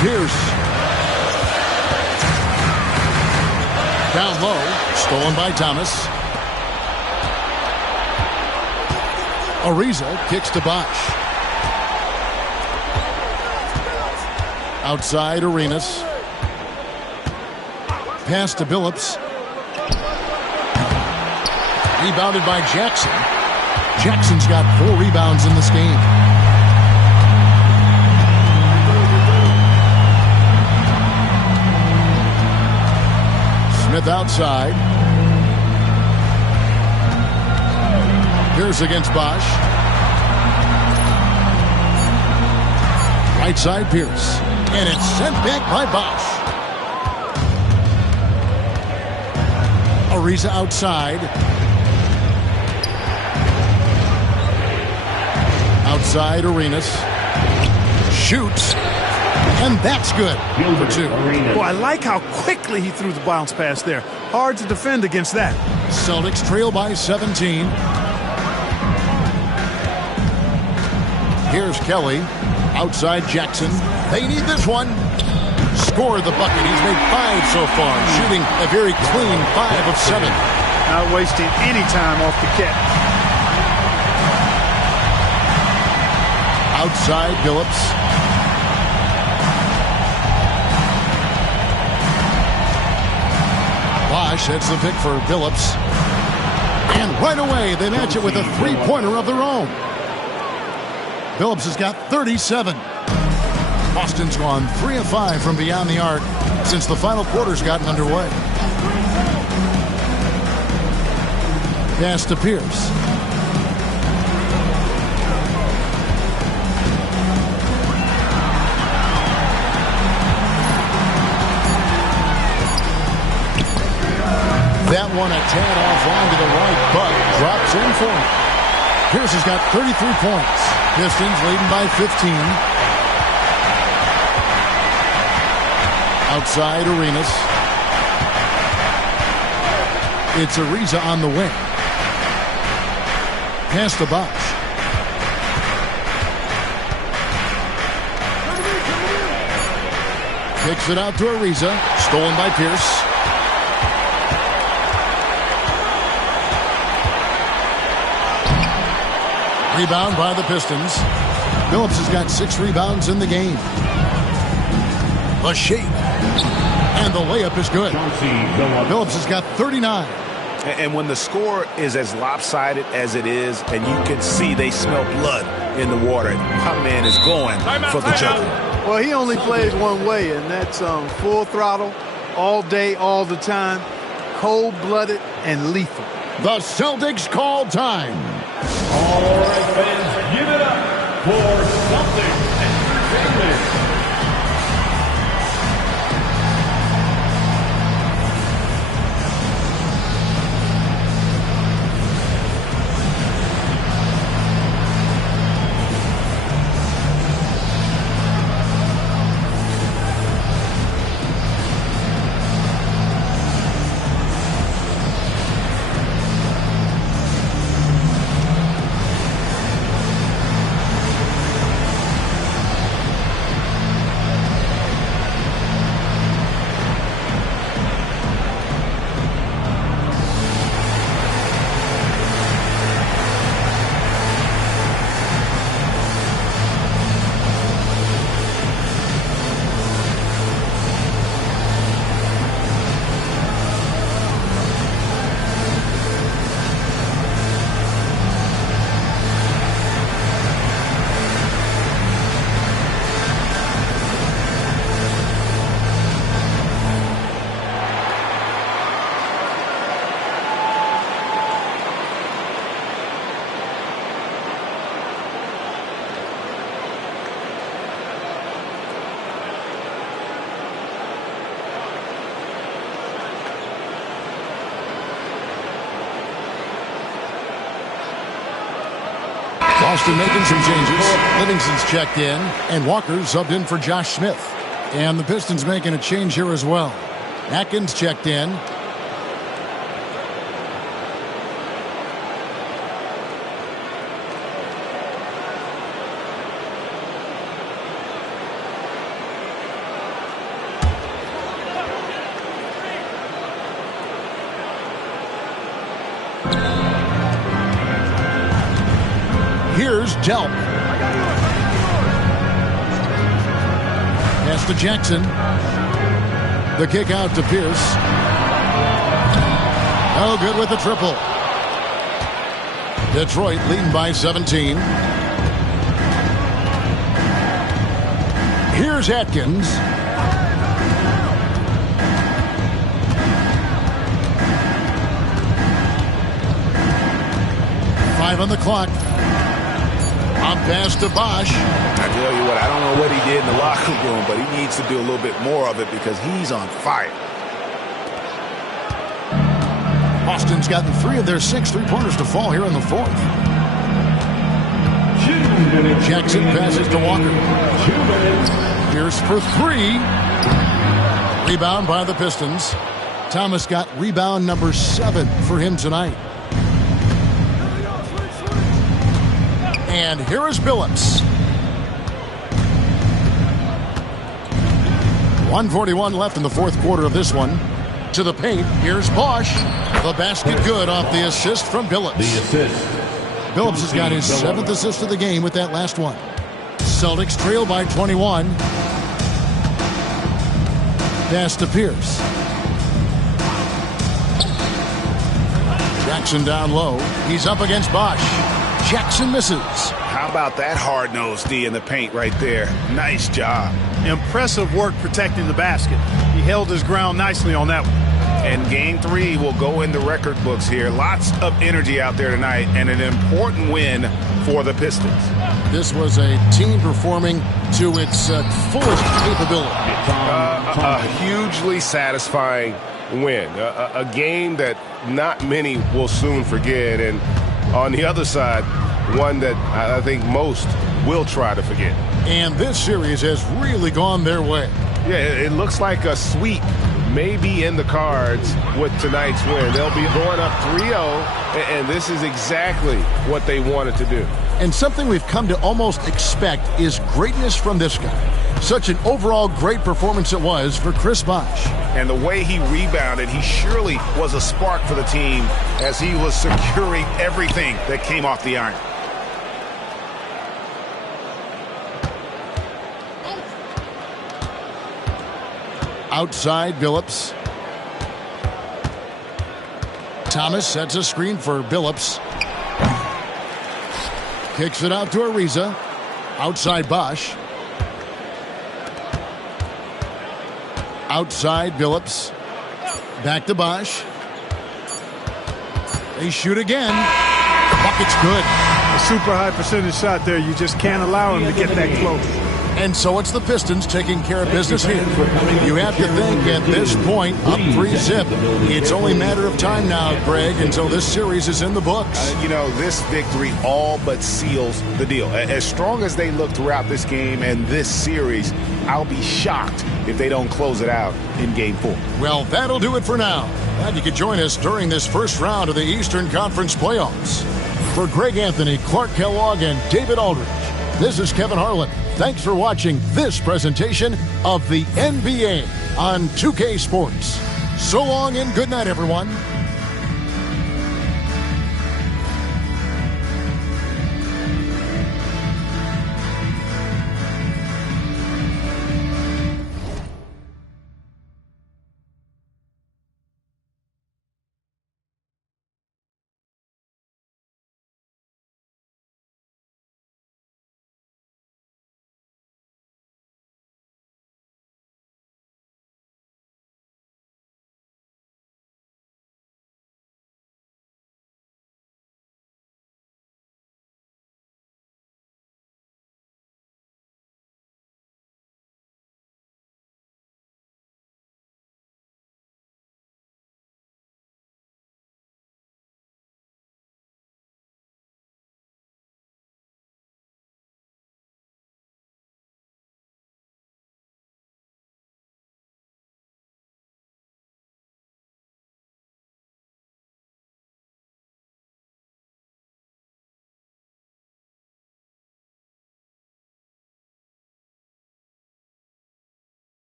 Pierce. Down low. Stolen by Thomas. Ariza kicks to Bosch. Outside Arenas. Pass to Billups. Rebounded by Jackson. Jackson's got 4 rebounds in this game. Smith outside. Pierce against Bosch. Right side Pierce. And it's sent back by Bosch. Ariza outside. Outside Arenas. Shoots. And that's good for 2. Well, I like how quickly he threw the bounce pass there. Hard to defend against that. Celtics trail by 17. Here's Kelly. Outside Jackson. They need this one. Scored the bucket. He's made 5 so far. Shooting a very clean 5 of 7. Not wasting any time off the catch. Outside Billups. Bosch heads the pick for Billups. And right away they match it with a 3-pointer of their own. Billups has got 37. Boston's gone 3 of 5 from beyond the arc since the final quarter's gotten underway. Pass to Pierce. That one a tad offline to the right, but drops in for him. Pierce has got 33 points. Pistons leading by 15. Outside Arenas. It's Ariza on the wing. Pass to Bosch. Kicks it out to Ariza. Stolen by Pierce. Rebound by the Pistons. Billups has got 6 rebounds in the game. The shape. And the layup is good. Billups has got 39. And when the score is as lopsided as it is, and you can see they smell blood in the water, my man is going for the jumper. Well, he only plays one way, and that's full throttle, all day, all the time, cold-blooded and lethal. The Celtics call time. All right, fans, give it up for Celtics Entertainment. Boston making some changes. Livingston's checked in, and Walker subbed in for Josh Smith. And the Pistons making a change here as well. Atkins checked in. Here's Delp. Pass to Jackson. The kick out to Pierce. Oh, good with the triple. Detroit leading by 17. Here's Atkins. Five on the clock. On pass to Bosch. I tell you what, I don't know what he did in the locker room, but he needs to do a little bit more of it because he's on fire. Boston's gotten 3 of their 6 3-pointers to fall here in the fourth. Jackson passes to Walker. Pierce for 3. Rebound by the Pistons. Thomas got rebound number 7 for him tonight. And here is Billups. 1:41 left in the fourth quarter of this one. To the paint, here's Bosch. The basket good off the assist from Billups. The assist. Billups has got his 7th assist of the game with that last one. Celtics trail by 21. Pass to Pierce. Jackson down low. He's up against Bosch. Jackson misses. How about that hard-nosed D in the paint right there? Nice job. Impressive work protecting the basket. He held his ground nicely on that one. And game 3 will go in the record books here. Lots of energy out there tonight and an important win for the Pistons. This was a team performing to its fullest capability. A hugely satisfying win. A game that not many will soon forget. And on the other side, one that I think most will try to forget. And this series has really gone their way. Yeah, it looks like a sweep may be in the cards with tonight's win. They'll be going up 3-0, and this is exactly what they wanted to do. And something we've come to almost expect is greatness from this guy. Such an overall great performance it was for Chris Bosh. And the way he rebounded, he surely was a spark for the team as he was securing everything that came off the iron. Outside, Billups. Thomas sets a screen for Billups. Kicks it out to Ariza. Outside, Bosh. Outside, Billups. Back to Bosh. They shoot again. Bucket's good. A super high percentage shot there. You just can't allow him to get that close. And so it's the Pistons taking care of business here. You have to think at this point, up 3-zip. It's only a matter of time now, Greg, until this series is in the books. You know, this victory all but seals the deal. As strong as they look throughout this game and this series, I'll be shocked if they don't close it out in Game 4. Well, that'll do it for now. Glad you could join us during this first round of the Eastern Conference playoffs. For Greg Anthony, Clark Kellogg, and David Aldridge, this is Kevin Harlan. Thanks for watching this presentation of the NBA on 2K Sports. So long and good night, everyone.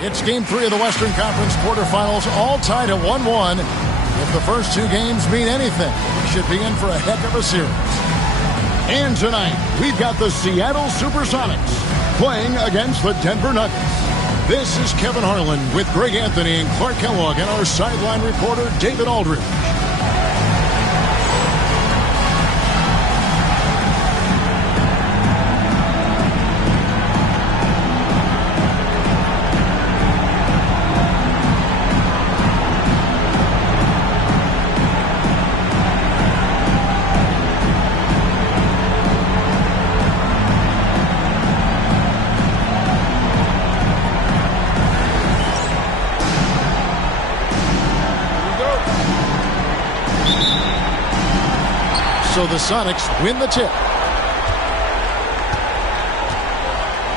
It's Game 3 of the Western Conference quarterfinals, all tied at 1-1. If the first two games mean anything, we should be in for a heck of a series. And tonight, we've got the Seattle Supersonics playing against the Denver Nuggets. This is Kevin Harlan with Greg Anthony and Clark Kellogg and our sideline reporter, David Aldridge. So the Sonics win the tip.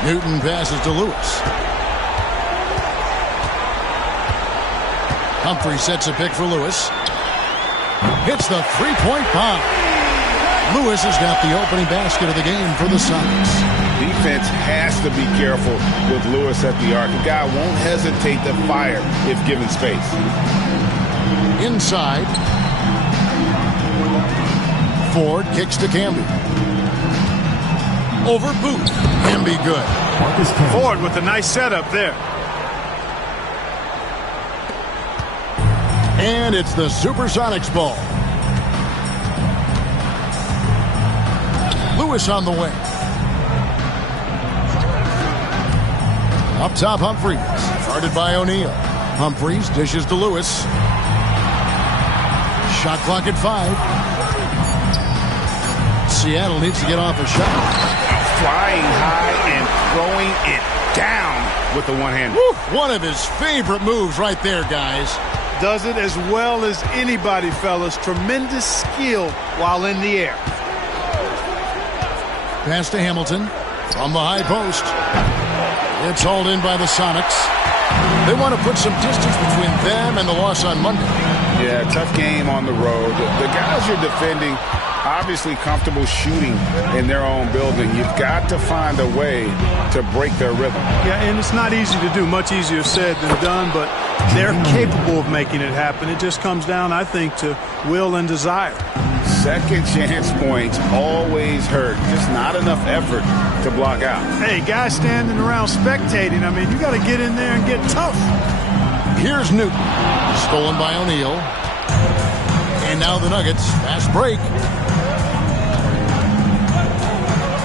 Newton passes to Lewis. Humphrey sets a pick for Lewis. Hits the three-point bomb. Lewis has got the opening basket of the game for the Sonics. Defense has to be careful with Lewis at the arc. The guy won't hesitate to fire if given space. Inside. Ford kicks to Camby. Over Booth. Camby good. Ford with a nice setup there. And it's the Supersonics ball. Lewis on the wing. Up top, Humphries. Guarded by O'Neal. Humphries dishes to Lewis. Shot clock at 5. Seattle needs to get off a shot. Flying high and throwing it down with the one-hand. One of his favorite moves right there, guys. Does it as well as anybody, fellas. Tremendous skill while in the air. Pass to Hamilton from the high post. It's hauled in by the Sonics. They want to put some distance between them and the loss on Monday. Yeah, tough game on the road. The guys you're defending obviously comfortable shooting in their own building. You've got to find a way to break their rhythm. Yeah, and it's not easy to do. Much easier said than done, but they're capable of making it happen. It just comes down, I think, to will and desire. Second chance points always hurt. Just not enough effort to block out. Hey, guys standing around spectating, I mean, you got to get in there and get tough. Here's Newton. Stolen by O'Neal. And now the Nuggets. Fast break.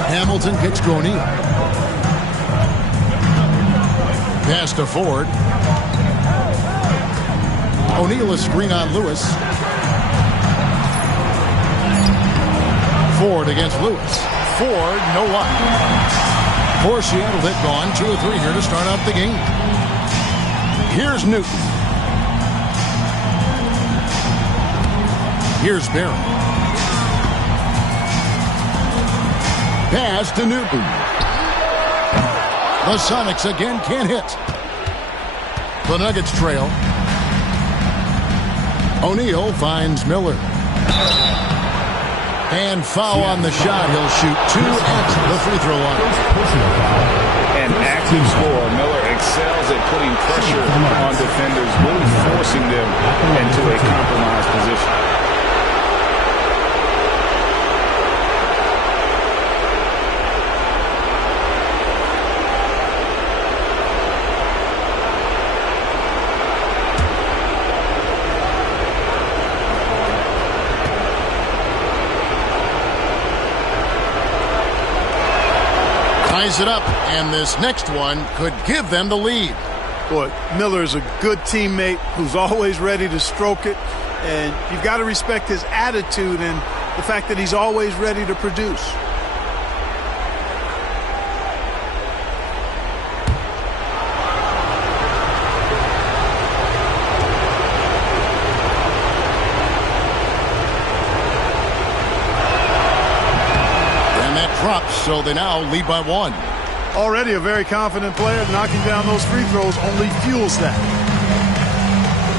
Hamilton kicks to O'Neal. Pass to Ford. O'Neal is screen on Lewis. Ford against Lewis. Ford, no luck. For Seattle, they've gone 2 or 3 here to start out the game. Here's Newton. Here's Barron. Pass to Newton. The Sonics again can't hit. The Nuggets trail. O'Neal finds Miller. And foul on the shot. He'll shoot 2 at the free throw line. An active scorer. Miller excels at putting pressure on defenders, really forcing them into a compromised position. Ties it up, and this next one could give them the lead. Boy, Miller is a good teammate who's always ready to stroke it, and you've got to respect his attitude and the fact that he's always ready to produce. Drops, so they now lead by 1. Already a very confident player. Knocking down those free throws only fuels that.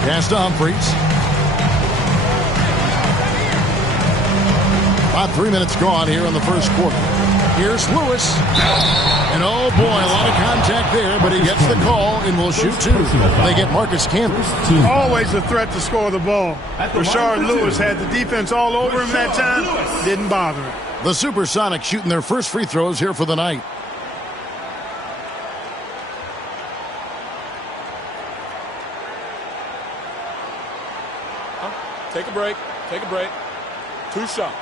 Pass to Humphries. About 3 minutes gone here in the first quarter. Here's Lewis. And oh boy, a lot of contact there, but he gets That's the call, and will shoot two. They get Marcus Camby. Always a threat to score the ball. Rashard Lewis had the defense all over him that time. Didn't bother him. The Supersonics shooting their first free throws here for the night. Take a break. Take a break. 2 shots.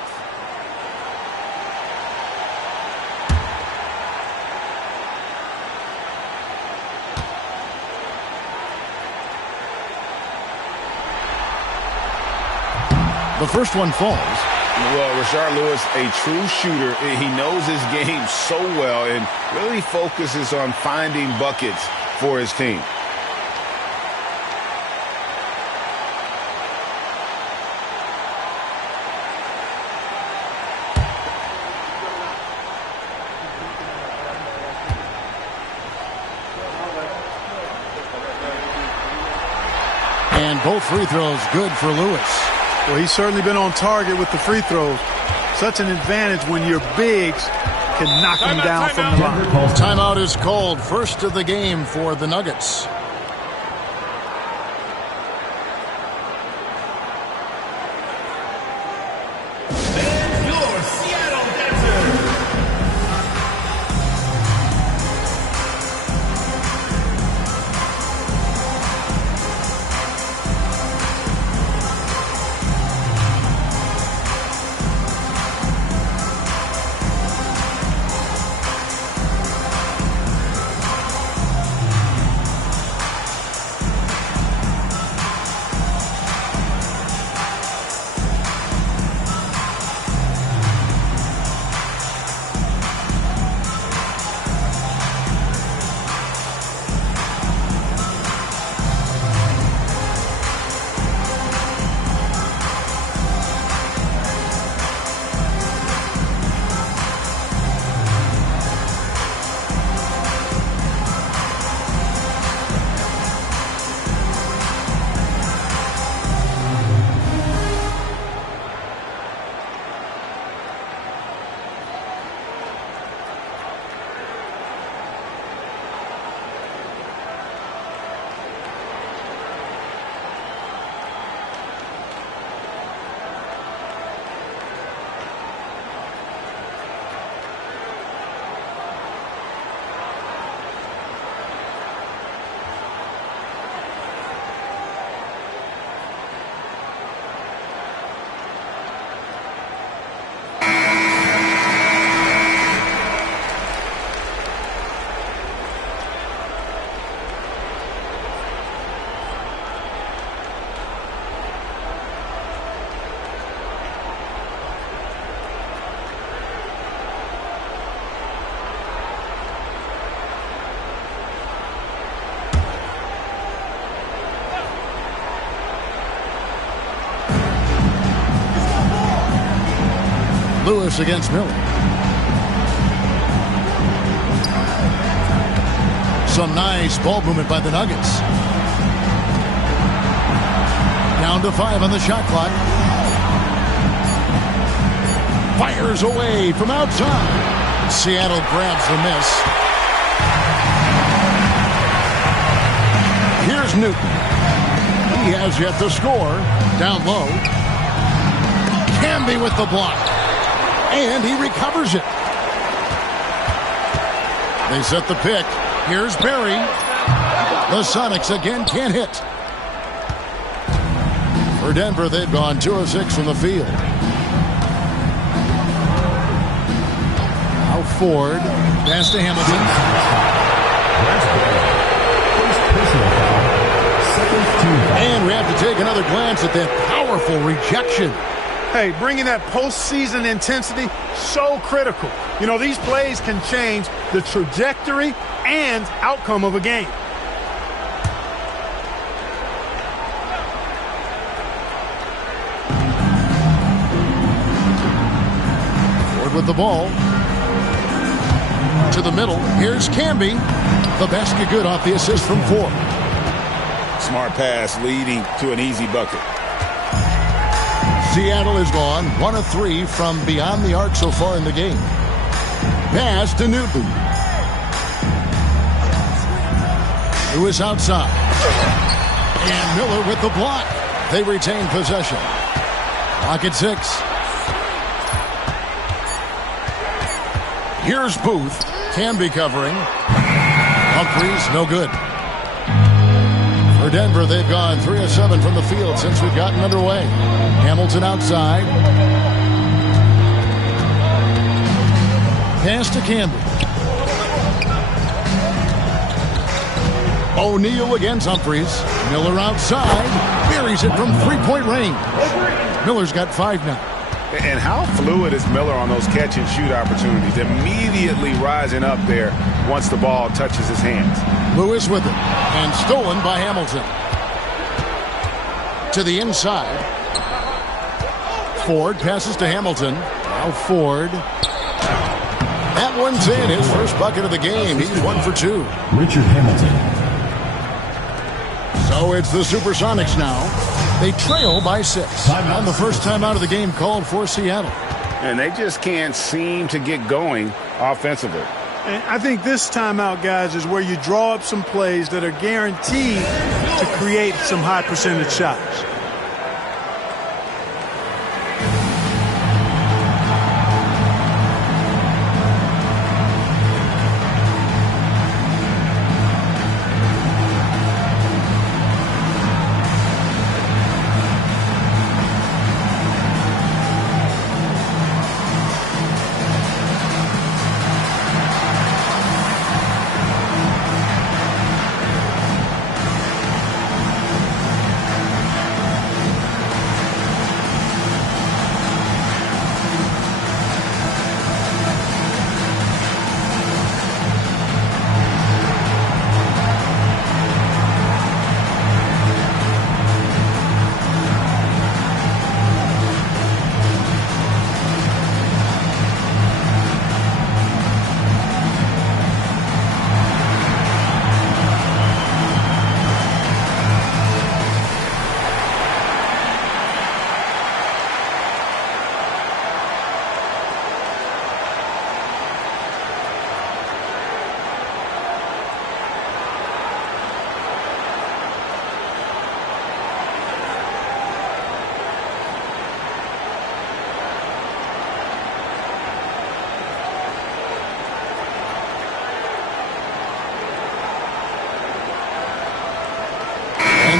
The first one falls. Well, Rashard Lewis, a true shooter. He knows his game so well and really focuses on finding buckets for his team. And both free throws good for Lewis. Well, he's certainly been on target with the free throws. Such an advantage when your bigs can knock him down from the line. Timeout is called. First of the game for the Nuggets. Lewis against Miller. Some nice ball movement by the Nuggets. Down to 5 on the shot clock. Fires away from outside. Seattle grabs the miss. Here's Newton. He has yet to score. Down low. Camby with the block. And he recovers it. They set the pick. Here's Barry. The Sonics again can't hit. For Denver, they've gone 2 of 6 from the field. Now Ford. Pass to Hamilton. And we have to take another glance at that powerful rejection. Hey, bringing that postseason intensity, so critical. You know, these plays can change the trajectory and outcome of a game. Ford with the ball. To the middle. Here's Camby. The basket good off the assist from Ford. Smart pass leading to an easy bucket. Seattle is gone 1 of 3 from beyond the arc so far in the game. Pass to Newton. Lewis outside. And Miller with the block. They retain possession. Clock at 6. Here's Booth. Can be covering. Humphries, no good. For Denver, they've gone 3 of 7 from the field since we've gotten underway. Hamilton outside. Pass to Campbell. O'Neal against Humphries. Miller outside. Buries it from three-point range. Miller's got 5 now. And how fluid is Miller on those catch-and-shoot opportunities? Immediately rising up there once the ball touches his hands. Lewis with it. And stolen by Hamilton. To the inside. Ford passes to Hamilton. Now Ford. That one's in. His first bucket of the game. He's 1 for 2. Richard Hamilton. So it's the Supersonics now. They trail by 6. On the first time out of the game called for Seattle. And they just can't seem to get going offensively. And I think this timeout, guys, is where you draw up some plays that are guaranteed to create some high percentage shots.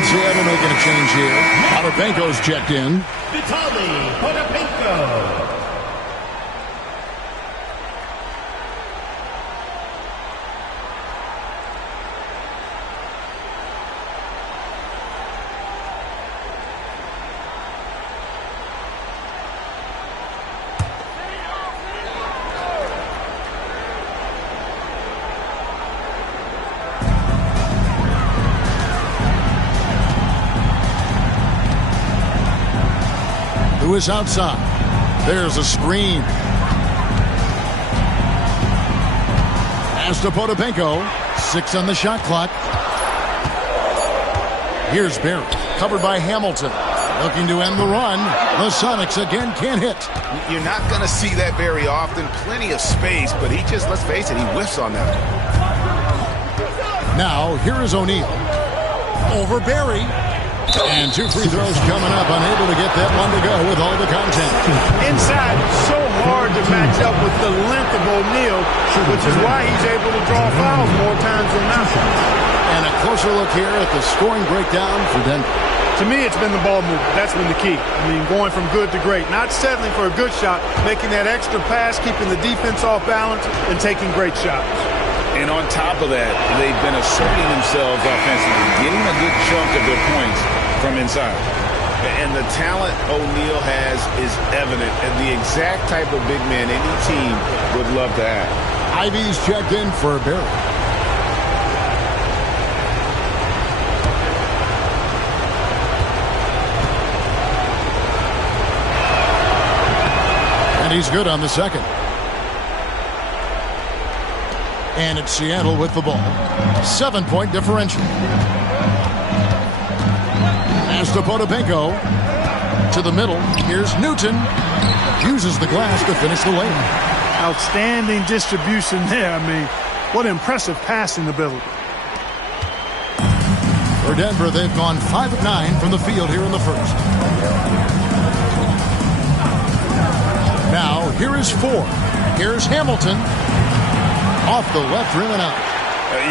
Seattle making a change here. Potapenko's checked in. Vitaly Potapenko. Lewis outside. There's a screen. Pass to Potapenko. 6 on the shot clock. Here's Barrett. Covered by Hamilton. Looking to end the run. The Sonics again can't hit. You're not going to see that very often. Plenty of space, but he just, let's face it, he whiffs on that. Now, here is O'Neal. Over Barry. And 2 free throws coming up. Unable to get that one to go with all the content. Inside, so hard to match up with the length of O'Neal, which is why he's able to draw fouls more times than not. And a closer look here at the scoring breakdown for Denver. To me, it's been the ball movement. That's been the key. I mean, going from good to great. Not settling for a good shot, making that extra pass, keeping the defense off balance, and taking great shots. And on top of that, they've been asserting themselves offensively, getting a good chunk of their points from inside. And the talent O'Neal has is evident, and the exact type of big man any team would love to have. Ivy's checked in for Barrett. And he's good on the second. And it's Seattle with the ball. 7-point differential. Pass to Potapenko. To the middle. Here's Newton. Uses the glass to finish the lane. Outstanding distribution there. I mean, what impressive passing ability. For Denver, they've gone 5 of 9 from the field here in the first. Now, here is Ford. Here's Hamilton. Off the left rim and out.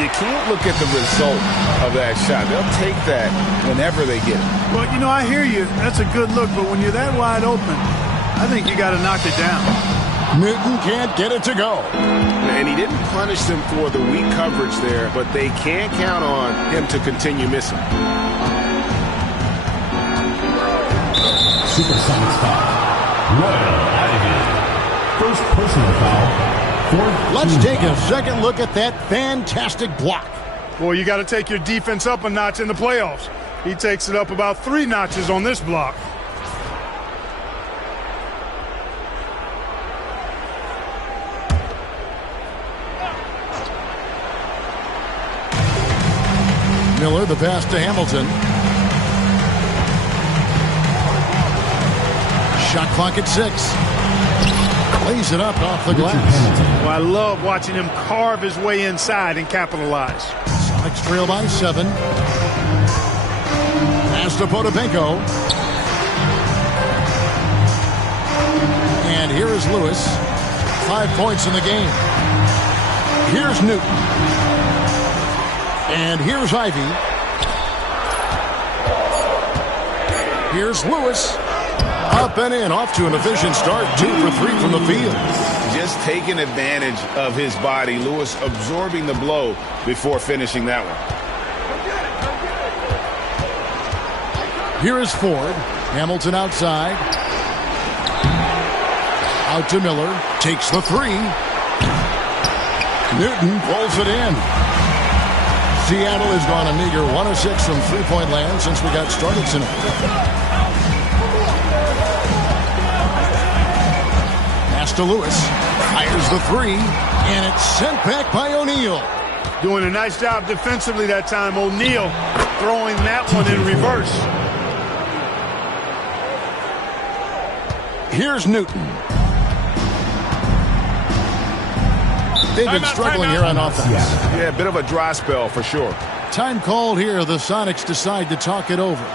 You can't look at the result of that shot. They'll take that whenever they get it. Well, you know, I hear you. That's a good look. But when you're that wide open, I think you got to knock it down. Newton can't get it to go. And he didn't punish them for the weak coverage there, but they can't count on him to continue missing. Supersonics foul. Royal Ivy. First personal foul. Let's take a second look at that fantastic block. Boy, you got to take your defense up a notch in the playoffs. He takes it up about 3 notches on this block. Miller, the pass to Hamilton. Shot clock at 6. Plays it up off the glass. Well, I love watching him carve his way inside and capitalize. Sonics trail by 7. Pass to Potapenko. And here is Lewis. 5 points in the game. Here's Newton. And here's Ivy. Here's Lewis. Up and in, off to an efficient start. 2 for 3 from the field. Just taking advantage of his body. Lewis absorbing the blow before finishing that one. Here is Ford. Hamilton outside. Out to Miller. Takes the 3. Newton pulls it in. Seattle has gone a meager 1 of 6 from three-point land since we got started tonight. To Lewis, fires the 3, and it's sent back by O'Neal. Doing a nice job defensively that time. O'Neal throwing that one in reverse. Here's Newton. They've been struggling here on offense. Yeah, a bit of a dry spell for sure. Time called here. The Sonics decide to talk it over.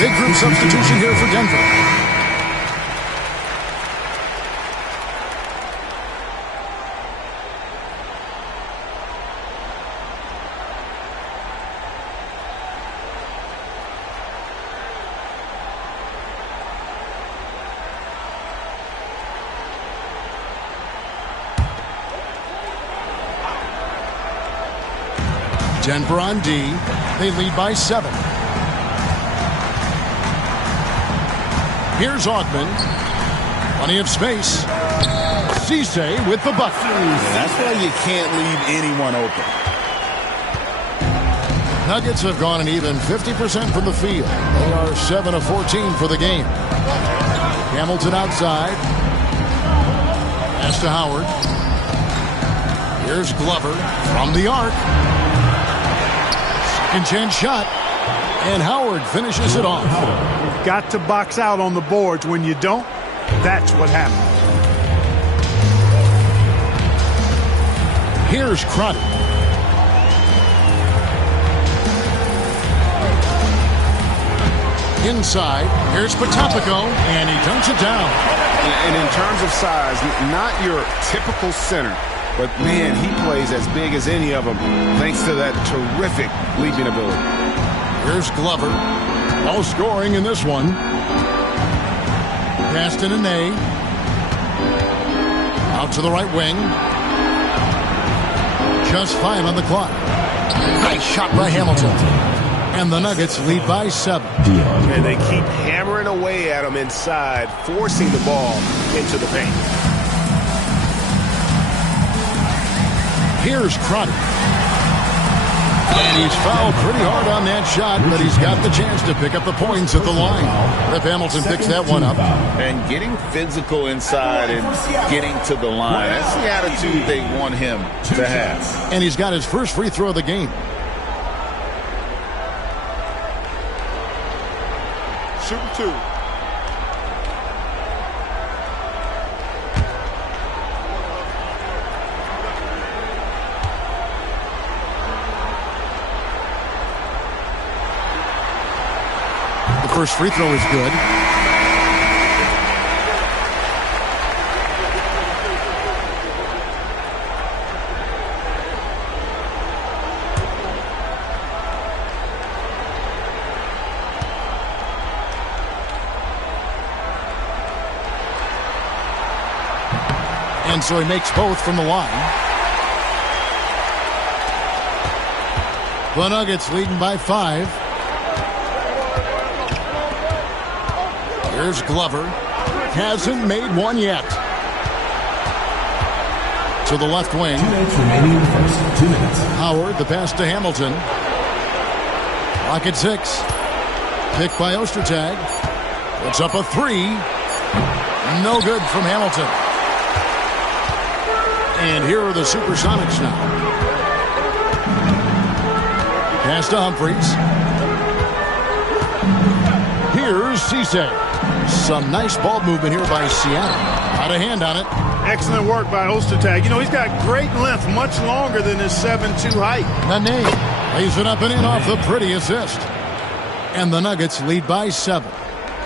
Big group substitution here for Denver. Denver on D. They lead by 7. Here's Augman. Plenty of space. Cisse with the bucket. That's why you can't leave anyone open. Nuggets have gone an even 50% from the field. They are 7 of 14 for the game. Hamilton outside. Pass to Howard. Here's Glover from the arc. Second chance shot. And Howard finishes it off. You've got to box out on the boards. When you don't, that's what happens. Here's Crotty. Inside, here's Potapico, and he dunks it down. And in terms of size, not your typical center, but man, he plays as big as any of them thanks to that terrific leaping ability. Here's Glover. No scoring in this one. Pass to Nene. Out to the right wing. Just 5 on the clock. Nice shot by Hamilton. And the Nuggets lead by 7. And they keep hammering away at him inside, forcing the ball into the paint. Here's Crotty. And he's fouled pretty hard on that shot, but he's got the chance to pick up the points at the line. Rip Hamilton picks that one up. And getting physical inside and getting to the line, that's the attitude they want him to have. And he's got his first free throw of the game. Shooting 2. The first free throw is good. And so he makes both from the line. The Nuggets leading by 5. Here's Glover. Hasn't made one yet. To the left wing. 2 minutes remaining in the first. 2 minutes. Howard, the pass to Hamilton. Clock at 6. Picked by Ostertag. Puts up a 3. No good from Hamilton. And here are the Supersonics now. Pass to Humphries. Here's Cisse. Some nice ball movement here by Seattle. Got a hand on it. Excellent work by Ostertag. You know, he's got great length, much longer than his 7'2" height. Nene lays it up and in off the pretty assist. And the Nuggets lead by 7.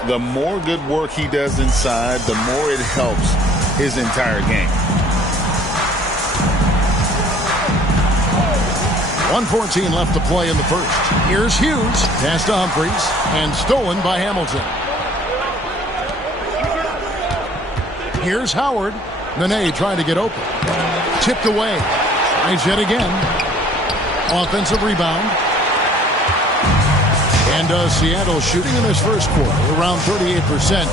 The more good work he does inside, the more it helps his entire game. 1:14 left to play in the first. Here's Hughes. Pass to Humphries. And stolen by Hamilton. Here's Howard. Nene trying to get open. Tipped away. Tries yet again. Offensive rebound. And Seattle shooting in this first quarter around 38%.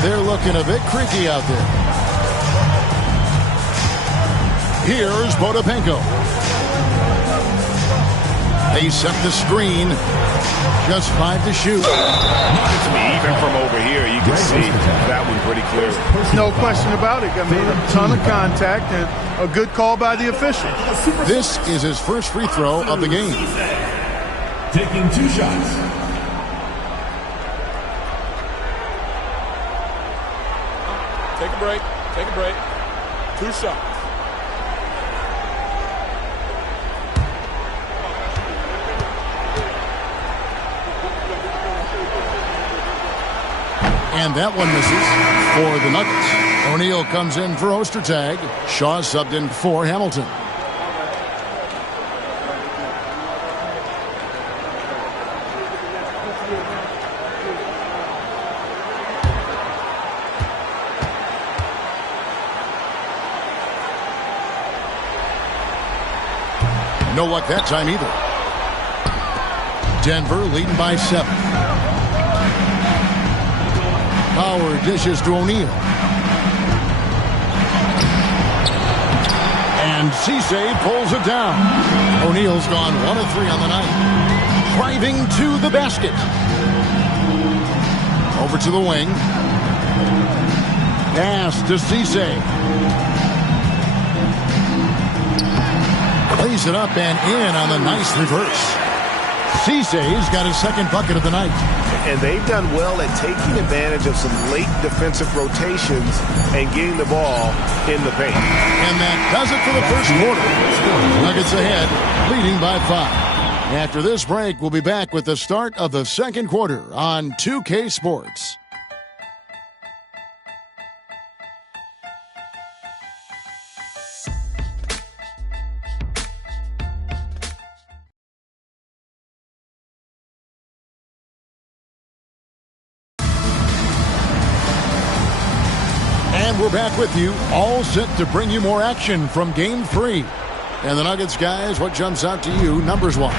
They're looking a bit creaky out there. Here's Potapenko. They set the screen. Just 5 to shoot. Even from over here, you can see that one pretty clear. No question about it. I mean, a ton of contact and a good call by the official. This is his first free throw of the game. Taking 2 shots. Take a break. Take a break. 2 shots. And that one misses for the Nuggets. O'Neal comes in for Ostertag. Shaw subbed in for Hamilton. No luck that time either. Denver leading by 7. Howard dishes to O'Neal. And Cisse pulls it down. O'Neal's gone 1 of 3 on the night. Driving to the basket. Over to the wing. Pass to Cisse. Lays it up and in on the nice reverse. Cisse's got his second bucket of the night. And they've done well at taking advantage of some late defensive rotations and getting the ball in the paint. And that does it for the first quarter. Nuggets ahead, leading by 5. After this break, we'll be back with the start of the second quarter on 2K Sports. And we're back with you, all set to bring you more action from Game 3. And the Nuggets, guys, what jumps out to you numbers-wise?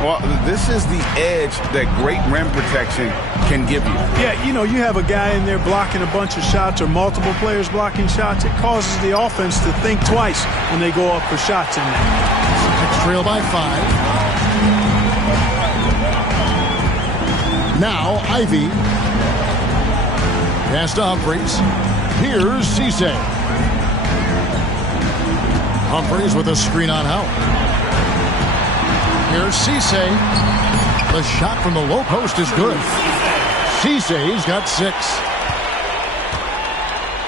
Well, this is the edge that great rim protection can give you. Yeah, you know, you have a guy in there blocking a bunch of shots or multiple players blocking shots. It causes the offense to think twice when they go up for shots in there. Next trail by 5. Now, Ivy. Pass to Humphries. Here's Cisse. Humphries with a screen on Howard. Here's Cisse. The shot from the low post is good. Cisse's got 6.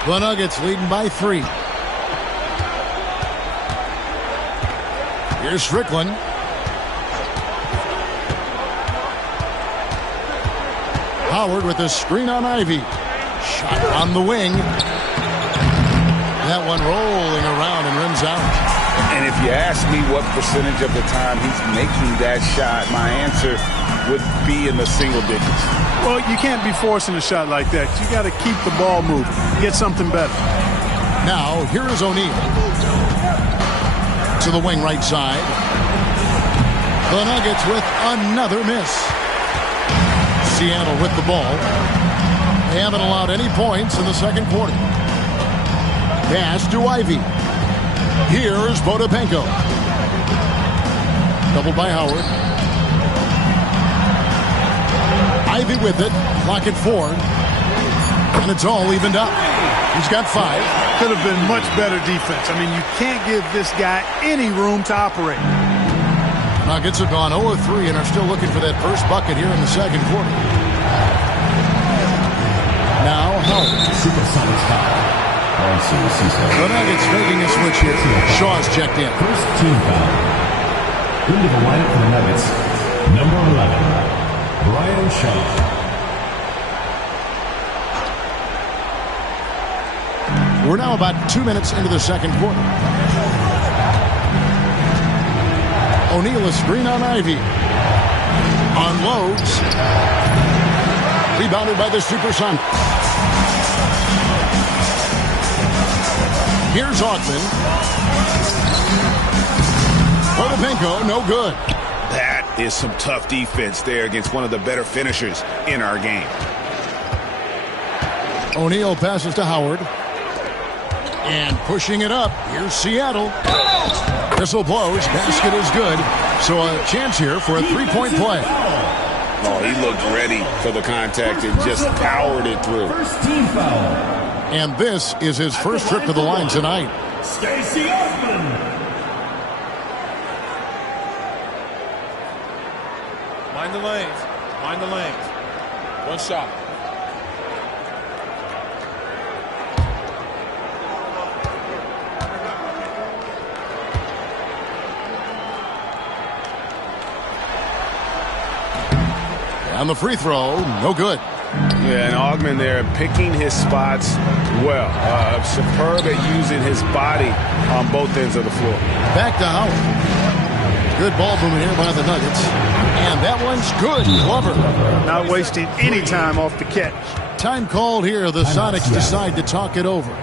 The Nuggets leading by 3. Here's Strickland. Howard with a screen on Ivy. Shot on the wing. That one rolling around and rims out. And if you ask me what percentage of the time he's making that shot, my answer would be in the single digits. Well, you can't be forcing a shot like that. You got to keep the ball moving. Get something better. Now, here is O'Neal. To the wing right side. The Nuggets with another miss. Seattle with the ball. They haven't allowed any points in the second quarter. Pass to Ivy. Here's Potapenko. Doubled by Howard. Ivy with it. Clock at 4. And it's all evened up. He's got 5. Could have been much better defense. I mean, you can't give this guy any room to operate. Nuggets have gone 0 of 3 and are still looking for that first bucket here in the second quarter. Now, Howard. Supersonics foul. The Nuggets making a switch here. Shaw's checked in. First team foul. Into the lineup for the Nuggets, number 11, Brian Shaw. We're now about 2 minutes into the second quarter. O'Neal a screen on Ivy. Unloads. Rebounded by the Supersonics. Here's Augman. Potapenko, no good. That is some tough defense there against one of the better finishers in our game. O'Neal passes to Howard. And pushing it up, here's Seattle. Whistle blows, basket is good. So a chance here for a three-point play. Oh, he looked ready for the contact and just powered it through. First team foul. And this is his first trip to the line tonight. Stacey Augman. Mind the lanes. Mind the lanes. One shot. On the free throw, no good. Yeah, and Augman there picking his spots well. Superb at using his body on both ends of the floor. Back to Howard. Good ball movement here by the Nuggets. And that one's good. Glover. Not wasting any time off the catch. Time called here. The Sonics decide to talk it over.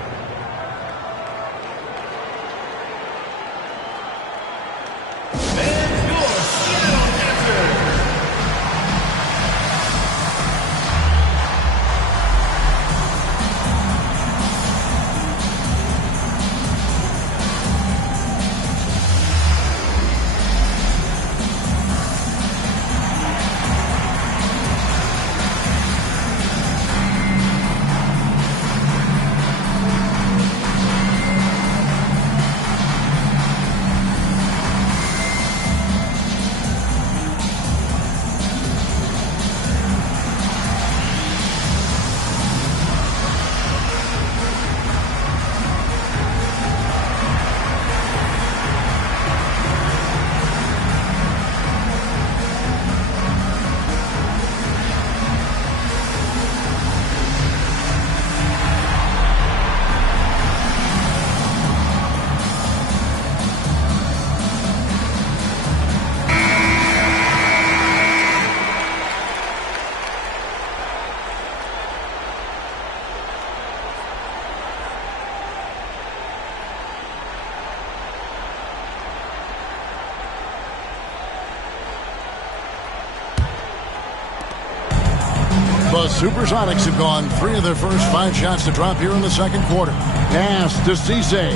The Supersonics have gone 3 of their first 5 shots to drop here in the second quarter. Pass to Cisse.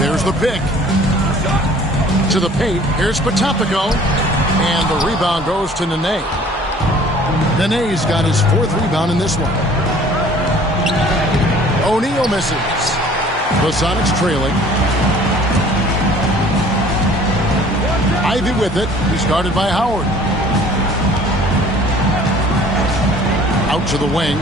There's the pick. To the paint. Here's Potapico. And the rebound goes to Nene. Nene's got his 4th rebound in this one. O'Neal misses. The Sonics trailing. Ivy with it. He's guarded by Howard. Out to the wing.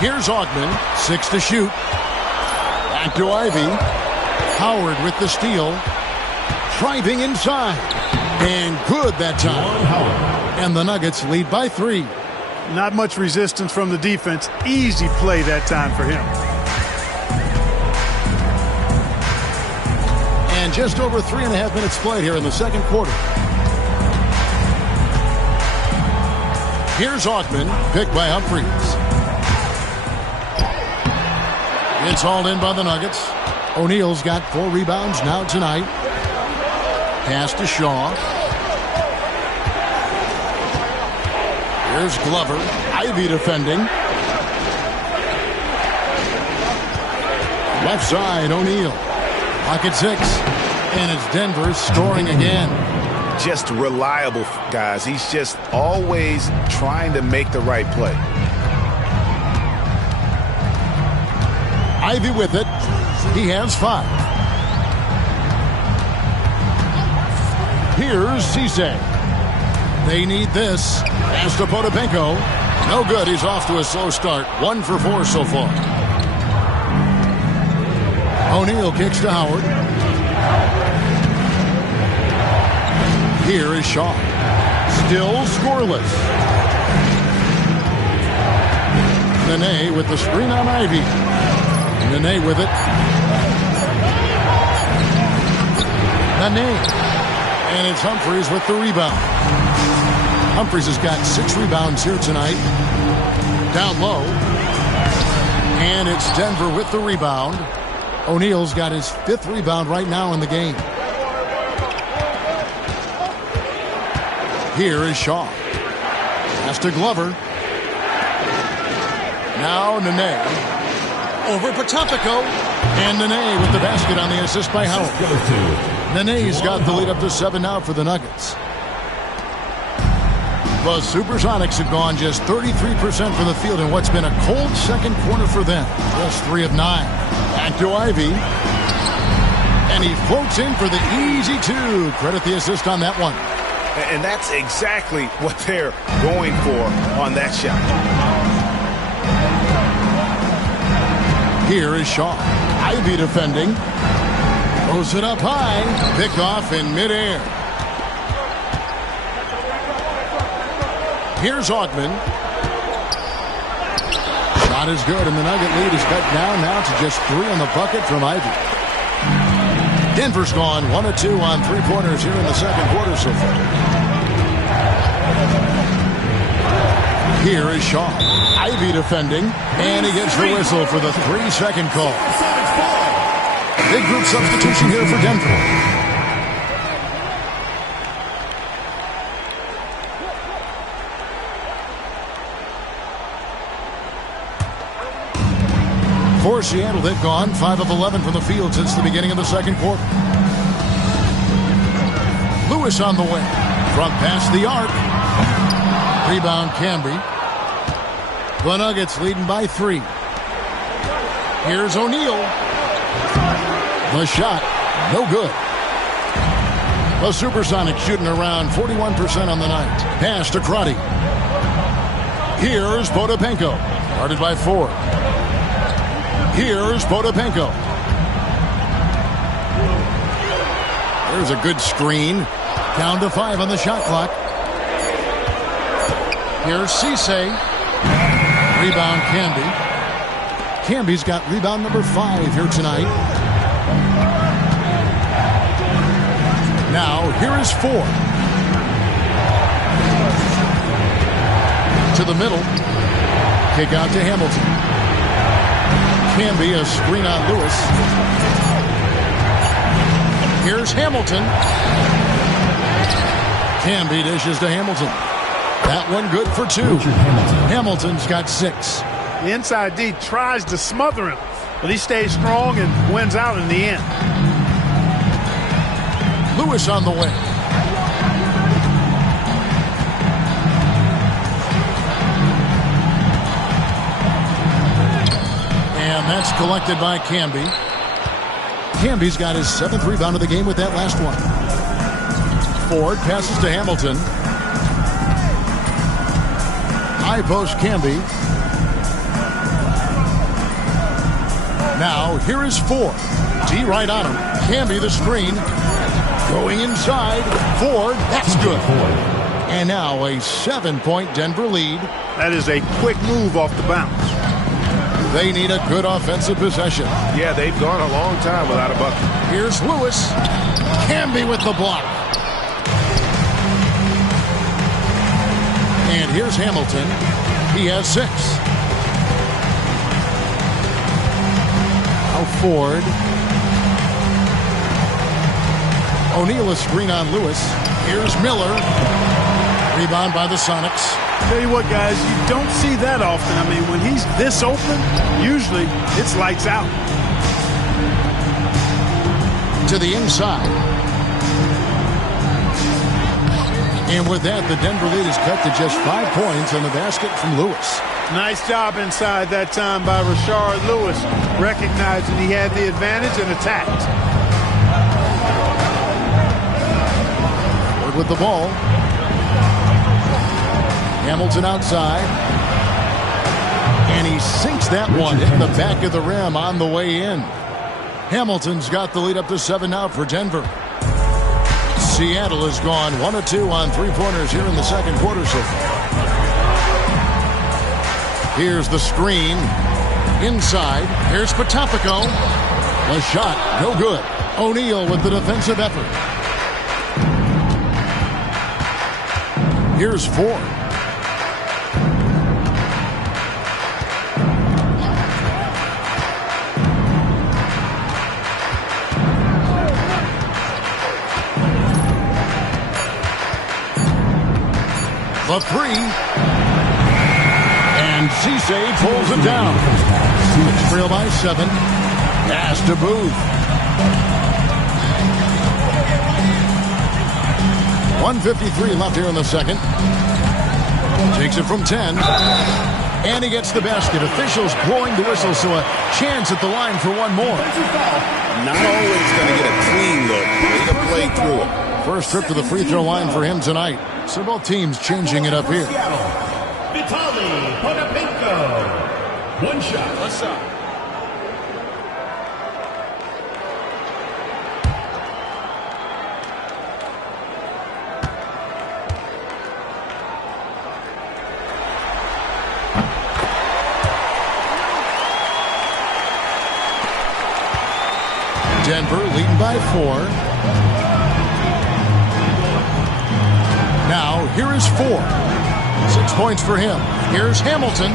Here's Augman. 6 to shoot. Back to Ivy. Howard with the steal. Driving inside. And good that time. And the Nuggets lead by 3. Not much resistance from the defense. Easy play that time for him. And just over 3.5 minutes played here in the second quarter. Here's Augman, picked by Humphries. It's hauled in by the Nuggets. O'Neal's got 4 rebounds now tonight. Pass to Shaw. Here's Glover. Ivy defending. Left side, O'Neal. Pocket 6. And it's Denver scoring again. Just reliable, guys. He's just always trying to make the right play. Ivy with it. He has 5. Here's Cisse. They need this. Pass to Potapenko. No good. He's off to a slow start. 1 for 4 so far. O'Neal kicks to Howard. Here is Shaw. Still scoreless. Nene with the screen on Ivy. Nene with it. Nene. And it's Humphries with the rebound. Humphries has got 6 rebounds here tonight. Down low. And it's Denver with the rebound. O'Neal's got his 5th rebound right now in the game. Here is Shaw. Pass to Glover. Now Nene. Over Potapico. And Nene with the basket on the assist by Howard. Nene's got the lead up to 7 now for the Nuggets. The Supersonics have gone just 33% from the field in what's been a cold second quarter for them. Just 3 of 9. Back to Ivy. And he floats in for the easy 2. Credit the assist on that one. And that's exactly what they're going for on that shot. Here is Shaw. Ivy defending. Throws it up high. Picked off in midair. Here's Augman. Shot is good, and the Nugget lead is cut down now to just 3 on the bucket from Ivy. Denver's gone 1 of 2 on 3-pointers here in the second quarter so far. Here is Shaw. Ivy defending, and he gets the whistle for the 3-second call. Big group substitution here for Denver. For Seattle, they've gone 5 of 11 from the field since the beginning of the second quarter. Lewis on the wing. Front pass the arc. Rebound Camby. The Nuggets leading by 3. Here's O'Neal. The shot, no good. The Supersonics shooting around 41% on the night. Pass to Crotty. Here's Potapenko. Guarded by 4. Here's Potapenko. There's a good screen. Down to 5 on the shot clock. Here's Cisse. Rebound Camby. Camby's got rebound number 5 here tonight. Now, here is 4. To the middle. Kick out to Hamilton. Camby, a screen on Lewis. Here's Hamilton. Camby dishes to Hamilton. That one good for 2. Hamilton's got 6. The inside D tries to smother him, but he stays strong and wins out in the end. Lewis on the way. And that's collected by Camby. Camby's got his 7th rebound of the game with that last one. Ford passes to Hamilton. High post Camby. Now here is Ford. D right on him. Camby the screen. Going inside. Ford. That's good. And now a 7-point Denver lead. That is a quick move off the bounce. They need a good offensive possession. Yeah, they've gone a long time without a bucket. Here's Lewis. Camby with the block. And here's Hamilton. He has 6. Now Ford. O'Neal a screen on Lewis. Here's Miller. Rebound by the Sonics. Tell you what, guys, you don't see that often. I mean, when he's this open, usually it's lights out. To the inside. And with that, the Denver lead is cut to just 5 points on the basket from Lewis. Nice job inside that time by Rashard Lewis, recognizing he had the advantage and attacked. Ford with the ball. Hamilton outside. And he sinks that one in the back of the rim on the way in. Hamilton's got the lead up to 7 now for Denver. Seattle has gone 1 of 2 on 3-pointers here in the second quarter so far. Here's the screen. Inside. Here's Potapico. The shot, no good. O'Neal with the defensive effort. Here's Ford. The 3. And Cisse pulls it down. Trail by 7. Pass to Booth. 1:53 left here in the second. Takes it from 10. And he gets the basket. Officials blowing the whistle, so a chance at the line for one more. Not always going to get a clean look. Way to play through it. First trip to the free throw line for him tonight. So both teams changing it up here. Vitaly Potapenko. One shot. One shot. Denver leading by 4. Now, here is Ford. 6 points for him. Here's Hamilton.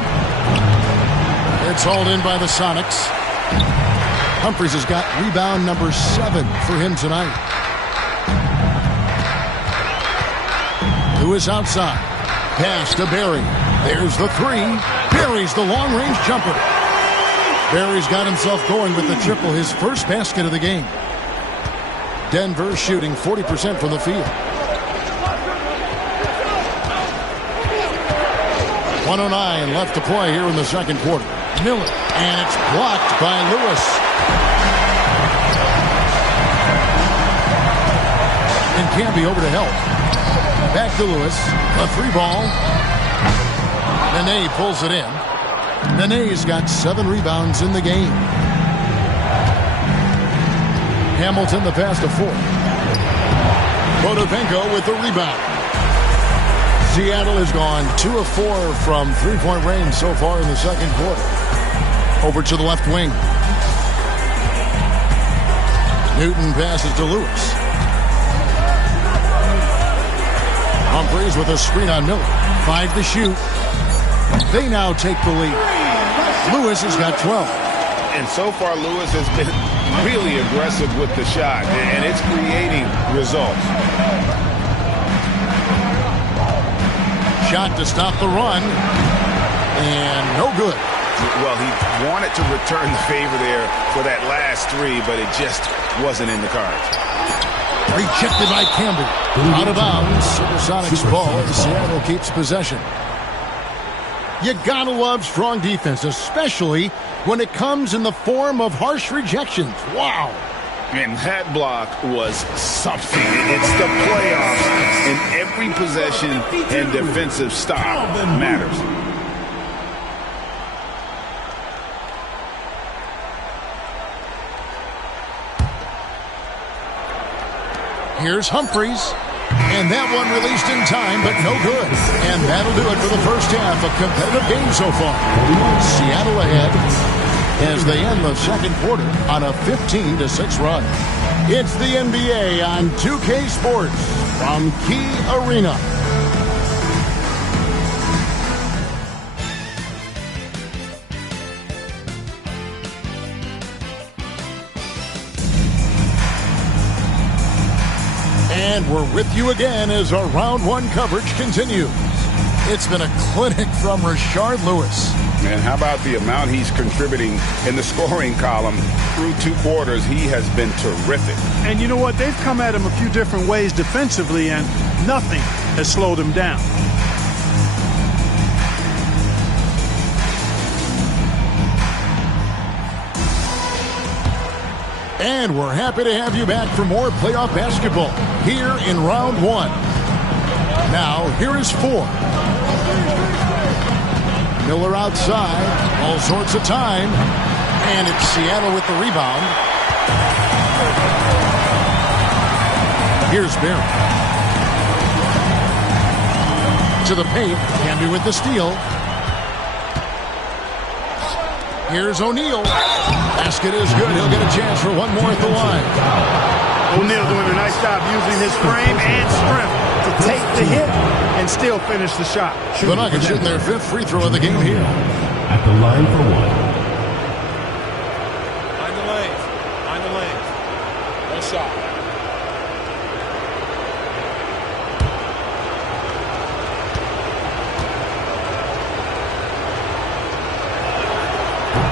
It's hauled in by the Sonics. Humphries has got rebound number 7 for him tonight. Lewis outside. Pass to Barry. There's the 3. Barry's the long-range jumper. Barry's got himself going with the triple, his first basket of the game. Denver shooting 40% from the field. 1:09 left to play here in the second quarter. Miller, and it's blocked by Lewis. And Camby over to help. Back to Lewis. A 3 ball. Nene pulls it in. Nene's got 7 rebounds in the game. Hamilton the pass to Ford. Potapenko with the rebound. Seattle has gone 2 of 4 from 3-point range so far in the second quarter. Over to the left wing. Newton passes to Lewis. Humphries with a screen on Miller. 5 to shoot. They now take the lead. Lewis has got 12. And so far, Lewis has been really aggressive with the shot, and it's creating results. shot to stop the run. And no good. Well, he wanted to return the favor there for that last three, but it just wasn't in the cards. Rejected by Campbell. Out of bounds. Supersonics ball as Seattle keeps possession. You gotta love strong defense, especially when it comes in the form of harsh rejections. Wow. And that block was something. It's the playoffs, and every possession and defensive stop matters. Here's Humphries. And that one released in time, but no good. And that'll do it for the first half. A competitive game so far. Seattle ahead as they end the second quarter on a 15-6 run. It's the NBA on 2K Sports from Key Arena. And we're with you again as our round one coverage continues. It's been a clinic from Rashard Lewis. Man, how about the amount he's contributing in the scoring column through 2 quarters? He has been terrific. And you know what? They've come at him a few different ways defensively, and nothing has slowed him down. And we're happy to have you back for more playoff basketball here in round one. Now, here is 4. Miller outside, all sorts of time, and it's Seattle with the rebound. Here's Barry. To the paint, Camby with the steal. Here's O'Neal. Basket is good. He'll get a chance for one more at the line. O'Neal doing a nice job using his frame and strength to take the hit and still finish the shot. The Nuggets shooting their 5th free throw of the game here. At the line for 1. Find the lanes. Find the lanes. One shot.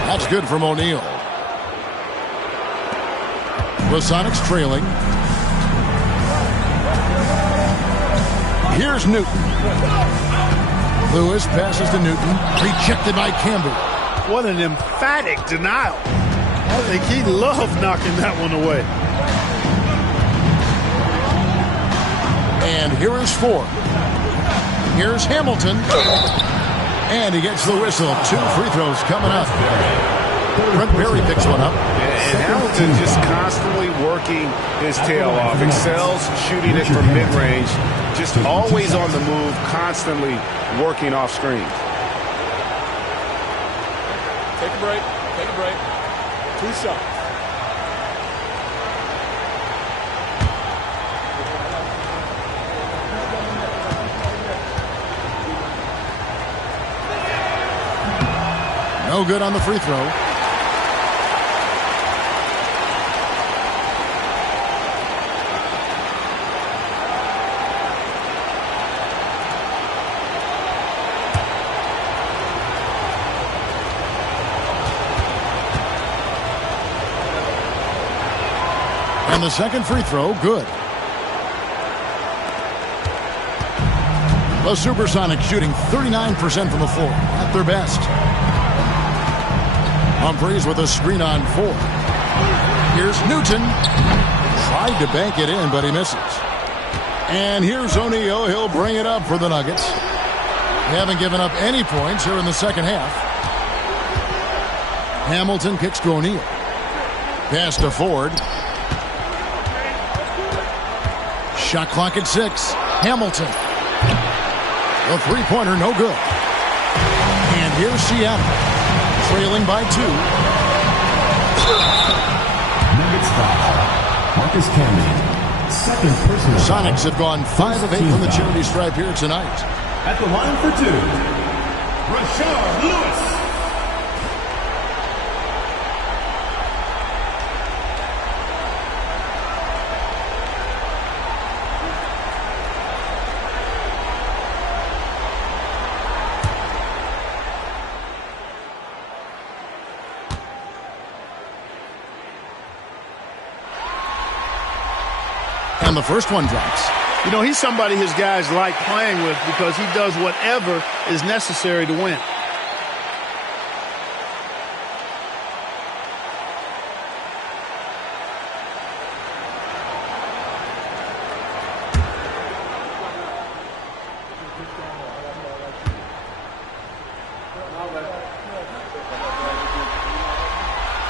That's good from O'Neal. The Sonics trailing. Here's Newton. Lewis passes to Newton. Rejected by Campbell. What an emphatic denial. I think he loved knocking that one away. And here is 4. Here's Hamilton. And he gets the whistle. 2 free throws coming up. Brent Berry picks one up. And Hamilton just constantly working his tail off. Excels shooting it from mid-range. Just always on the move, constantly working off screens. Take a break. Take a break. 2 shots. No good on the free throw. And the second free throw, good. The Supersonics shooting 39% from the floor at their best. Humphries with a screen on 4. Here's Newton. Tried to bank it in, but he misses. And here's O'Neal. He'll bring it up for the Nuggets. They haven't given up any points here in the second half. Hamilton kicks to O'Neal. Pass to Ford. Shot clock at 6. Hamilton. The three-pointer, no good. And here's Seattle, trailing by 2. Nuggets foul. Marcus Camby. Second personal. Sonics have gone 5 of 8 from the charity stripe here tonight. At the line for 2. Rashard Lewis. And the first one drops. You know, he's somebody his guys like playing with because he does whatever is necessary to win.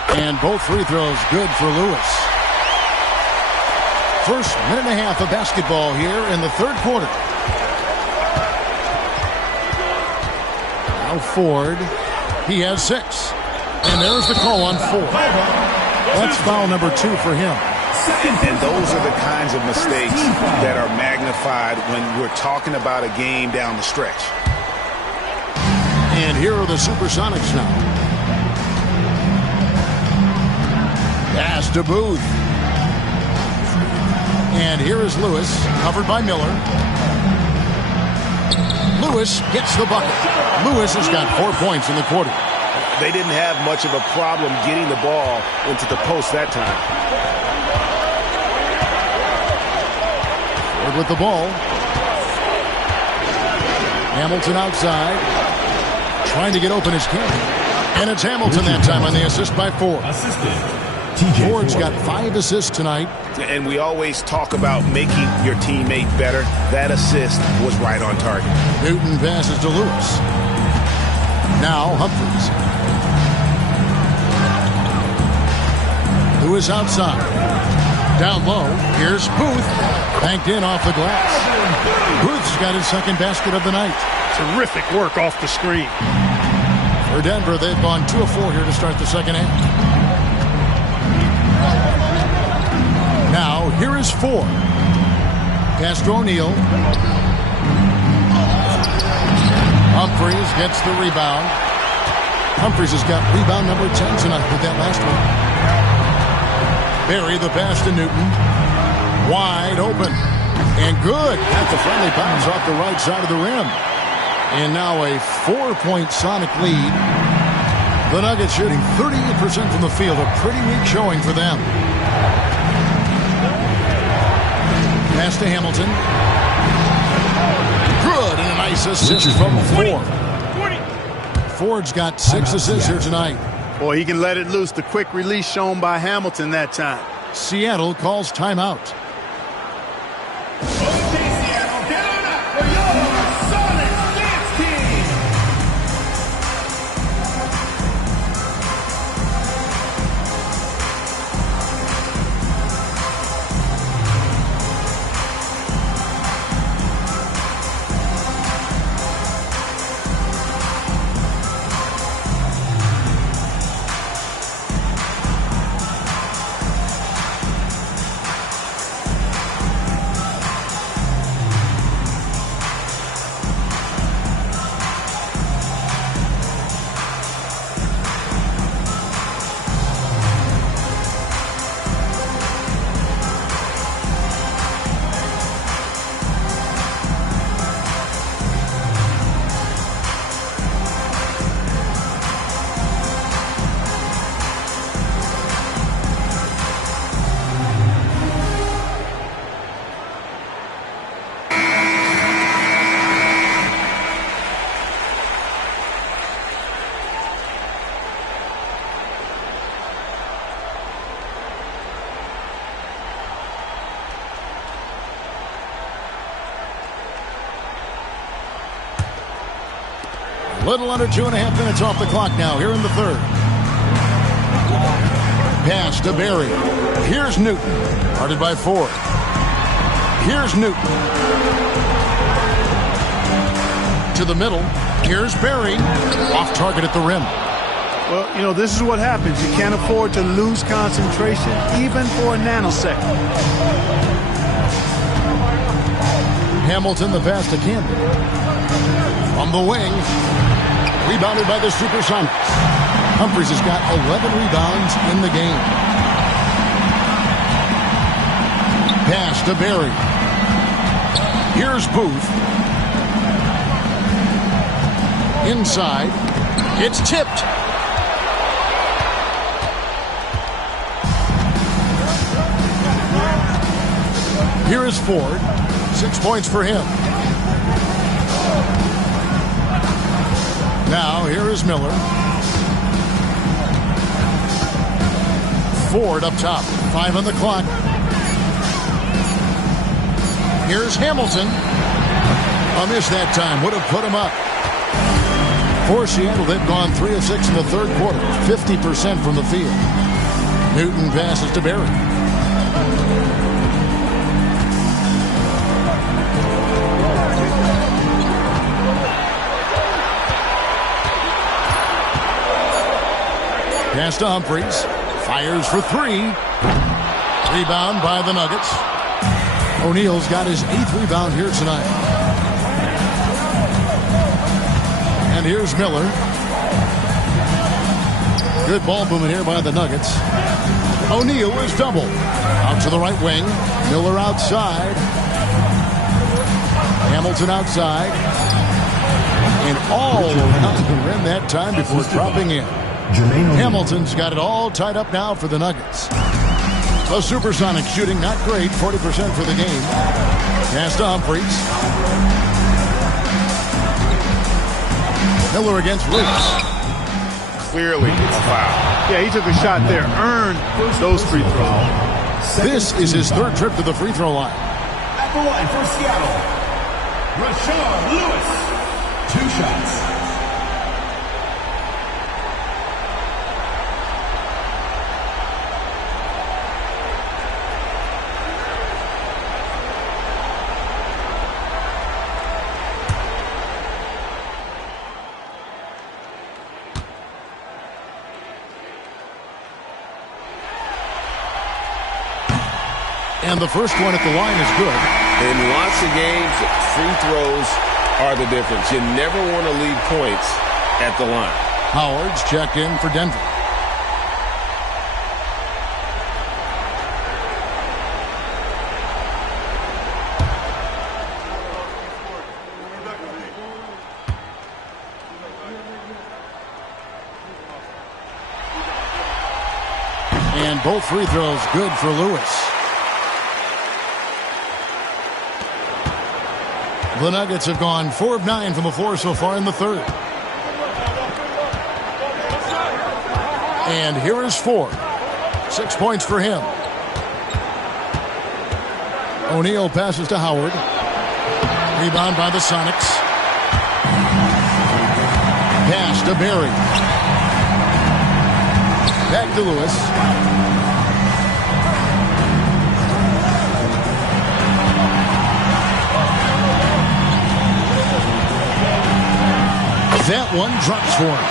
And both free throws good for Lewis. First minute and a half of basketball here in the third quarter. Now Ford. He has 6. And there's the call on Ford. That's foul number 2 for him. And those are the kinds of mistakes that are magnified when we're talking about a game down the stretch. And here are the Supersonics now. Pass to Booth. And here is Lewis, covered by Miller. Lewis gets the bucket. Lewis has got 4 points in the quarter. They didn't have much of a problem getting the ball into the post that time. Ford with the ball. Hamilton outside. Trying to get open as can. And it's Hamilton that time on the assist by Ford. Ford's got 5 assists tonight. And we always talk about making your teammate better. That assist was right on target. Newton passes to Lewis. Now Humphries. Lewis outside. Down low. Here's Booth. Banked in off the glass. Booth's got his second basket of the night. Terrific work off the screen. For Denver, they've gone 2 of 4 here to start the second half. Now, here is Ford. Pass to O'Neal. Humphries gets the rebound. Humphries has got rebound number 10 tonight with that last one. Barry the pass to Newton. Wide open. And good. That's a friendly bounce off the right side of the rim. And now a 4-point Sonic lead. The Nuggets shooting 38% from the field. A pretty weak showing for them. Pass to Hamilton. Good, and a nice assist from Ford. Ford's got 6 assists here tonight. Boy, he can let it loose. The quick release shown by Hamilton that time. Seattle calls timeout. Little under 2.5 minutes off the clock now here in the third. Pass to Barry. Here's Newton. Guarded by Ford. Here's Newton. To the middle. Here's Barry. Off target at the rim. Well, you know, this is what happens. You can't afford to lose concentration, even for a nanosecond. Hamilton, the pass to Camden. From the wing. Rebounded by the Supersonics. Humphries has got 11 rebounds in the game. Pass to Barry. Here's Booth. Inside. It's tipped. Here is Ford. 6 points for him. Now, here is Miller. Ford up top. 5 on the clock. Here's Hamilton. A miss that time. Would have put him up. For Seattle, they've gone 3 of 6 in the third quarter. 50% from the field. Newton passes to Barry. Pass to Humphries. Fires for 3. Rebound by the Nuggets. O'Neal's got his 8th rebound here tonight. And here's Miller. Good ball movement here by the Nuggets. O'Neal is doubled. Out to the right wing. Miller outside. Hamilton outside. And all around the rim that time before dropping in. Hamilton's got it all tied up now for the Nuggets. The Supersonic shooting not great, 40% for the game. Pass to Humphries. Miller against Lewis. Clearly a foul. Yeah, he took a shot there, earned those free throws. This is his 3rd trip to the free throw line. At the line for Seattle, Rashard Lewis. 2 shots. And the first one at the line is good. In lots of games, free throws are the difference. You never want to leave points at the line. Howard's checked in for Denver. And both free throws good for Lewis. The Nuggets have gone 4 of 9 from the floor so far in the third. And here is Ford. 6 points for him. O'Neal passes to Howard. Rebound by the Sonics. Pass to Barry. Back to Lewis. That one drops for him.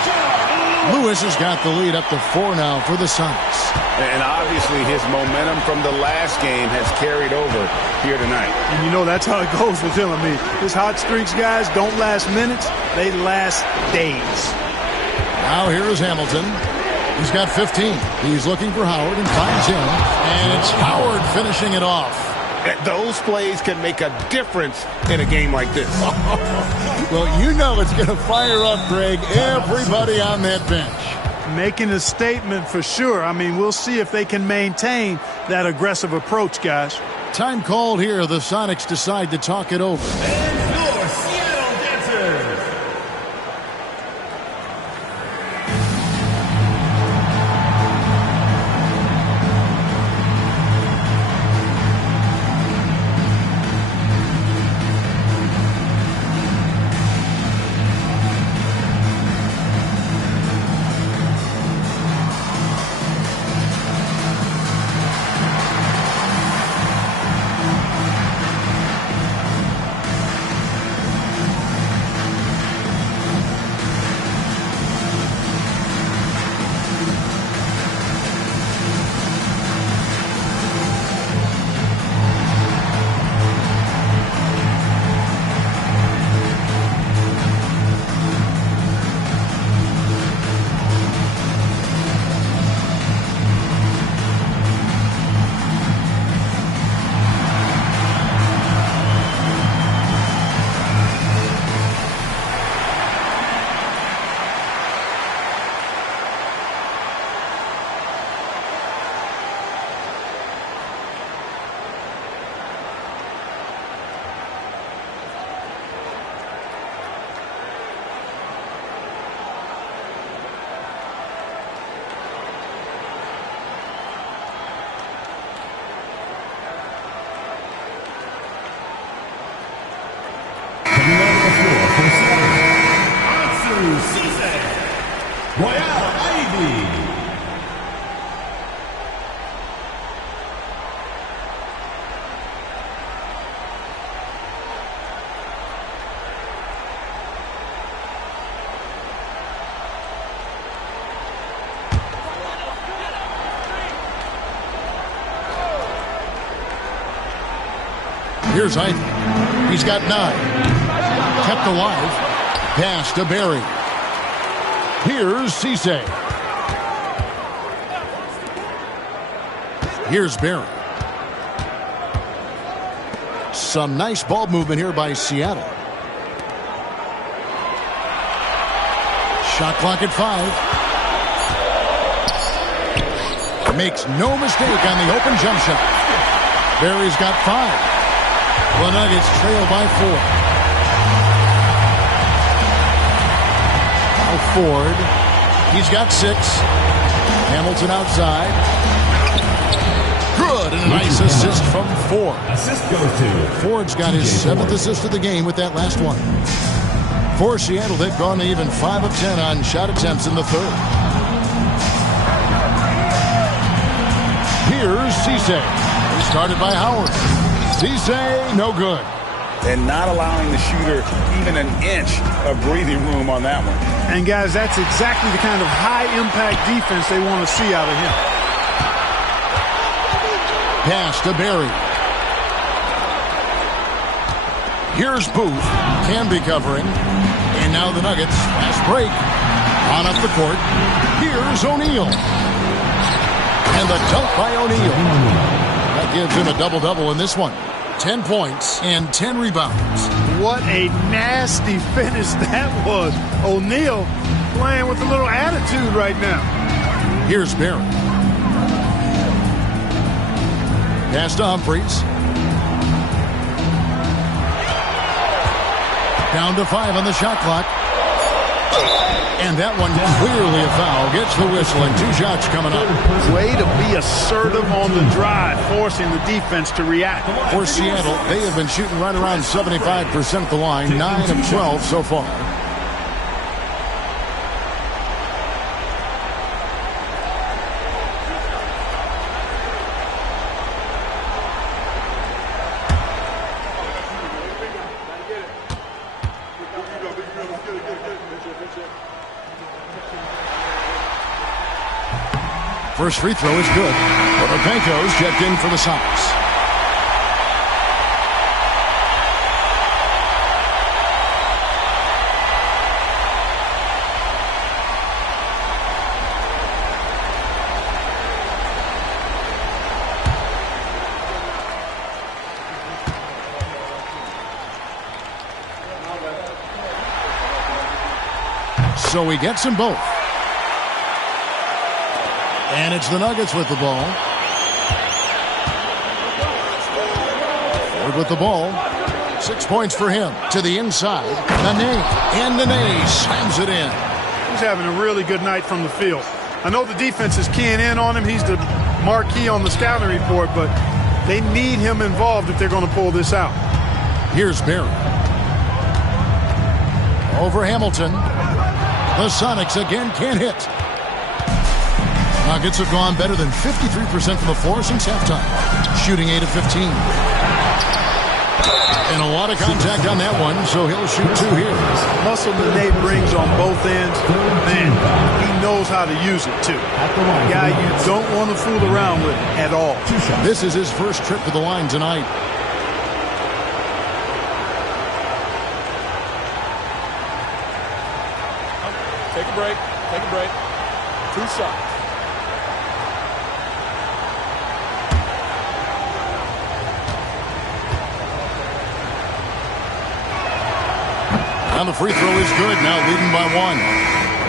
Lewis has got the lead up to 4 now for the Sonics. And obviously his momentum from the last game has carried over here tonight. And you know that's how it goes with him. I mean, his hot streaks, guys, don't last minutes. They last days. Now here is Hamilton. He's got 15. He's looking for Howard and finds him. And it's Howard finishing it off. Those plays can make a difference in a game like this. Well, you know it's going to fire up, Greg, everybody on that bench. Making a statement for sure. I mean, we'll see if they can maintain that aggressive approach, guys. Time called here. The Sonics decide to talk it over. And your Seattle Dancers. Cisse. Royal Ivy. Here's Ivy. He's got 9. Kept alive. Pass to Barry. Here's Cisse. Here's Barry. Some nice ball movement here by Seattle. Shot clock at 5. Makes no mistake on the open jump shot. Barry's got 5. The Nuggets trail by 4. Now Ford. He's got 6. Hamilton outside. Good, and a nice assist from Ford. Assist goes to Ford's got his 7th assist of the game with that last one. For Seattle, they've gone to even 5 of 10 on shot attempts in the third. Here's Cisse. He started by Howard. Cisse, no good. And not allowing the shooter even an inch of breathing room on that one. And, guys, that's exactly the kind of high-impact defense they want to see out of him. Pass to Barry. Here's Booth. Can be covering. And now the Nuggets. Fast break. On up the court. Here's O'Neal. And the dunk by O'Neal. That gives him a double-double in this one. 10 points and 10 rebounds. What a nasty finish that was. O'Neal playing with a little attitude right now. Here's Barry. Pass to Humphries. Down to 5 on the shot clock. And that one clearly a foul. Gets the whistle and 2 shots coming up. Way to be assertive on the drive, forcing the defense to react. For Seattle, they have been shooting right around 75% at the line, 9 of 12 so far. First free throw is good. Potapenko's checked in for the Sox. So he gets them both. And it's the Nuggets with the ball. Ford with the ball. 6 points for him. To the inside. Nene. And Nene slams it in. He's having a really good night from the field. I know the defense is keying in on him. He's the marquee on the scouting report, but they need him involved if they're going to pull this out. Here's Barry. Over Hamilton. The Sonics again can't hit. Nuggets have gone better than 53% from the floor since halftime. Shooting 8 of 15. And a lot of contact on that one, so he'll shoot 2 here. Muscle that Nate brings on both ends, man, he knows how to use it too. A guy you don't want to fool around with at all. This is his first trip to the line tonight. Take a break. Take a break. 2 shots. And the free throw is good, now leading by 1.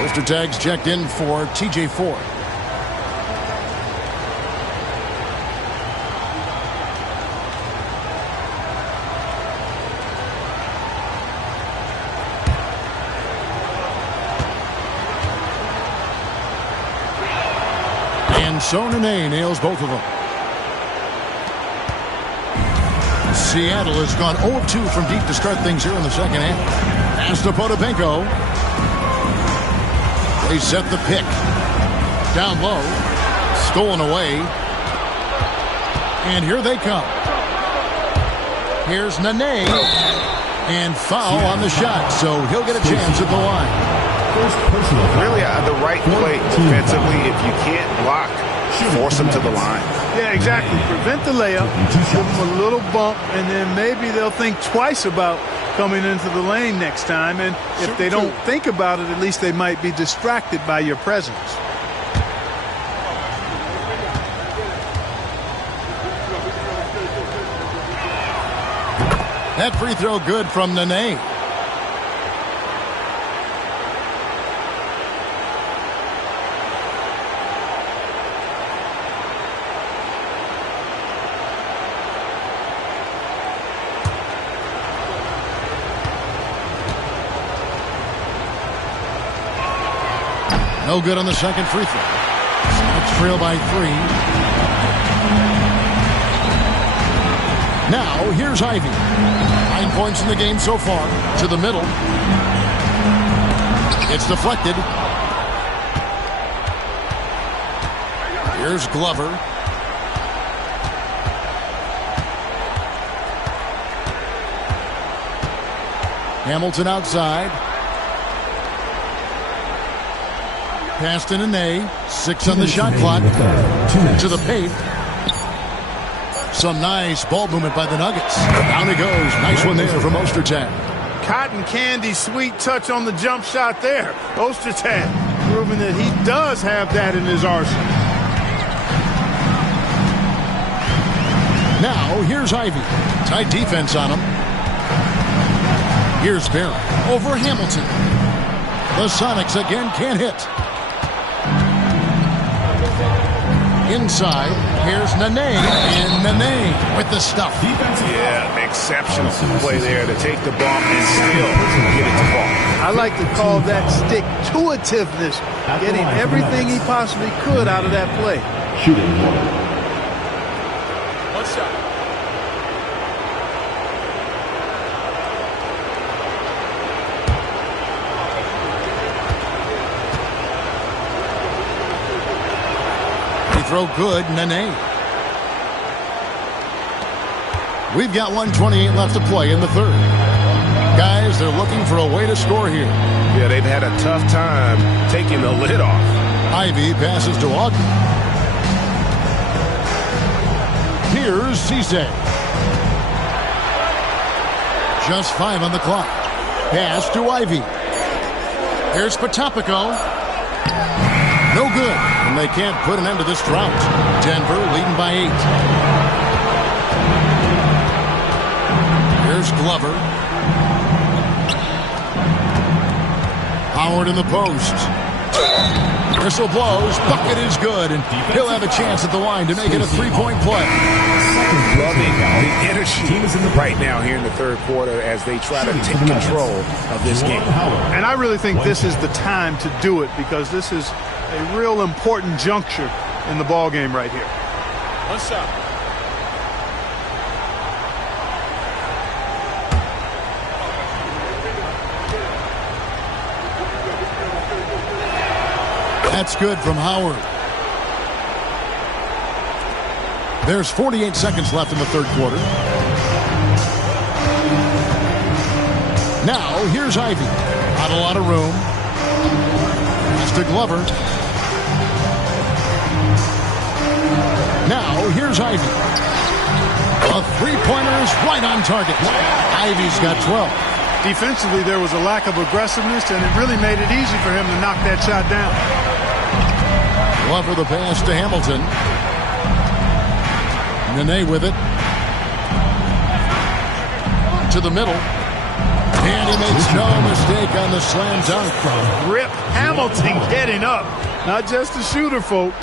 Poster tags checked in for TJ Ford. And so Nene nails both of them. Seattle has gone 0-2 from deep to start things here in the second half. Pass to Potapenko. They set the pick. Down low. Stolen away. And here they come. Here's Nene. And foul on the shot, so he'll get a chance at the line. Really the right play defensively. If you can't block, force them to the line. Yeah, exactly. Prevent the layup, give them a little bump, and then maybe they'll think twice about coming into the lane next time. And if they don't think about it, at least they might be distracted by your presence. That free throw good from Nene. No good on the second free throw. It's trail by 3. Now, here's Ivey. 9 points in the game so far. To the middle. It's deflected. Here's Glover. Hamilton outside. Pass to Nene. 6 on the shot clock. To the paint. Some nice ball movement by the Nuggets. Down it goes. Nice one there from Ostertag. Cotton candy sweet touch on the jump shot there. Ostertag proving that he does have that in his arsenal. Now, here's Ivey. Tight defense on him. Here's Barrett over Hamilton. The Sonics again can't hit. Inside, here's Nene, and Nene with the stuff. Yeah, exceptional play there to take the ball and still get it to fall. I like to call that stick-to-itiveness, getting everything he possibly could out of that play. Shooting 1. One shot. Throw good, Nene. We've got 1:28 left to play in the third. Guys, they're looking for a way to score here. Yeah, they've had a tough time taking the lid off. Ivey passes to Ogden. Here's Cisse. Just 5 on the clock. Pass to Ivey. Here's Potapico. No good, and they can't put an end to this drought. Denver leading by 8. Here's Glover. Howard in the post. Whistle blows. Bucket is good, and he'll have a chance at the line to make it a 3-point play. Loving the energy right now here in the third quarter as they try to take control of this game. And I really think this is the time to do it because this is a real important juncture in the ball game right here. One shot. That's good from Howard. There's 48 seconds left in the third quarter. Now, here's Ivey. Not a lot of room. Pass to Glover. Now, here's Ivey. A three-pointer is right on target. Ivey's got 12. Defensively, there was a lack of aggressiveness, and it really made it easy for him to knock that shot down. Glover the pass to Hamilton. Nene with it. To the middle. And he makes no mistake on the slam dunk. Rip Hamilton getting up. Not just a shooter, folks.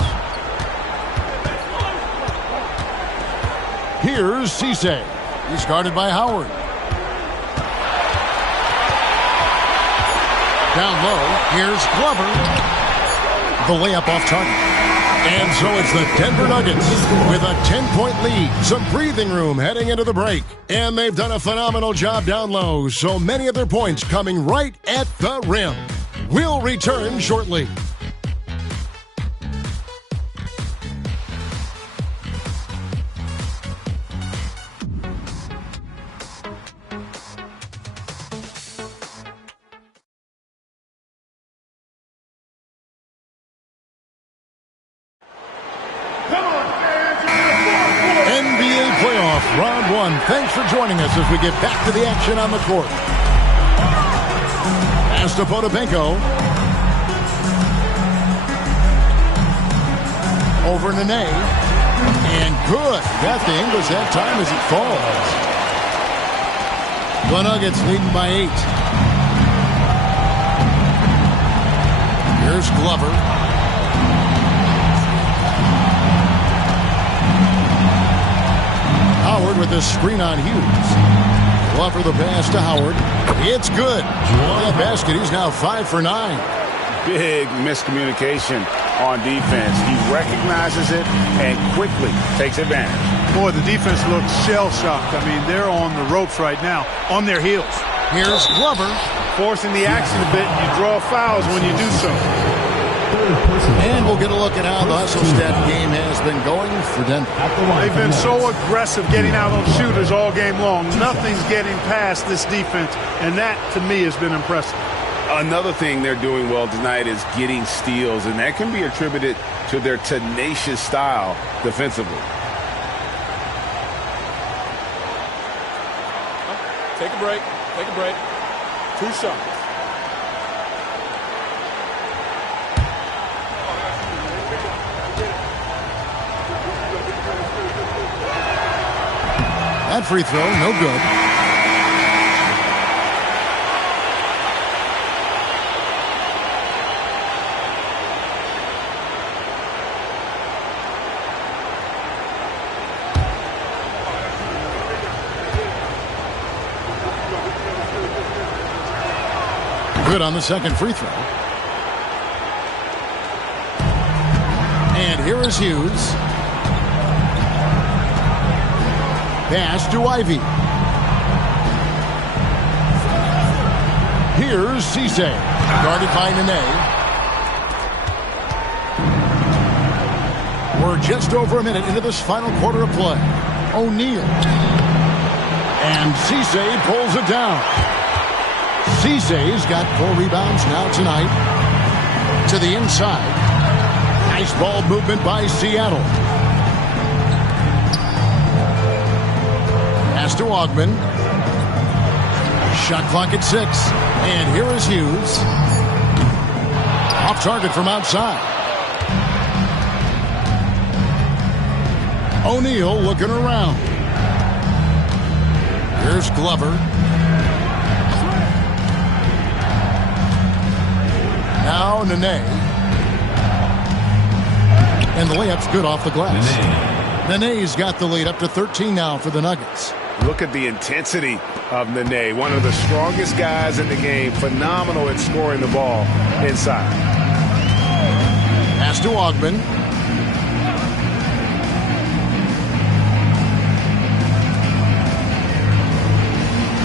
Here's Cisse. He's guarded by Howard. Down low. Here's Glover. The layup off target. And so it's the Denver Nuggets with a 10-point lead. Some breathing room heading into the break. And they've done a phenomenal job down low. So many of their points coming right at the rim. We'll return shortly. NBA playoff round one. Thanks for joining us as we get back to the action on the court. Pass to Potapenko. Over Nene. And good. Got the English that time as it falls. The Nuggets leading by 8. Here's Glover. Howard with the screen on Hughes. Glover the pass to Howard. It's good. That basket, he's now 5 for 9. Big miscommunication on defense. He recognizes it and quickly takes advantage. Boy, the defense looks shell-shocked. I mean, they're on the ropes right now, on their heels. Here's Glover. Forcing the action a bit, and you draw fouls when you do so. And we'll get a look at how the hustle step game has been going for Denver. They've been so aggressive getting out on shooters all game long. Nothing's getting past this defense, and that, to me, has been impressive. Another thing they're doing well tonight is getting steals, and that can be attributed to their tenacious style defensively. Take a break. Take a break. 2 shots. That free throw, no good. Good on the second free throw. And here is Hughes. Pass to Ivy. Here's Cisse. Guarded by Nene. We're just over a minute into this final quarter of play. O'Neal. And Cisse pulls it down. Cisse's got 4 rebounds now tonight. To the inside. Nice ball movement by Seattle. Pass to Ogman. Shot clock at 6. And here is Hughes. Off target from outside. O'Neal looking around. Here's Glover. Now Nene. And the layup's good off the glass. Nene's got the lead up to 13 now for the Nuggets. Look at the intensity of Nene, one of the strongest guys in the game. Phenomenal at scoring the ball inside. Pass to Ogman.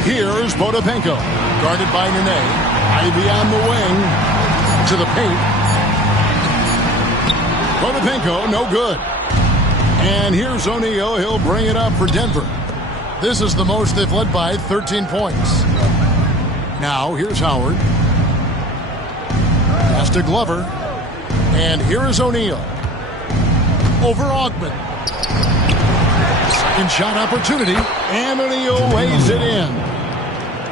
Here's Potapenko. Guarded by Nene. Ivy on the wing. To the paint. Potapenko, no good. And here's O'Neal. He'll bring it up for Denver. This is the most they've led by, 13 points. Now, here's Howard. Pass to Glover. And here is O'Neal. Over Ogman. Second shot opportunity. And O'Neal lays it in.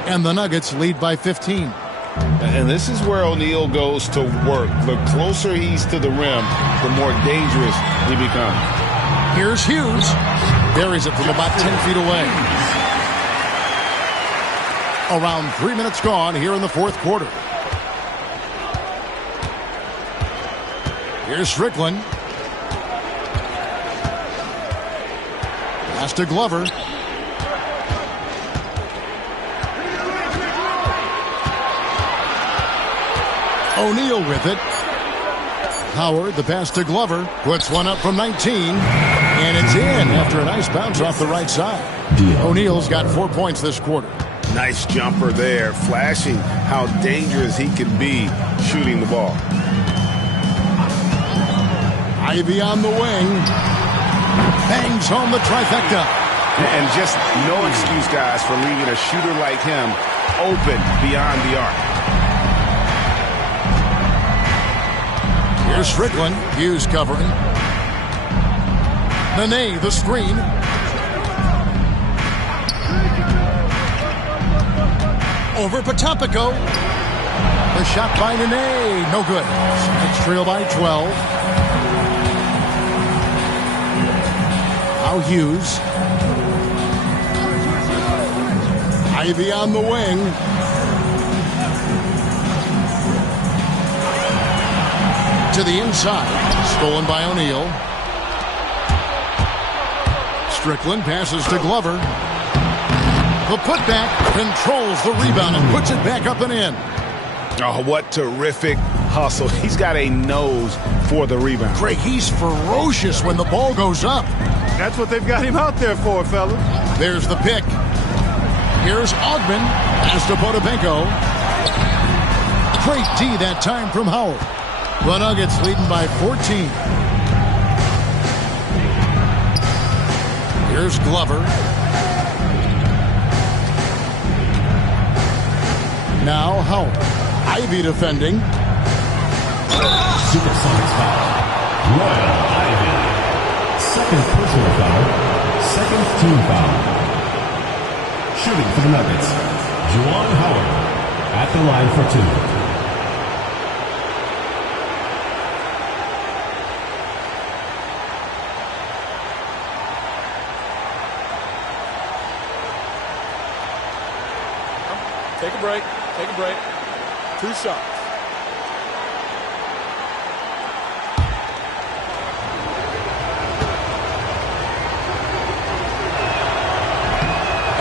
And the Nuggets lead by 15. And this is where O'Neal goes to work. The closer he's to the rim, the more dangerous he becomes. Here's Hughes. Buries it from about 10 feet away. Around 3 minutes gone here in the fourth quarter. Here's Strickland. Pass to Glover. O'Neal with it. Howard, the pass to Glover. Puts one up from 19. And it's in after a nice bounce off the right side. O'Neal's got 4 points this quarter. Nice jumper there, flashing how dangerous he can be shooting the ball. Ivy on the wing. Bangs home the trifecta. And just no excuse, guys, for leaving a shooter like him open beyond the arc. Here's Strickland. Hughes covering. Nene, the screen. Over Potapico. The shot by Nene. No good. Next trail by 12. Now Hughes. Ivy on the wing. To the inside. Stolen by O'Neal. Strickland passes to Glover. The putback controls the rebound and puts it back up and in. Oh, what terrific hustle. He's got a nose for the rebound. Craig, he's ferocious when the ball goes up. That's what they've got him out there for, fellas. There's the pick. Here's Ogman. Pass to Potapenko. Great D that time from Howard. The Nuggets leading by 14. Here's Glover. Now Howard. Ivy defending. Supersonics foul. Royal Ivy. Second personal foul. Second team foul. Shooting for the Nuggets, Juwan Howard at the line for 2. Take a break. Take a break. 2 shots.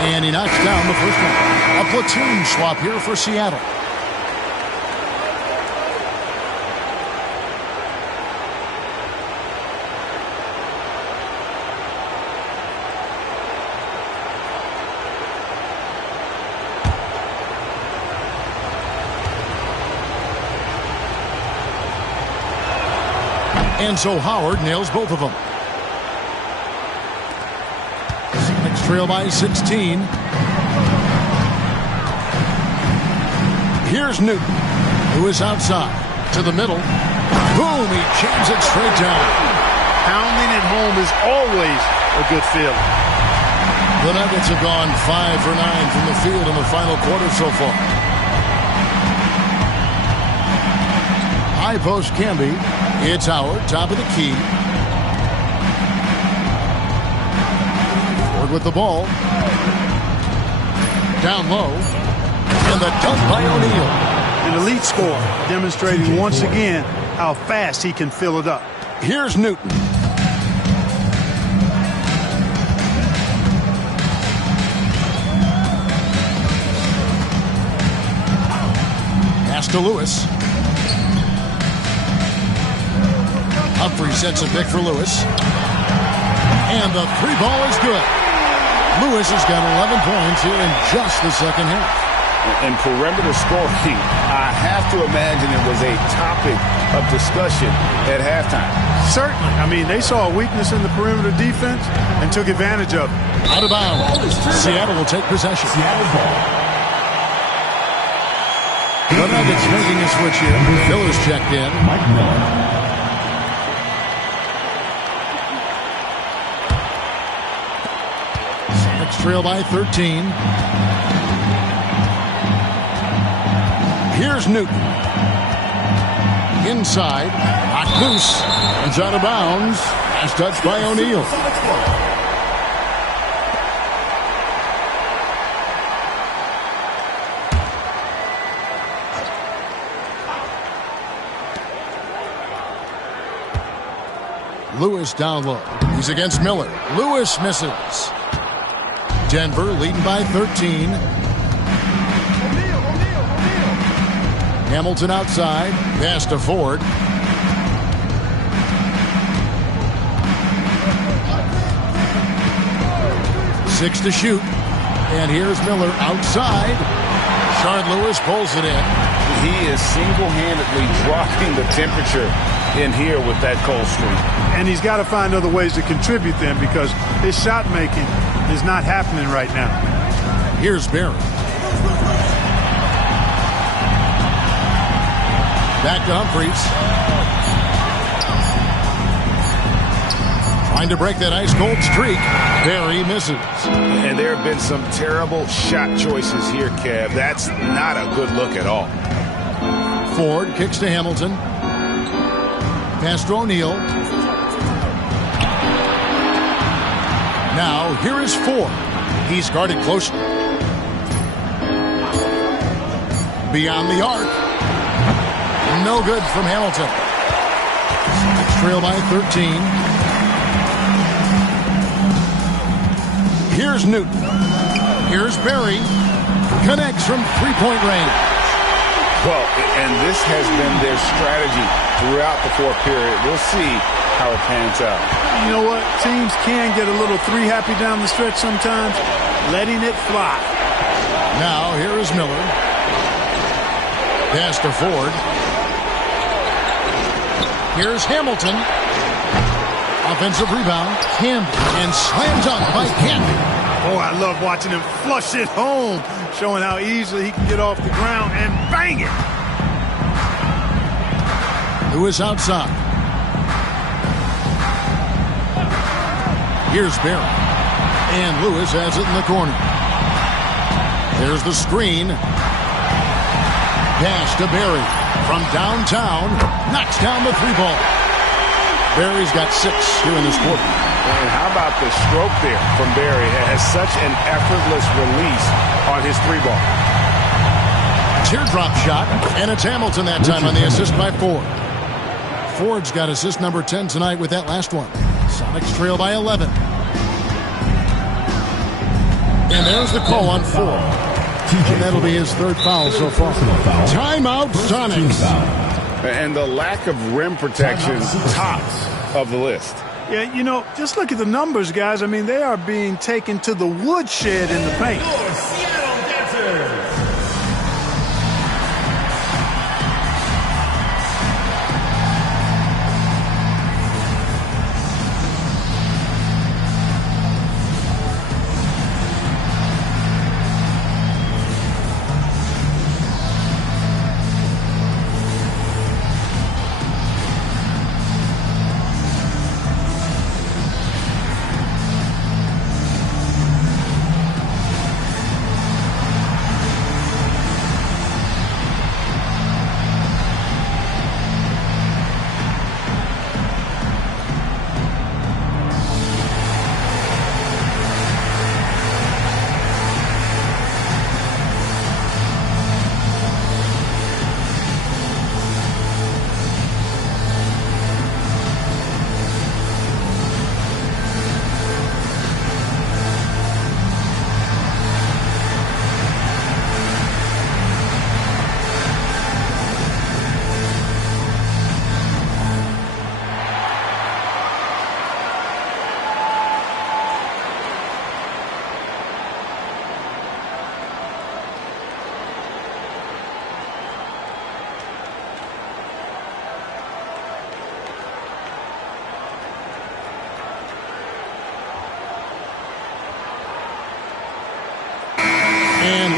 And he knocks down the first one. A platoon swap here for Seattle. And so Howard nails both of them. Next trail by 16. Here's Newton, who is outside. To the middle. Boom, he jams it straight down. Pounding it home is always a good feeling. The Nuggets have gone 5 for 9 from the field in the final quarter so far. High post Camby. It's Howard, top of the key. Ford with the ball. Down low. And the dunk by O'Neal. An elite scorer, demonstrating once again how fast he can fill it up. Here's Newton. Pass to Lewis. Humphrey sets a pick for Lewis. And the 3 ball is good. Lewis has got 11 points here in just the second half. And perimeter scoring, I have to imagine it was a topic of discussion at halftime. Certainly. I mean, they saw a weakness in the perimeter defense and took advantage of it. Out of bounds. Seattle will take possession. Seattle ball. The Nuggets making a switch here. Miller's checked in. Mike Miller. Trail by 13. Here's Newton. Inside. Knocked loose. It's out of bounds. Last touch by O'Neal. Lewis down low. He's against Miller. Lewis misses. Denver leading by 13. Hamilton outside. Pass to Ford. Six to shoot. And here's Miller outside. Shard Lewis pulls it in. He is single-handedly dropping the temperature in here with that cold streak. And he's got to find other ways to contribute then, because his shot making is not happening right now. Here's Barry. Back to Humphries. Trying to break that ice-cold streak. Barry misses. And there have been some terrible shot choices here, Kev. That's not a good look at all. Ford kicks to Hamilton. Pass to O'Neal. Now, here is Ford. He's guarded close. Beyond the arc. No good from Hamilton. Trail by 13. Here's Newton. Here's Barry. Connects from three-point range. Well, and this has been their strategy throughout the fourth period. We'll see how it pans out. You know what? Teams can get a little three-happy down the stretch sometimes, letting it fly. Now, here is Miller. Pass to Ford. Here's Hamilton. Offensive rebound. Camby. And slam dunk by Camby. Oh, I love watching him flush it home, showing how easily he can get off the ground and bang it. Lewis outside. Here's Barry. And Lewis has it in the corner. There's the screen. Pass to Barry. From downtown. Knocks down the three ball. Barry's got 6 here in this quarter. And how about the stroke there from Barry? Has such an effortless release on his three ball. Teardrop shot. And it's Hamilton that time on the assist by Ford. Ford's got assist number 10 tonight with that last one. Sonics trail by 11. And there's the call on Ford. And that'll be his 3rd foul so far. Timeout, Sonics. And the lack of rim protection tops of the list. Yeah, you know, just look at the numbers, guys. I mean, they are being taken to the woodshed in the paint. Your Seattle Dancers.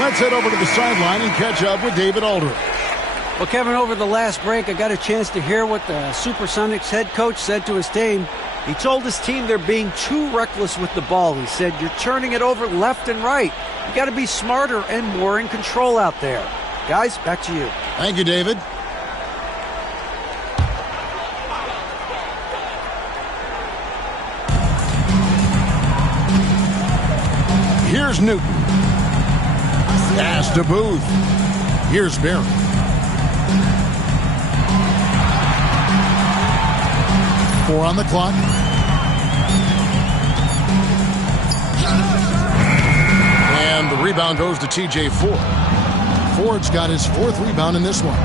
Let's head over to the sideline and catch up with David Aldridge. Well, Kevin, over the last break, I got a chance to hear what the Supersonics head coach said to his team. He told his team they're being too reckless with the ball. He said, you're turning it over left and right. You got to be smarter and more in control out there. Guys, back to you. Thank you, David. Here's Newton. Pass to Booth. Here's Barry. Four on the clock. And the rebound goes to T.J. Ford. Ford's got his 4th rebound in this one.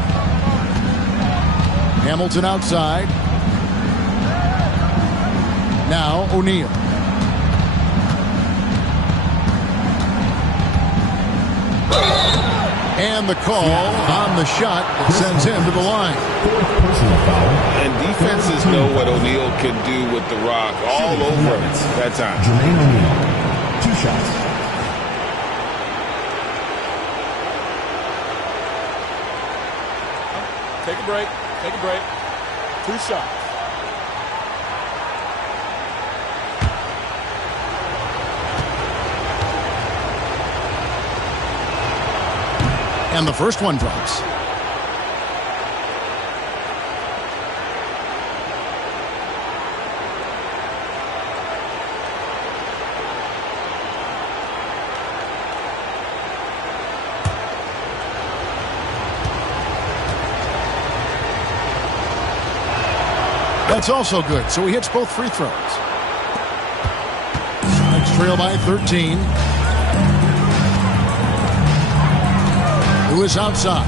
Hamilton outside. Now O'Neal. And the call on the shot that sends him to the line. Personal foul. And defenses know what O'Neal can do with the rock all over that time. Jermaine O'Neal, 2 shots. Take a break. Take a break. 2 shots. And the first one drops. That's also good, so he hits both free throws. Sonics trail by 13. Lewis outside.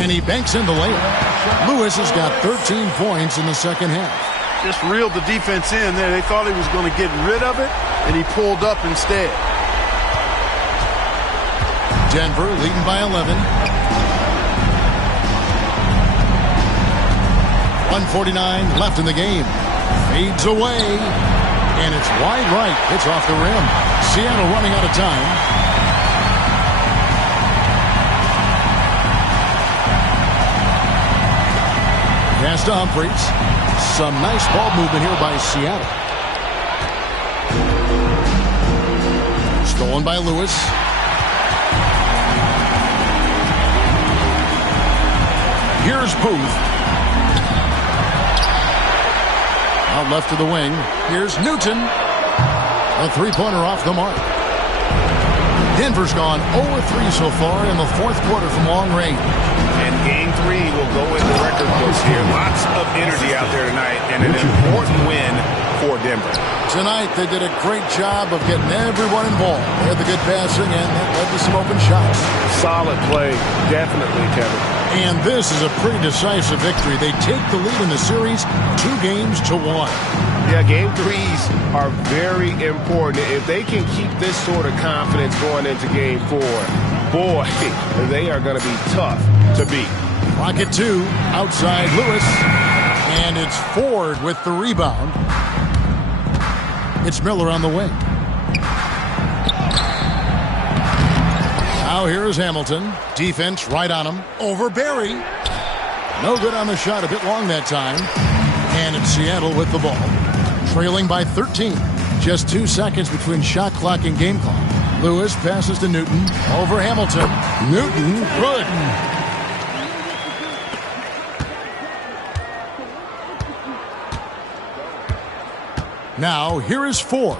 And he banks in the layup. Lewis has got 13 points in the second half. Just reeled the defense in there. They thought he was going to get rid of it, and he pulled up instead. Denver leading by 11. 1:49 left in the game. Fades away, and it's wide right. It's off the rim. Seattle running out of time. Pass to Humphries. Some nice ball movement here by Seattle. Stolen by Lewis. Here's Booth. Out left to the wing. Here's Newton. A three-pointer off the mark. Denver's gone 0-3 so far in the fourth quarter from long range. And Game 3 will go in the record books here. Lots of energy out there tonight, and an important win for Denver. Tonight, they did a great job of getting everyone involved. They had the good passing, and that led to some open shots. Solid play, definitely, Kevin. And this is a pretty decisive victory. They take the lead in the series 2-1. Yeah, Game 3s are very important. If they can keep this sort of confidence going into Game 4, boy, they are going to be tough to beat. Rocket 2, outside Lewis. And it's Ford with the rebound. It's Miller on the wing. Now here's Hamilton. Defense right on him. Over Barry. No good on the shot. A bit long that time. And it's Seattle with the ball. Trailing by 13. Just 2 seconds between shot clock and game clock. Lewis passes to Newton. Over Hamilton. Newton. Good. Now, here is Ford.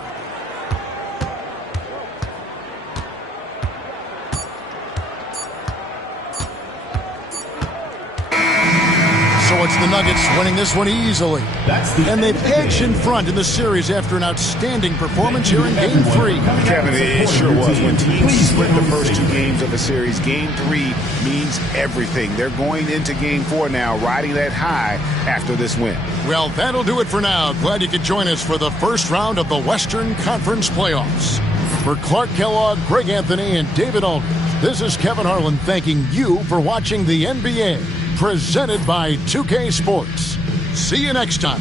So it's the Nuggets winning this one easily. And they've edged in front in the series after an outstanding performance here in Game 3. Kevin, it sure was. When teams split the first 2 games of a series, Game 3 means everything. They're going into Game 4 now, riding that high after this win. Well, that'll do it for now. Glad you could join us for the first round of the Western Conference Playoffs. For Clark Kellogg, Greg Anthony, and David Aldridge, this is Kevin Harlan thanking you for watching the NBA, presented by 2K Sports. See you next time.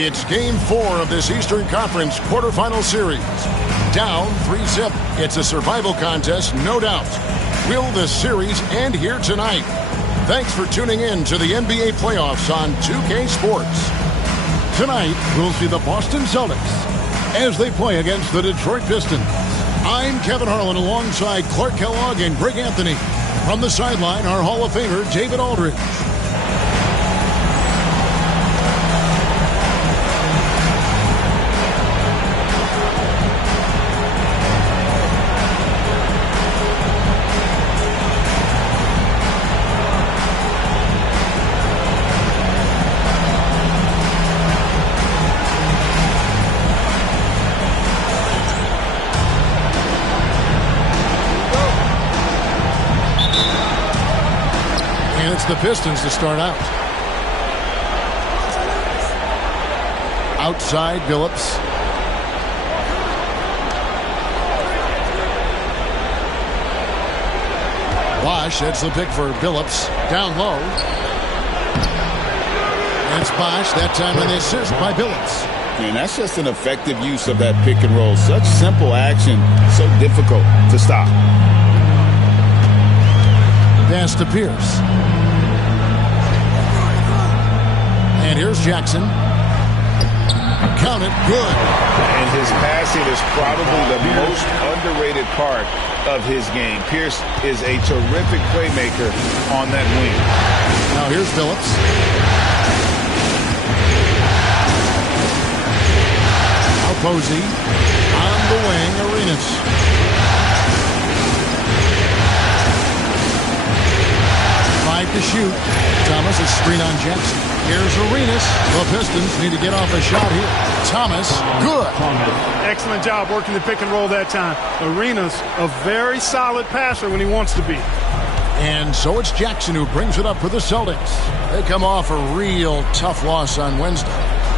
It's Game 4 of this Eastern Conference quarterfinal series. Down 3-zip. It's a survival contest, no doubt. Will the series end here tonight? Thanks for tuning in to the NBA playoffs on 2K Sports. Tonight, we'll see the Boston Celtics as they play against the Detroit Pistons. I'm Kevin Harlan alongside Clark Kellogg and Greg Anthony. From the sideline, our Hall of Famer, David Aldridge. The Pistons to start out. Outside, Billups. Bosh, that's the pick for Billups. Down low. That's Bosh. That time on the assist by Billups. And that's just an effective use of that pick and roll. Such simple action, so difficult to stop. Pass to Pierce. And here's Jackson. Count it, good. And his passing is probably the most underrated part of his game. Pierce is a terrific playmaker on that wing. Now here's Billups. Now Posey. On the wing, Arenas. Five to shoot. Thomas, a screen on Jackson. Here's Arenas. The Pistons need to get off a shot here. Thomas, good. Excellent job working the pick and roll that time. Arenas, a very solid passer when he wants to be. And so it's Jackson who brings it up for the Celtics. They come off a real tough loss on Wednesday.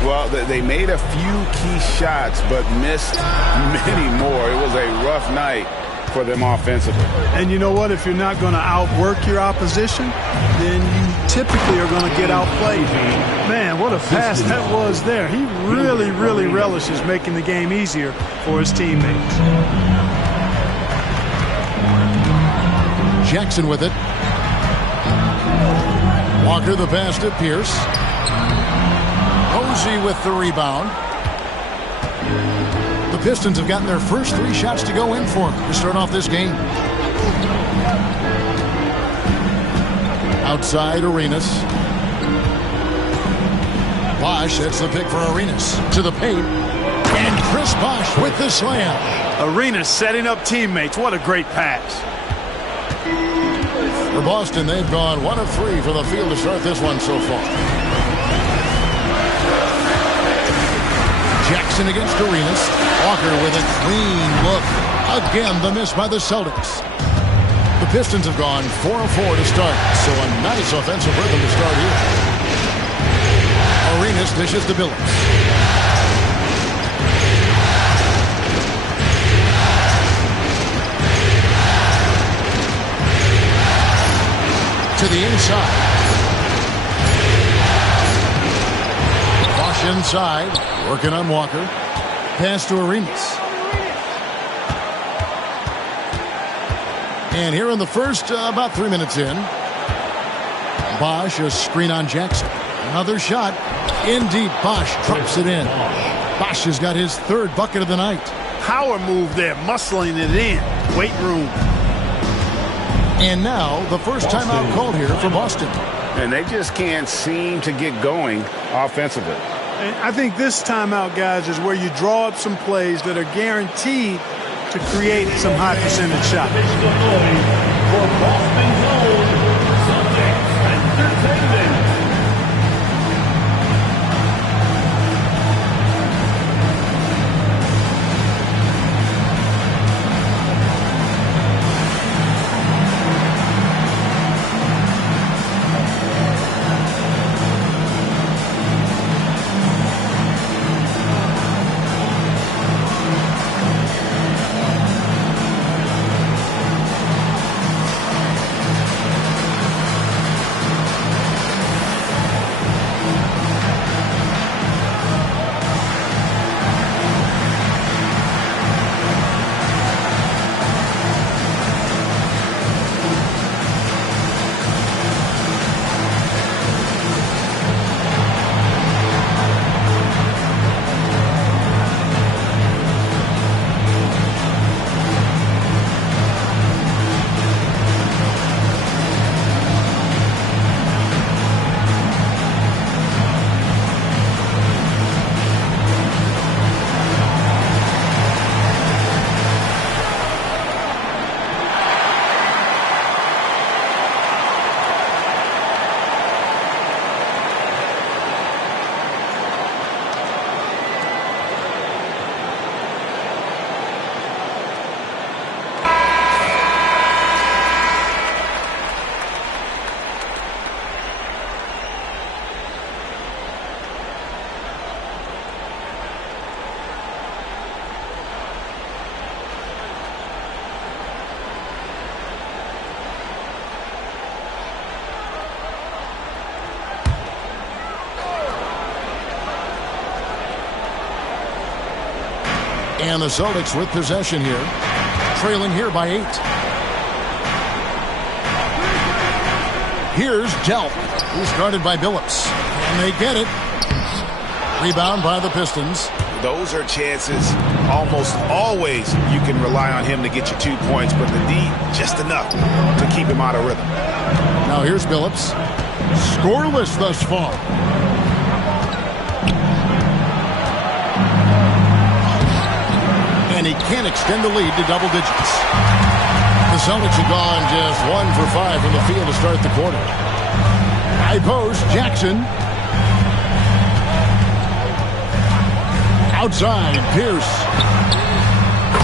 Well, they made a few key shots, but missed many more. It was a rough night for them offensively. And you know what? If you're not going to outwork your opposition, then you typically are going to get outplayed. Man, what a pass that was there. He really, really relishes making the game easier for his teammates. Jackson with it. Walker the pass to Pierce. Posey with the rebound. The Pistons have gotten their first 3 shots to go in for to start off this game. Outside, Arenas. Bosh, that's the pick for Arenas. To the paint. And Chris Bosh with the slam. Arenas setting up teammates. What a great pass. For Boston, they've gone 1 of 3 for the field to start this one so far. Jackson against Arenas. Walker with a clean look. Again, the miss by the Celtics. The Pistons have gone 4 of 4 to start, so a nice offensive rhythm to start here. Arenas dishes to Billups. to the inside. Bosch inside, working on Walker. Pass to Arenas. And here in the first, about 3 minutes in, Bosch, a screen on Jackson. Another shot in deep. Bosch drops it in. Bosch has got his third bucket of the night. Power move there, muscling it in. Weight room. And now the first timeout called here for Boston. And they just can't seem to get going offensively. And I think this timeout, guys, is where you draw up some plays that are guaranteed to create some high percentage shots. For Boston Gold, Celtics Entertainment. And the Celtics with possession here, trailing here by 8. Here's Delp, who's guarded by Billups. And they get it. Rebound by the Pistons. Those are chances almost always you can rely on him to get you 2 points, but the D just enough to keep him out of rhythm. Now here's Billups. Scoreless thus far. And he can't extend the lead to double digits. The Celtics have gone just 1 for 5 from the field to start the quarter. High post, Jackson. Outside, Pierce.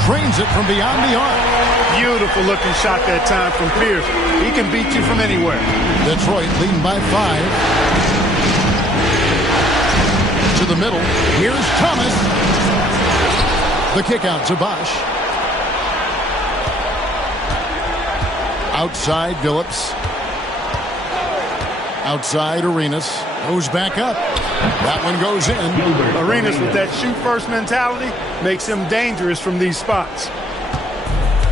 Trains it from beyond the arc. Beautiful looking shot that time from Pierce. He can beat you from anywhere. Detroit leading by 5. To the middle. Here's Thomas. The kick out to Bosch. Outside Billups. Outside Arenas. Goes back up. That one goes in. Arenas with that shoot first mentality makes him dangerous from these spots.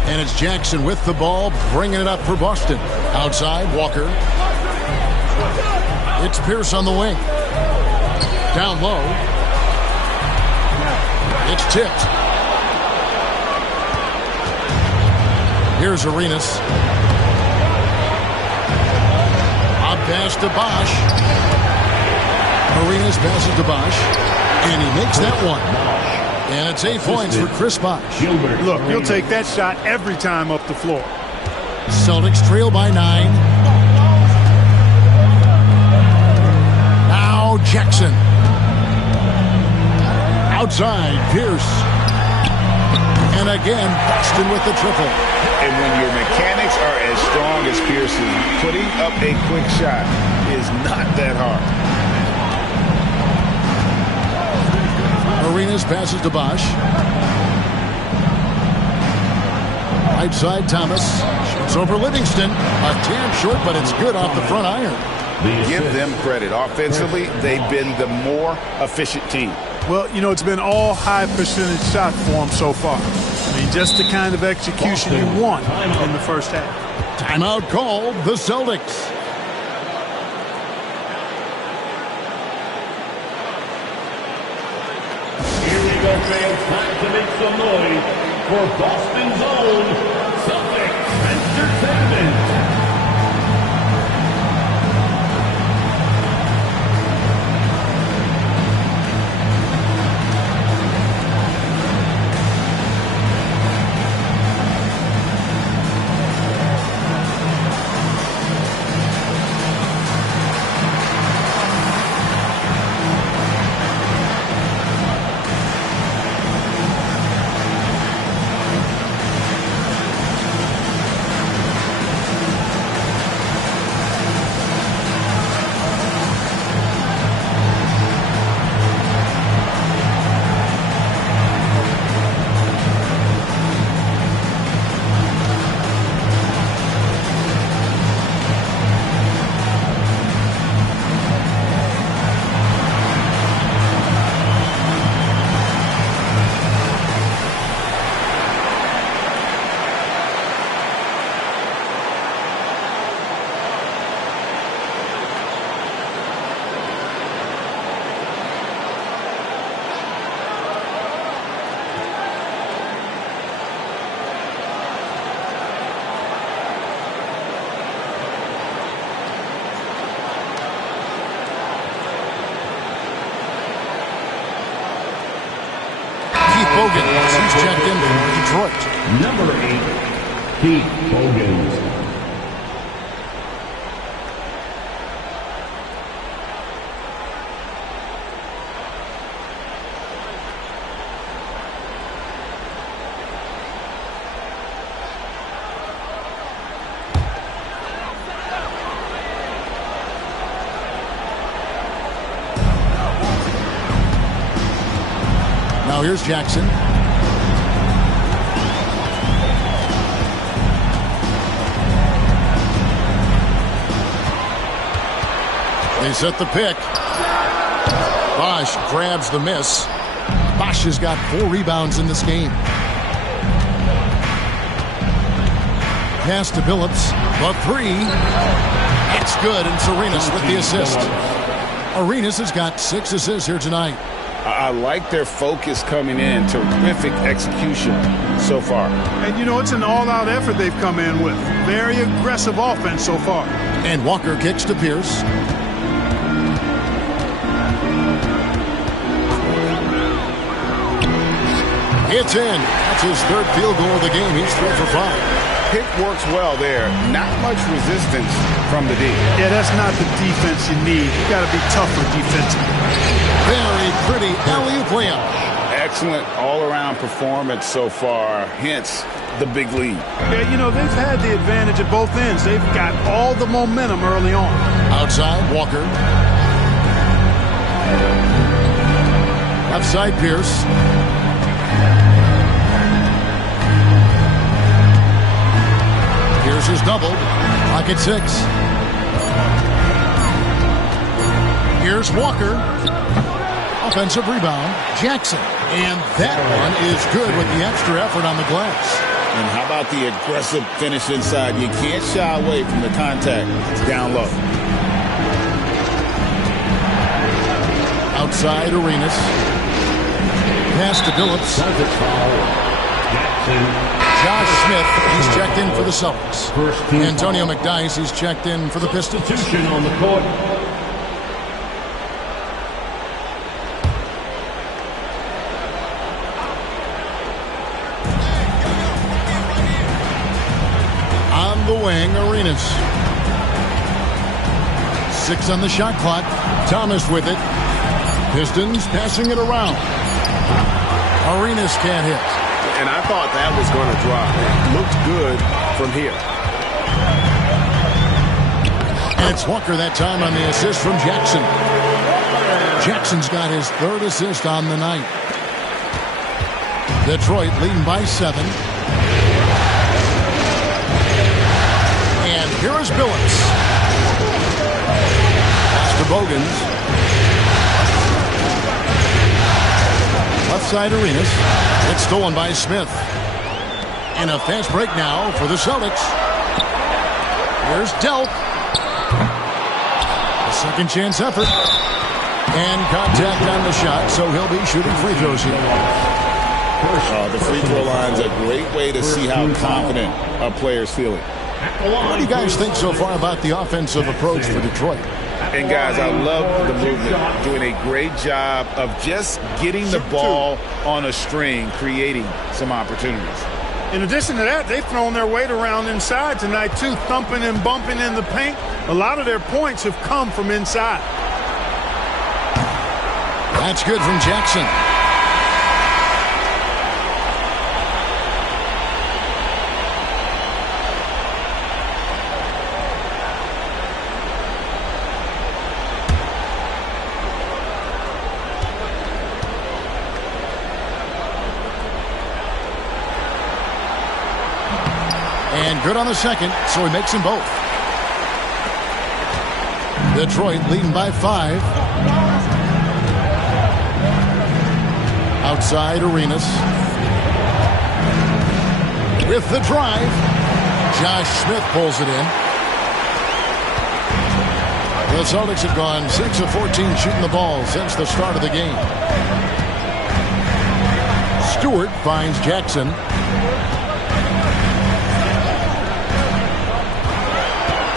And it's Jackson with the ball, bringing it up for Boston. Outside Walker. It's Pierce on the wing. Down low. It's tipped. Here's Arenas. Up pass to Bosch. Arenas passes to Bosch. And he makes that one. And it's 8 points for Chris Bosch. Look, he'll take that shot every time up the floor. Celtics trail by 9. Now Jackson. Outside, Pierce. And again, Boston with the triple. And when your mechanics are as strong as Pierce's, putting up a quick shot is not that hard. Arenas passes to Bosch. Right side, Thomas. Shoots over Livingston. A tad short, but it's good off the front iron. Give them credit. Offensively, they've been the more efficient team. Well, you know, it's been all high percentage shots for them so far. I mean, just the kind of execution you want in the first half. Timeout called the Celtics. Here we go, fans. Time to make some noise for Boston's own Celtics Entertainment. Bogans, he's checked in from Detroit. Number 8, Keith Bogans. Now here's Jackson. They set the pick. Bosch grabs the miss. Bosch has got 4 rebounds in this game. Pass to Billups. The 3. It's good, and it's Arenas with the assist. Arenas has got 6 assists here tonight. I like their focus coming in. Terrific execution so far. And, you know, it's an all-out effort they've come in with. Very aggressive offense so far. And Walker kicks to Pierce. It's in. That's his 3rd field goal of the game. He's 3 for 5. Pick works well there. Not much resistance from the D. Yeah, that's not the defense you need. You got to be tougher defensively. Very pretty alley-oop layup. Excellent all-around performance so far, hence the big lead. Yeah, you know, they've had the advantage at both ends. They've got all the momentum early on. Outside, Walker. Left side, Pierce. Pierce is doubled. Clock at 6. Here's Walker. Offensive rebound, Jackson. And that one is good with the extra effort on the glass. And how about the aggressive finish inside? You can't shy away from the contact down low. Outside, Arenas. Pass to Billups. Josh Smith, he's checked in for the Celtics. Antonio McDyess, he's checked in for the Pistons. Substitution on the court. On the wing, Arenas. 6 on the shot clock. Thomas with it. Pistons passing it around. Arenas can't hit. And I thought that was going to drop. It looked good from here. And it's Walker that time on the assist from Jackson. Jackson's got his 3rd assist on the night. Detroit leading by 7. Here's Billups. Pass to Bogans. Left side Arenas. It's stolen by Smith. And a fast break now for the Celtics. Here's Delk. A second chance effort. And contact on the shot, so he'll be shooting free throws here. The free throw line's a great way to see how confident a player's feeling. What do you guys think so far about the offensive approach for Detroit? And guys, I love the movement, doing a great job of just getting the ball on a string, creating some opportunities. In addition to that, they've thrown their weight around inside tonight, too, thumping and bumping in the paint. A lot of their points have come from inside. That's good from Jackson. And good on the second, so he makes them both. Detroit leading by 5. Outside Arenas. With the drive. Josh Smith pulls it in. The Celtics have gone 6 of 14 shooting the ball since the start of the game. Stewart finds Jackson.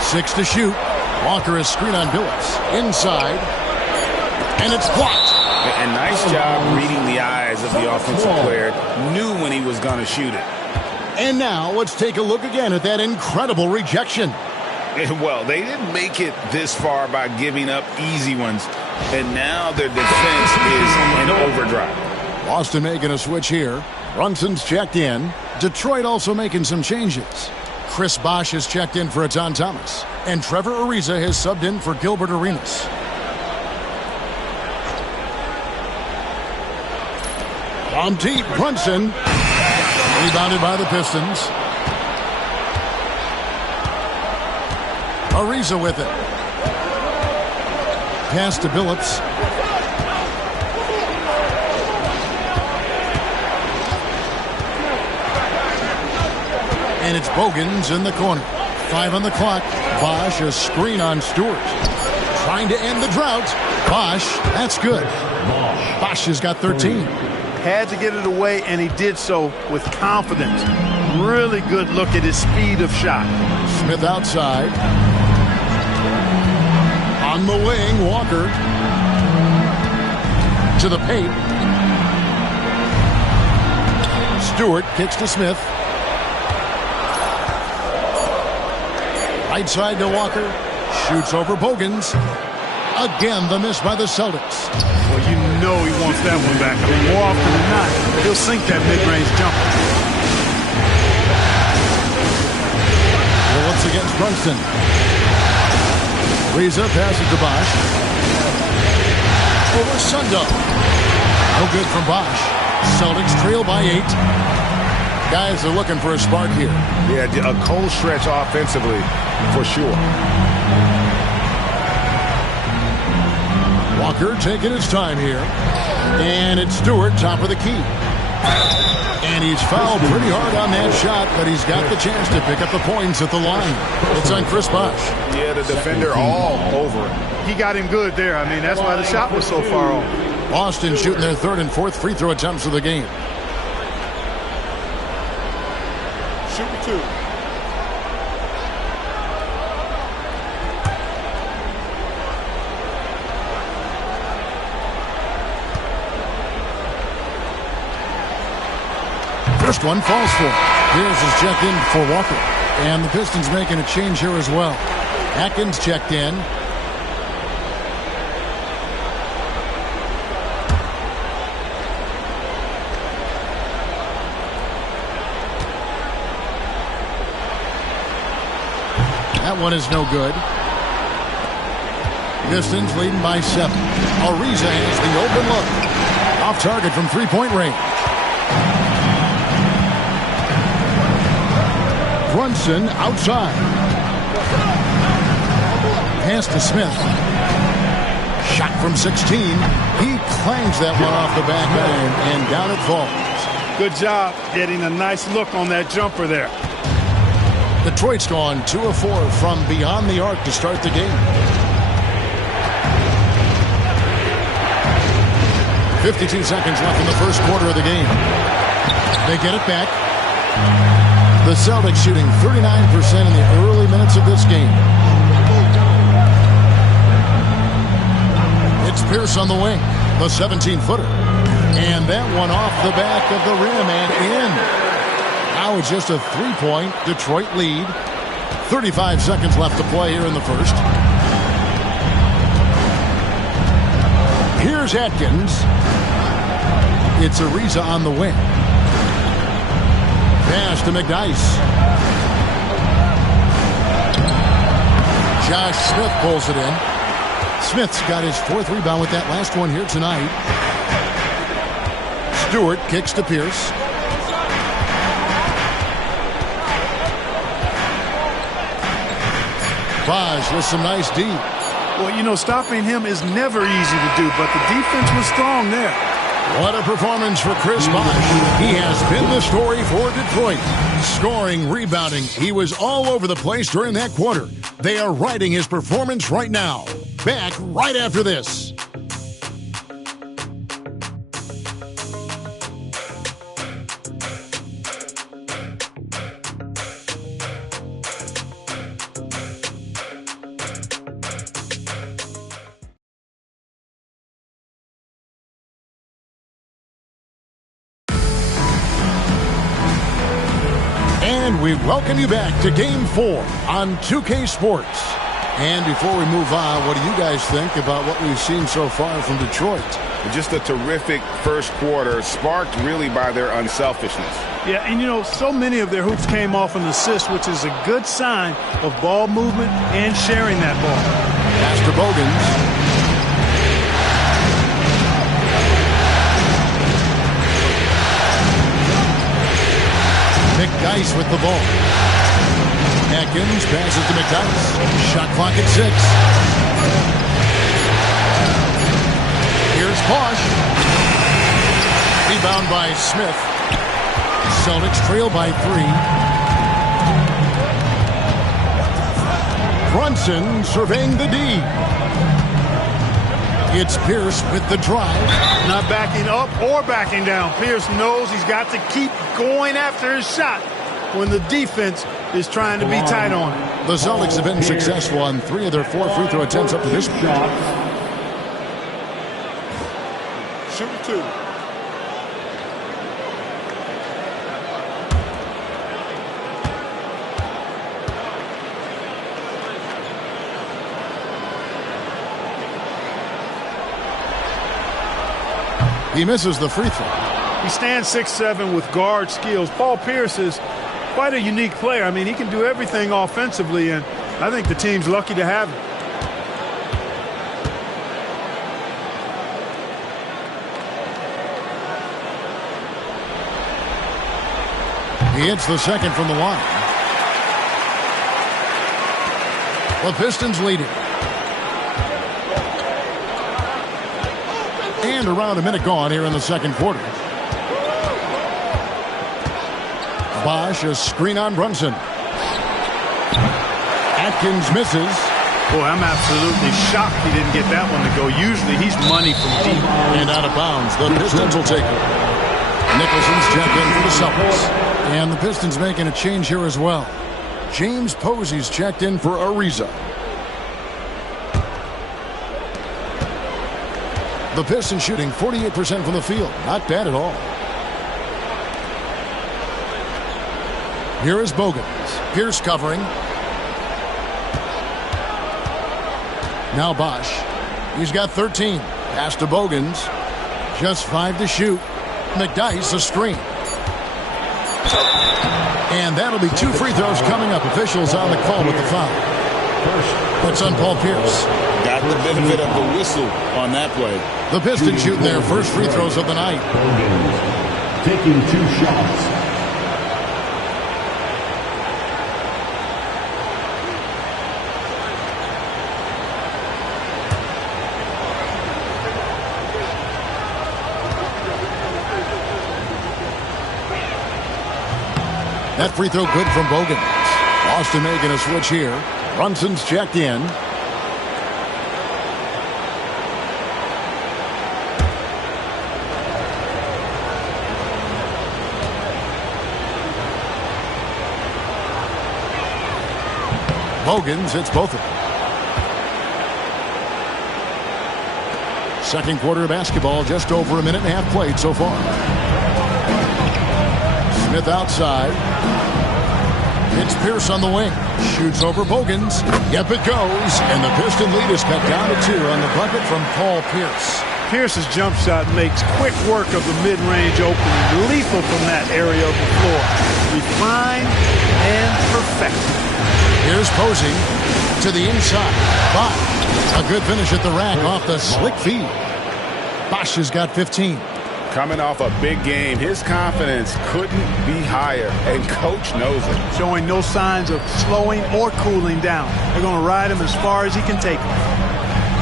Six to shoot. Walker is screen on Billups. Inside. And it's blocked. And nice job reading the eyes of the offensive player. Knew when he was going to shoot it. And now let's take a look again at that incredible rejection. Well, they didn't make it this far by giving up easy ones. And now their defense is in overdrive. Boston making a switch here. Brunson's checked in. Detroit also making some changes. Chris Bosh has checked in for Etan Thomas. And Trevor Ariza has subbed in for Gilbert Arenas. On deep, Brunson. Rebounded by the Pistons. Ariza with it. Pass to Billups. And it's Bogans in the corner. 5 on the clock. Bosh, a screen on Stewart. Trying to end the drought. Bosh, that's good. Bosh has got 13. Had to get it away, and he did so with confidence. Really good look at his speed of shot. Smith outside. On the wing, Walker. To the paint. Stewart kicks to Smith. Right side to Walker. Shoots over Bogans. Again, the miss by the Celtics. Well, you know he wants that one back. I mean, more often than not, he'll sink that mid-range jumper. Once against Brunson. Ariza passes to Bosh. Over Sundo. No good from Bosh. Celtics trail by 8. Guys are looking for a spark here. Yeah, a cold stretch offensively, for sure. Walker taking his time here. And it's Stewart, top of the key. And he's fouled pretty hard on that shot, but he's got the chance to pick up the points at the line. It's on Chris Bosh. Yeah, the defender all over it. He got him good there. I mean, that's why the shot was so far off. Boston shooting their 3rd and 4th free throw attempts of the game. Shooting 2. First one falls for. Beers is checked in for Walker. And the Pistons making a change here as well. Atkins checked in. That one is no good. Pistons leading by 7. Ariza has the open look. Off target from three-point range. Brunson outside. pass to Smith. Shot from 16. He clangs that one off the back iron, and down it falls. Good job getting a nice look on that jumper there. Detroit's gone 2 of 4 from beyond the arc to start the game. 52 seconds left in the first quarter of the game. They get it back. The Celtics shooting 39% in the early minutes of this game. It's Pierce on the wing, the 17-footer. And that one off the back of the rim and in. Now it's just a 3-point Detroit lead. 35 seconds left to play here in the first. Here's Atkins. It's Ariza on the wing. Pass to McDyess. Josh Smith pulls it in. Smith's got his 4th rebound with that last one here tonight. Stewart kicks to Pierce. Bosh with some nice D. Well, you know, stopping him is never easy to do, but the defense was strong there. What a performance for Chris Bosh. He has been the story for Detroit. Scoring, rebounding, he was all over the place during that quarter. They are riding his performance right now. Back right after this. And we welcome you back to Game 4 on 2K Sports. And before we move on, what do you guys think about what we've seen so far from Detroit? Just a terrific first quarter, sparked really by their unselfishness. Yeah, and you know, so many of their hoops came off an assist, which is a good sign of ball movement and sharing that ball. Pass to Bogans. McDyess with the ball. Atkins passes to McDyess. Shot clock at 6. Here's Bosh. Rebound by Smith. Celtics trail by 3. Brunson surveying the D. It's Pierce with the drive. Not backing up or backing down. Pierce knows he's got to keep going after his shot when the defense is trying to be tight on him. The Celtics have been successful on 3 of their 4 free throw attempts up to this point. Shooting 2. He misses the free throw. He stands 6'7" with guard skills. Paul Pierce is quite a unique player. I mean, he can do everything offensively, and I think the team's lucky to have him. He hits the second from the line. The Pistons lead it. And around a minute gone here in the second quarter. Bosh, a screen on Brunson. Atkins misses. Boy, I'm absolutely shocked he didn't get that one to go. Usually he's money from deep. And out of bounds. The Pistons will take it. Nicholson's check in for the Celtics. And the Pistons making a change here as well. James Posey's checked in for Ariza. The Pistons shooting 48% from the field. Not bad at all. Here is Bogans. Pierce covering. Now Bosh. He's got 13. Pass to Bogans. Just 5 to shoot. McDyess a screen. And that'll be 2 free throws coming up. Officials on the call with the foul. What's on Paul Pierce? Got the benefit of the whistle on that play. The Pistons shooting their first free throws of the night. Taking 2 shots. That free throw good from Bogans. Boston making a switch here. Brunson's checked in. Bogans hits both of them. Second quarter of basketball, just over a minute and a half played so far. Smith outside. It's Pierce on the wing. Shoots over Bogans. Yep, it goes. And the Piston lead is cut down to 2 on the bucket from Paul Pierce. Pierce's jump shot makes quick work of the mid-range opening. Lethal from that area of the floor. Refined and perfected. Here's Posey to the inside. Bosh. A good finish at the rack off the slick feed. Bosh has got 15. Coming off a big game, his confidence couldn't be higher, and coach knows it. Showing no signs of slowing or cooling down. They're going to ride him as far as he can take him.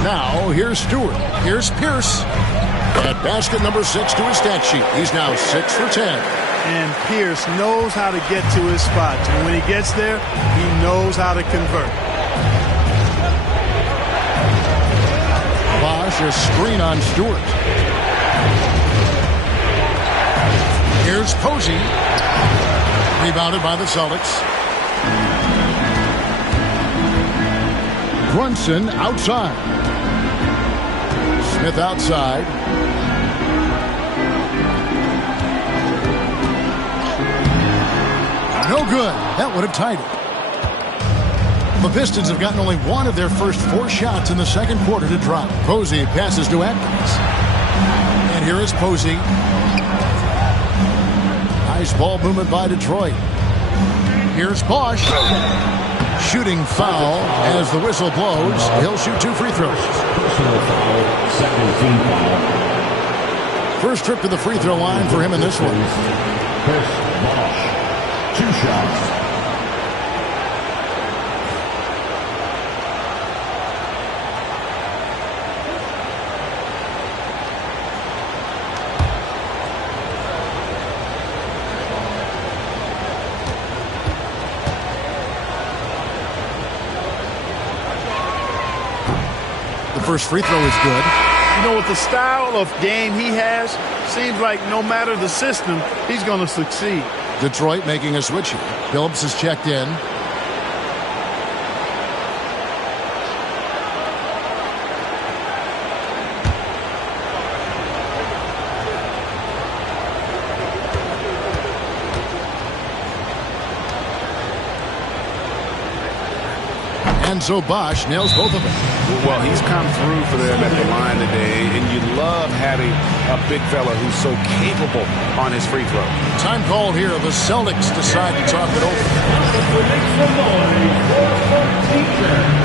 Now, here's Stewart. Here's Pierce. At basket number 6 to his stat sheet. He's now 6 for 10. And Pierce knows how to get to his spots. And when he gets there, he knows how to convert. Bosh, a screen on Stewart. Here's Posey. Rebounded by the Celtics. Brunson outside. Smith outside. No good. That would have tied it. The Pistons have gotten only one of their first 4 shots in the second quarter to drop. Posey passes to Atkins. And here is Posey. Nice ball movement by Detroit. Here's Bosh. Shooting foul as the whistle blows. He'll shoot 2 free throws. Personal foul, second team foul. First trip to the free throw line for him in this one. Chris Bosh, 2 shots. First free throw is good. You know, with the style of game he has, seems like no matter the system, he's going to succeed. Detroit making a switch here. Phillips is checked in. And so Bosh nails both of them. Well, he's come through for them at the line today, and you love having a big fella who's so capable on his free throw. Time called here. The Celtics decide to talk it over. Make some noise for Teacher.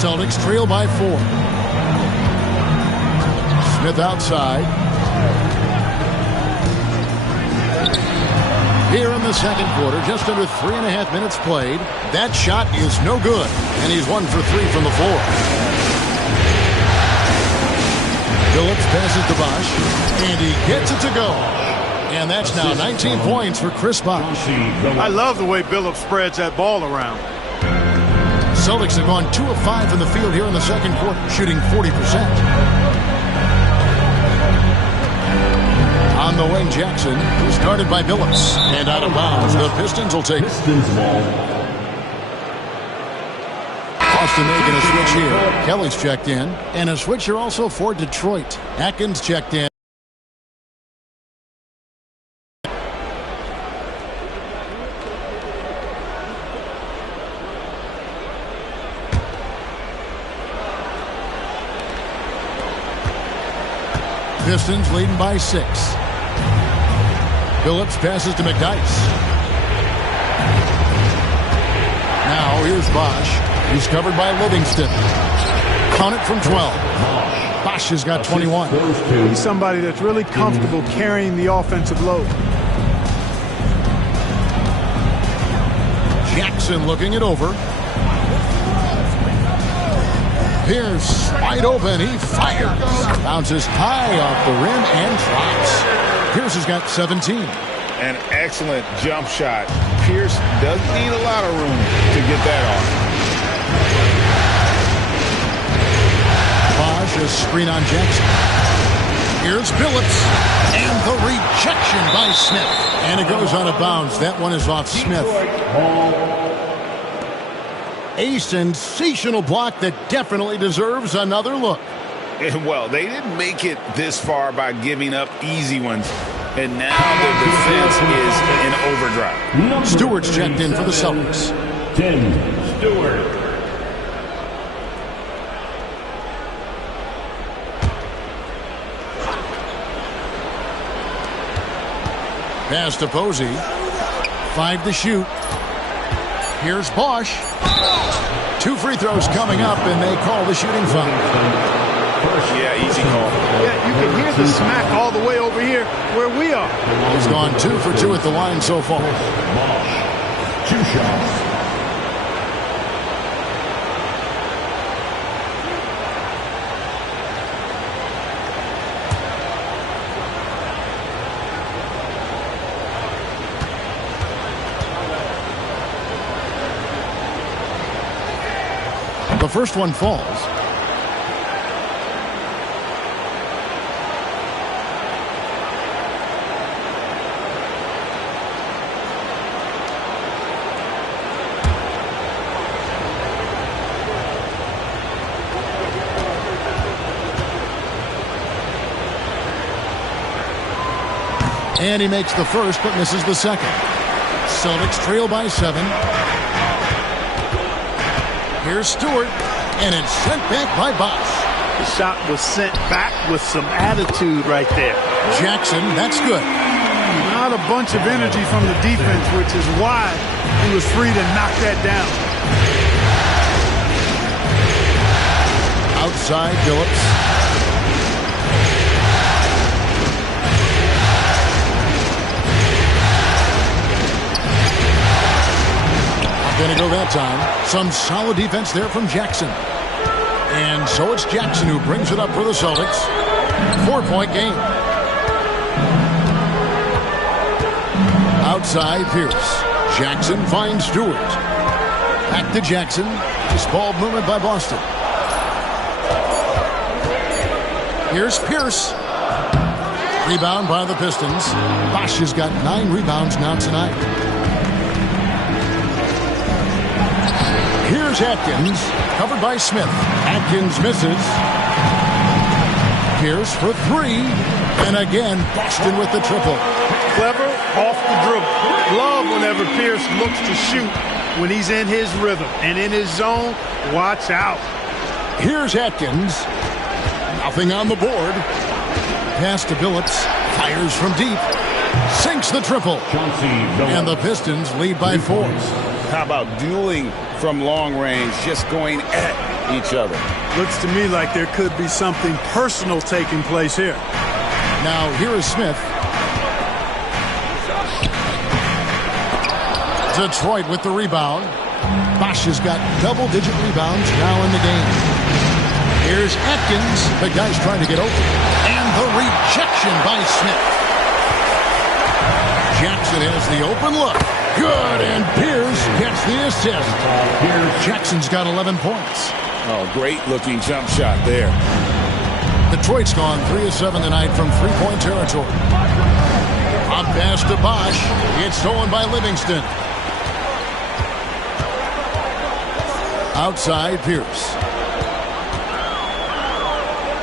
Celtics trail by 4. Smith outside. Here in the second quarter, just under 3.5 minutes played. That shot is no good, and he's 1 for 3 from the floor. Phillips passes to Bosh, and he gets it to go. And that's now 19 points for Chris Bosh. I love the way Billups spreads that ball around. Celtics have gone 2 of 5 from the field here in the second quarter, shooting 40%. On the wing, Jackson is guarded by Billups. And out of bounds, the Pistons will take. Pistons ball. Boston making a switch here. Kelly's checked in. And a switch here also for Detroit. Atkins checked in. Pistons leading by 6. Phillips passes to McDyess. Now here's Bosh. He's covered by Livingston. Count it from 12. Bosh has got 21. He's somebody that's really comfortable carrying the offensive load. Jackson looking it over. Pierce wide open. He fires. Bounces high off the rim and drops. Pierce has got 17. An excellent jump shot. Pierce doesn't need a lot of room to get that off. Bosh a screen on Jackson. Here's Billups. And the rejection by Smith. And it goes out of bounds. That one is off Smith. A sensational block that definitely deserves another look. Well, they didn't make it this far by giving up easy ones. And now the defense is in overdrive. Stewart's checked in for the Celtics. 10. Stewart. Pass to Posey. 5 to shoot. Here's Bosh. 2 free throws coming up, and they call the shooting foul. Yeah, easy call. Yeah, you can hear the smack all the way over here where we are. He's gone 2 for 2 at the line so far. Bosh. 2 shots. The first one falls. And he makes the first, but misses the second. Celtics trail by 7. Here's Stewart, and it's sent back by Bosh. The shot was sent back with some attitude right there. Jackson, that's good. Not a bunch of energy from the defense, which is why he was free to knock that down. Outside, Phillips. Going to go that time. Some solid defense there from Jackson. And so it's Jackson who brings it up for the Celtics. 4-point game. Outside, Pierce. Jackson finds Stewart. Back to Jackson. This ball movement by Boston. Here's Pierce. Rebound by the Pistons. Bosh has got 9 rebounds now tonight. Here's Atkins, covered by Smith. Atkins misses. Pierce for 3. And again, Boston with the triple. Clever off the dribble. Love whenever Pierce looks to shoot when he's in his rhythm and in his zone. Watch out. Here's Atkins. Nothing on the board. Pass to Billups. Fires from deep. Sinks the triple. And the Pistons lead by 4. How about dueling from long range, just going at each other. Looks to me like there could be something personal taking place here. Now, here is Smith. Detroit with the rebound. Bosch has got double-digit rebounds now in the game. Here's Atkins. The guy's trying to get open. And the rejection by Smith. Jackson has the open look. Good, and Pierce gets the assist. Jackson's got 11 points. Oh, great-looking jump shot there. Detroit's gone 3 of 7 tonight from three-point territory. Up pass to Bosch. It's stolen by Livingston. Outside, Pierce.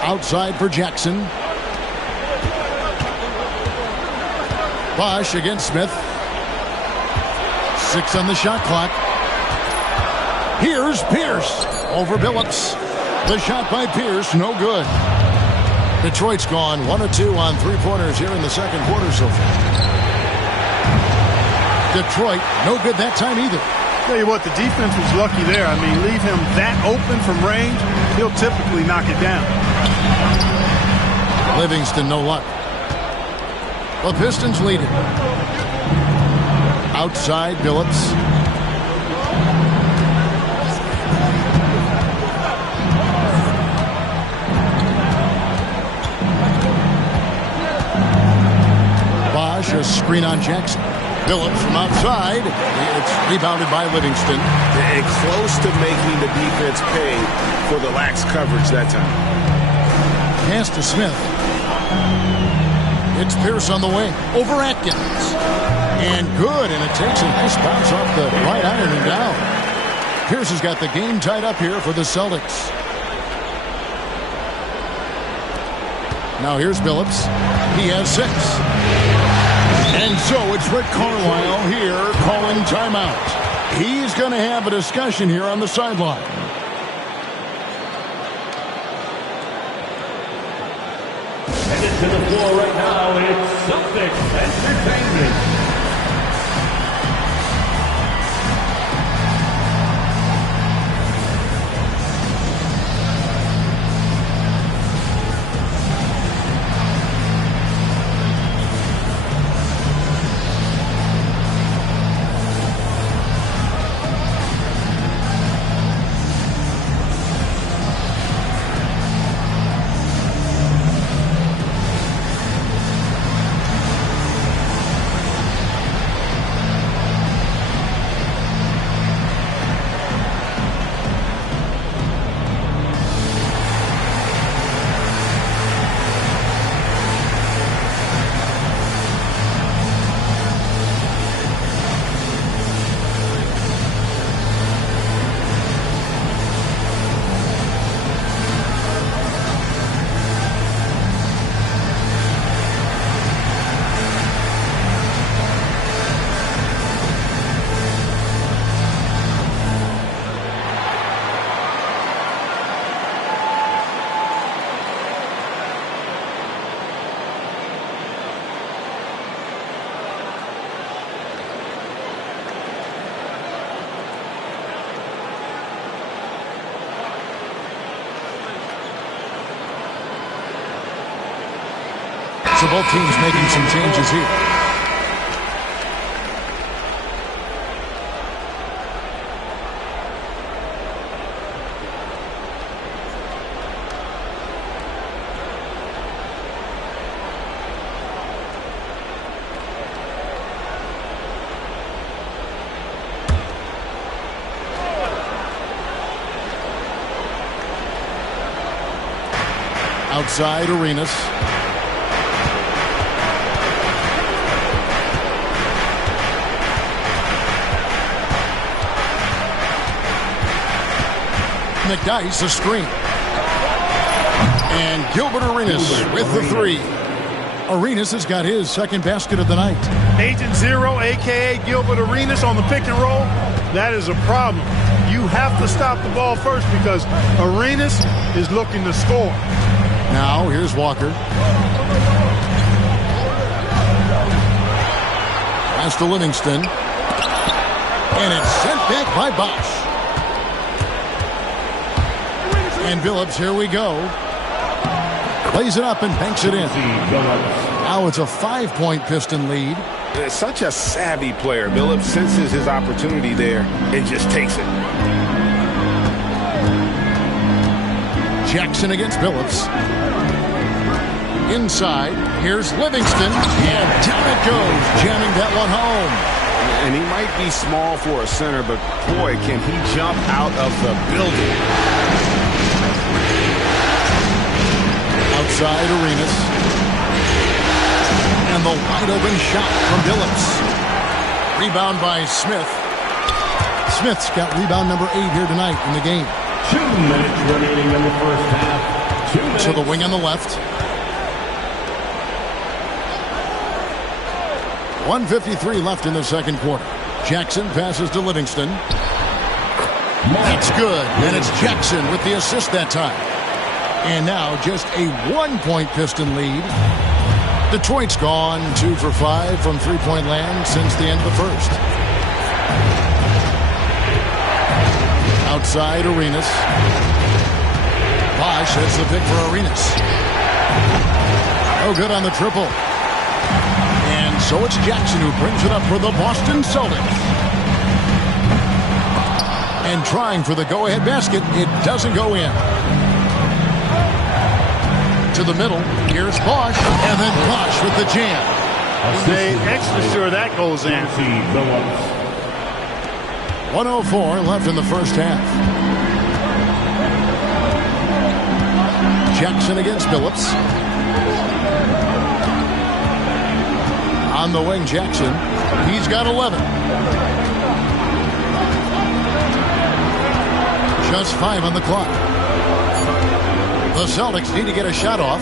Outside for Jackson. Bosch against Smith. 6 on the shot clock. Here's Pierce over Billups. The shot by Pierce, no good. Detroit's gone 1 of 2 on three-pointers here in the second quarter so far. Detroit, no good that time either. Tell you what, the defense was lucky there. I mean, leave him that open from range, he'll typically knock it down. Livingston, no luck. The Pistons lead it. Outside, Billups. Bosch, a screen on Jackson. Billups from outside. It's rebounded by Livingston. Close to making the defense pay for the lax coverage that time. Pass to Smith. It's Pierce on the wing. Over Atkins. And good, and it takes a nice bounce off the right iron and down. Pierce has got the game tied up here for the Celtics. Now here's Billups. He has 6. And so it's Rick Carlisle here calling timeout. He's going to have a discussion here on the sideline. Headed to the floor right now, it's Celtics Entertainment. So both teams making some changes here. Outside, Arenas. McDyess a screen. And Gilbert Arenas with the 3. Arenas has got his second basket of the night. Agent Zero, a.k.a. Gilbert Arenas on the pick and roll. That is a problem. You have to stop the ball first because Arenas is looking to score. Now, here's Walker. Pass to Livingston. And it's sent back by Bosch. And Billups, here we go. Plays it up and banks it in. Now it's a 5-point Piston lead. Such a savvy player. Billups senses his opportunity there and just takes it. Jackson against Billups. Inside, here's Livingston, and down it goes, jamming that one home. And he might be small for a center, but boy, can he jump out of the building. Outside Arenas. And the wide open shot from Billups. Rebound by Smith. Smith's got rebound number 8 here tonight in the game. 2 minutes remaining in the first half. 2 minutes. To the wing on the left. 1:53 left in the second quarter. Jackson passes to Livingston. That's good, and it's Jackson with the assist that time. And now just a 1-point Piston lead. Detroit's gone 2 for 5 from three-point land since the end of the first. Outside Arenas. Bosch has the pick for Arenas. No good on the triple. And so it's Jackson who brings it up for the Boston Celtics. And trying for the go-ahead basket, it doesn't go in. To the middle, here's Bosch, and then Bosch with the jam. Made extra sure that goes in. 1:04 left in the first half. Jackson against Billups. On the wing, Jackson. He's got 11. Just 5 on the clock. The Celtics need to get a shot off.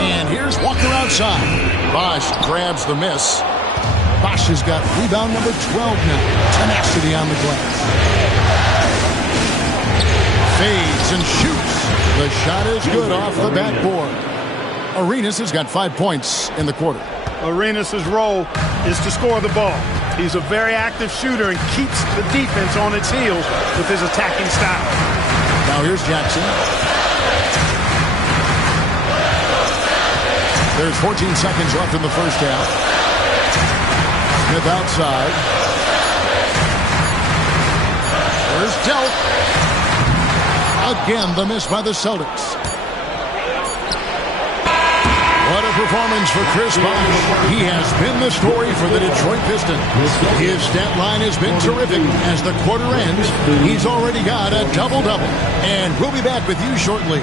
And here's Walker outside. Bosch grabs the miss. Bosch has got rebound number 12 now. Tenacity on the glass. Fades and shoots. The shot is good off the backboard. Arenas has got 5 points in the quarter. Arenas' role is to score the ball. He's a very active shooter and keeps the defense on its heels with his attacking style. Now here's Jackson. There's 14 seconds left in the first half. Smith outside. There's Delp. Again, the miss by the Celtics. What a performance for Chris Bosh. He has been the story for the Detroit Pistons. His stat line has been terrific. As the quarter ends, he's already got a double-double. And we'll be back with you shortly.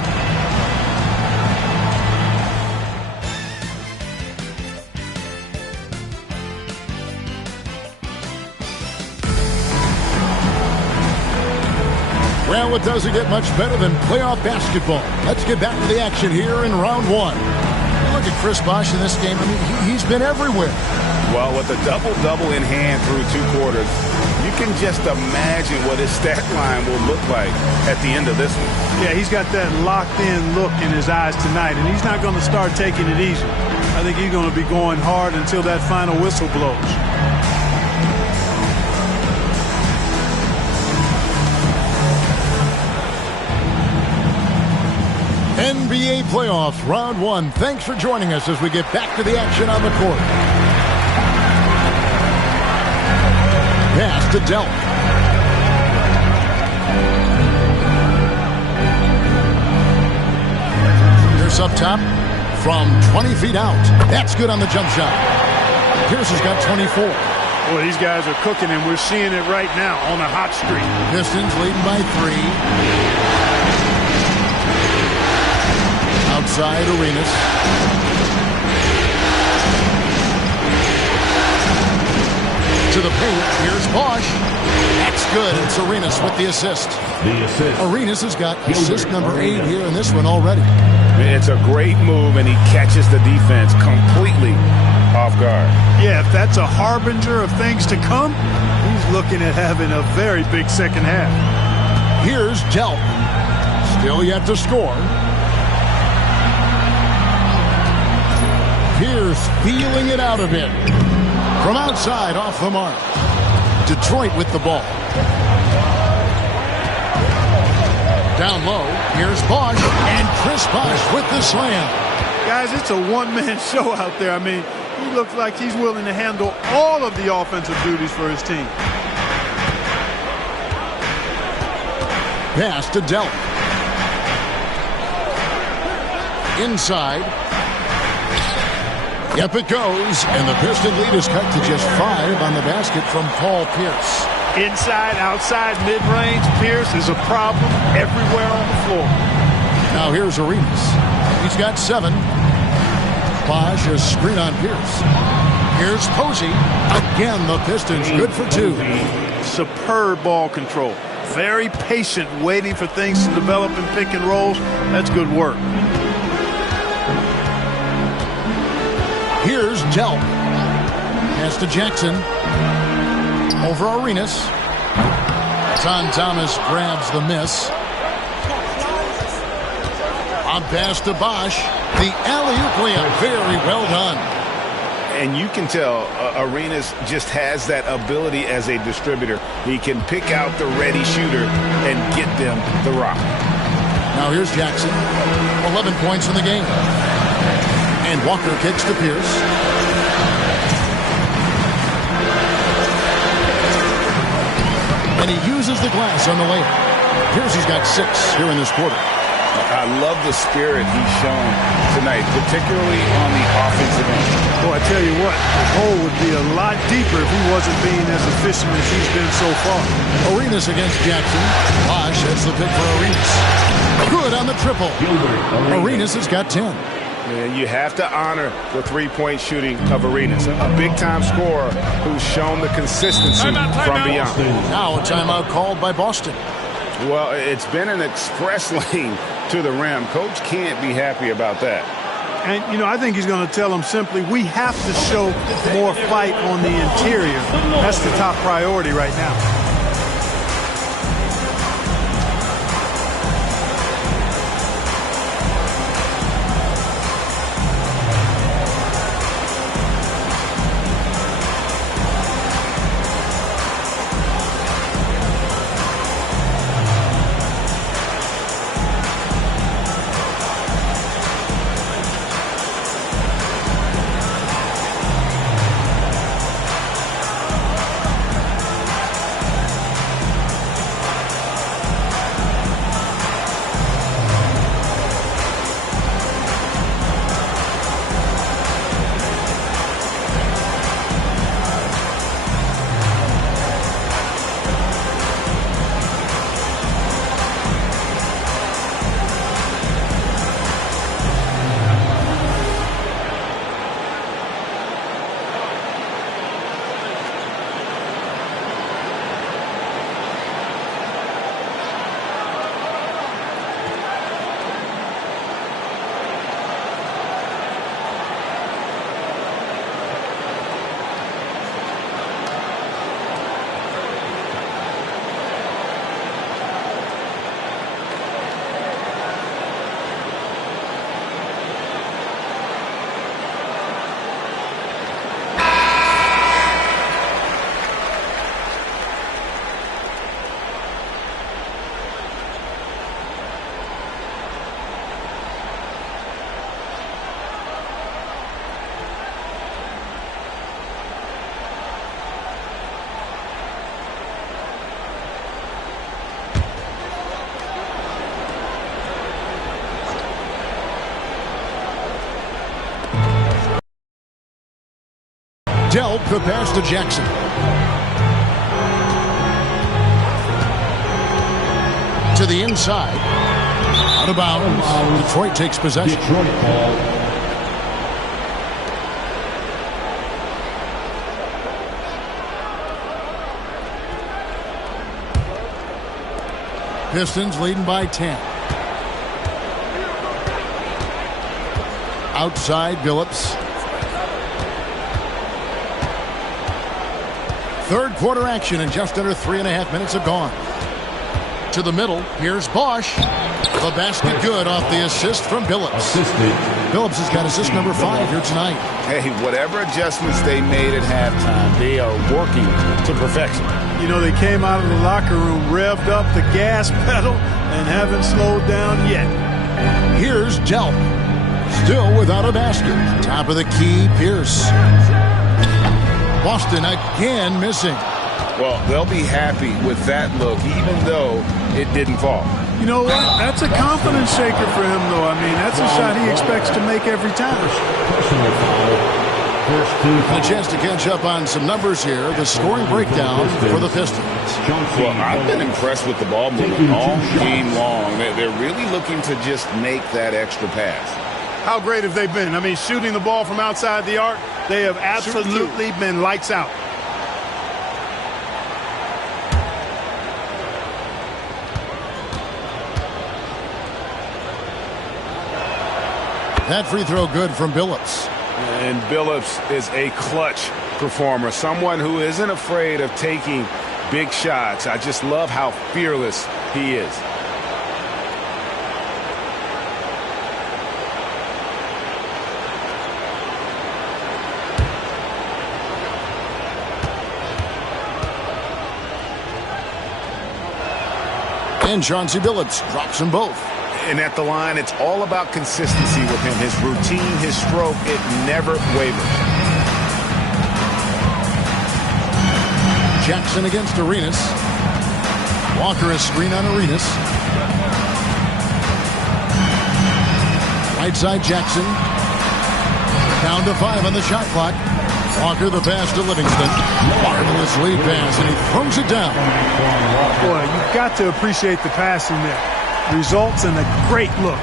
Well, it doesn't get much better than playoff basketball. Let's get back to the action here in round 1. Look at Chris Bosh in this game. I mean, he's been everywhere. Well, with a double-double in hand through 2 quarters, you can just imagine what his stat line will look like at the end of this one. Yeah, he's got that locked-in look in his eyes tonight, and he's not going to start taking it easy. I think he's going to be going hard until that final whistle blows. NBA playoffs, round 1. Thanks for joining us as we get back to the action on the court. Pass to Delp. Pierce up top from 20 feet out. That's good on the jump shot. Pierce has got 24. Boy, these guys are cooking, and we're seeing it right now on a hot streak. Pistons leading by 3. Outside Arenas. To the paint. Here's Bosh. That's good. It's Arenas with the assist. Arenas has got assist number 8 here in this one already. It's a great move, and he catches the defense completely off guard. Yeah, if that's a harbinger of things to come, he's looking at having a very big second half. Here's Delp. Still yet to score. Pierce feeling it out a bit. From outside, off the mark. Detroit with the ball. Down low, here's Bosch, and Chris Bosch with the slam. Guys, it's a one-man show out there. I mean, he looks like he's willing to handle all of the offensive duties for his team. Pass to Delp. Inside. Yep, it goes, and the Piston lead is cut to just 5 on the basket from Paul Pierce. Inside, outside, mid-range, Pierce is a problem everywhere on the floor. Now here's Arenas. He's got 7. Bosch a screen on Pierce. Here's Posey. Again, the Pistons good for 2. Superb ball control. Very patient, waiting for things to develop in pick and rolls. That's good work. Here's Delp. Pass to Jackson. Over Arenas. Ton Thomas grabs the miss. On pass to Bosch. The alley-oop layup. Very well done. And you can tell Arenas just has that ability as a distributor. He can pick out the ready shooter and get them the rock. Now here's Jackson. 11 points in the game. And Walker kicks to Pierce. And he uses the glass on the layup. Pierce has got 6 here in this quarter. I love the spirit he's shown tonight, particularly on the offensive end. Boy, I tell you what, the hole would be a lot deeper if he wasn't being as efficient as he's been so far. Arenas against Jackson. Bosch hits the pick for Arenas. Good on the triple. Arenas has got 10. And you have to honor the three-point shooting of Arenas, a big-time scorer who's shown the consistency from beyond. Now a timeout called by Boston. Well, it's been an express lane to the rim. Coach can't be happy about that. And, you know, I think he's going to tell them simply, we have to show more fight on the interior. That's the top priority right now. Delp the pass to Jackson. To the inside. Out of bounds. Detroit takes possession. Detroit ball. Pistons leading by 10. Outside Billups. Third quarter action and just under 3.5 minutes have gone. To the middle, here's Bosch. The basket good off the assist from Billups. Assisted Billups has got assist number 5 here tonight. Hey, whatever adjustments they made at halftime, they are working to perfection. You know, they came out of the locker room, revved up the gas pedal, and haven't slowed down yet. Here's Delp. Still without a basket. Top of the key, Pierce. Boston again missing. Well, they'll be happy with that look, even though it didn't fall. You know what? That's a confidence shaker for him, though. I mean, that's a shot he expects to make every time. And a chance to catch up on some numbers here. The scoring breakdown for the Pistons. Well, I've been impressed with the ball movement all game long. They're really looking to just make that extra pass. How great have they been? I mean, shooting the ball from outside the arc, they have absolutely been lights out. That free throw good from Billups. And Billups is a clutch performer, someone who isn't afraid of taking big shots. I just love how fearless he is. And Chauncey Billups drops them both. And at the line, it's all about consistency with him. His routine, his stroke, it never wavers. Jackson against Arenas. Walker a screen on Arenas. Right side Jackson. Down to 5 on the shot clock. Walker the pass to Livingston. Marvelous lead pass, and he throws it down. Boy, you've got to appreciate the passing there. Results in a great look.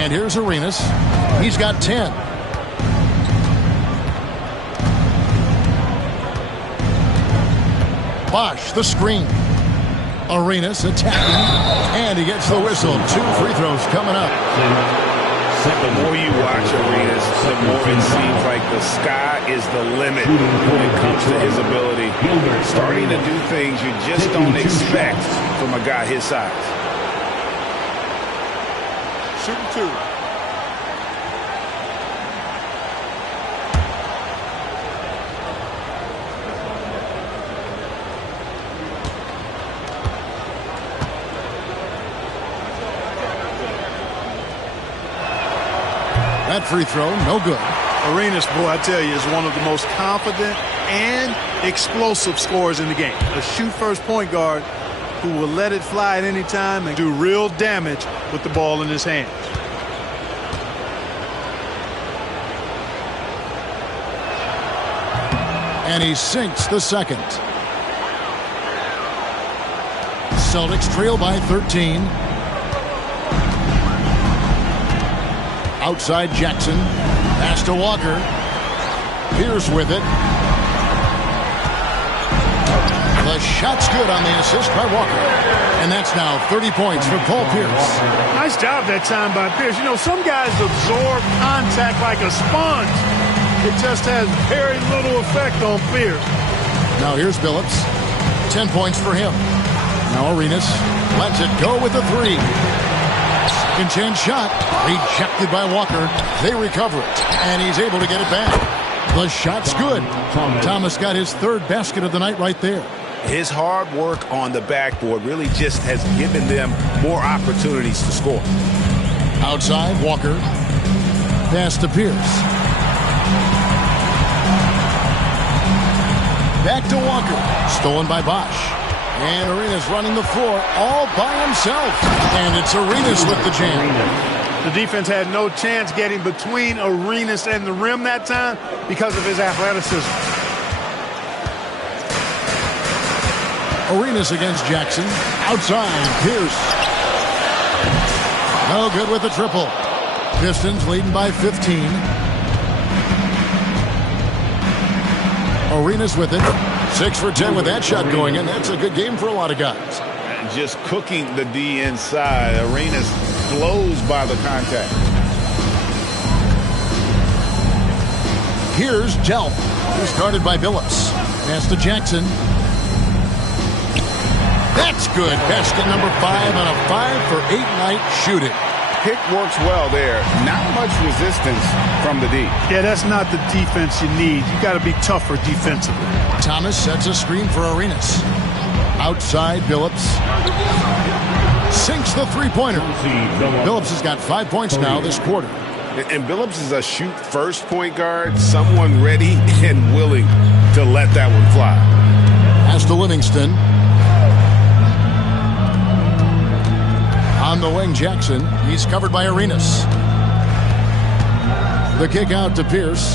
And here's Arenas. He's got 10. Bosch, the screen. Arenas attacking. And he gets the whistle. 2 free throws coming up. The more you watch Arenas, the more it seems like the sky is the limit when it comes to his ability. Starting to do things you just don't expect from a guy his size. Shooting 2. That free throw, no good. Arenas, boy, I tell you, is one of the most confident and explosive scorers in the game. A shoot-first point guard who will let it fly at any time and do real damage with the ball in his hands. And he sinks the second. Celtics trail by 13. Outside Jackson. Pass to Walker. Pierce with it. The shot's good on the assist by Walker. And that's now 30 points for Paul Pierce. Nice job that time by Pierce. You know, some guys absorb contact like a sponge. It just has very little effect on Pierce. Now here's Billups. 10 points for him. Now Arenas lets it go with the 3. Second chance shot. Rejected by Walker. They recover it. And he's able to get it back. The shot's good. Thomas got his 3rd basket of the night right there. His hard work on the backboard really just has given them more opportunities to score. Outside, Walker. Pass to Pierce. Back to Walker. Stolen by Bosch. And Arenas running the floor all by himself. And it's Arenas with the jam. The defense had no chance getting between Arenas and the rim that time because of his athleticism. Arenas against Jackson. Outside, Pierce. No good with the triple. Pistons leading by 15. Arenas with it. 6 for 10 with that shot going in. That's a good game for a lot of guys. And just cooking the D inside. Arenas blows by the contact. Here's Delp. He started by Billups. Pass to Jackson. That's good. Basket number 5 on a 5-for-8 night shooting. Pick works well there. Not much resistance from the D. Yeah, that's not the defense you need. You got to be tougher defensively. Thomas sets a screen for Arenas. Outside, Billups sinks the three-pointer. Billups has got 5 points now this quarter. And Billups is a shoot-first point guard, someone ready and willing to let that one fly. Pass to Livingston. On the wing, Jackson. He's covered by Arenas. The kick out to Pierce.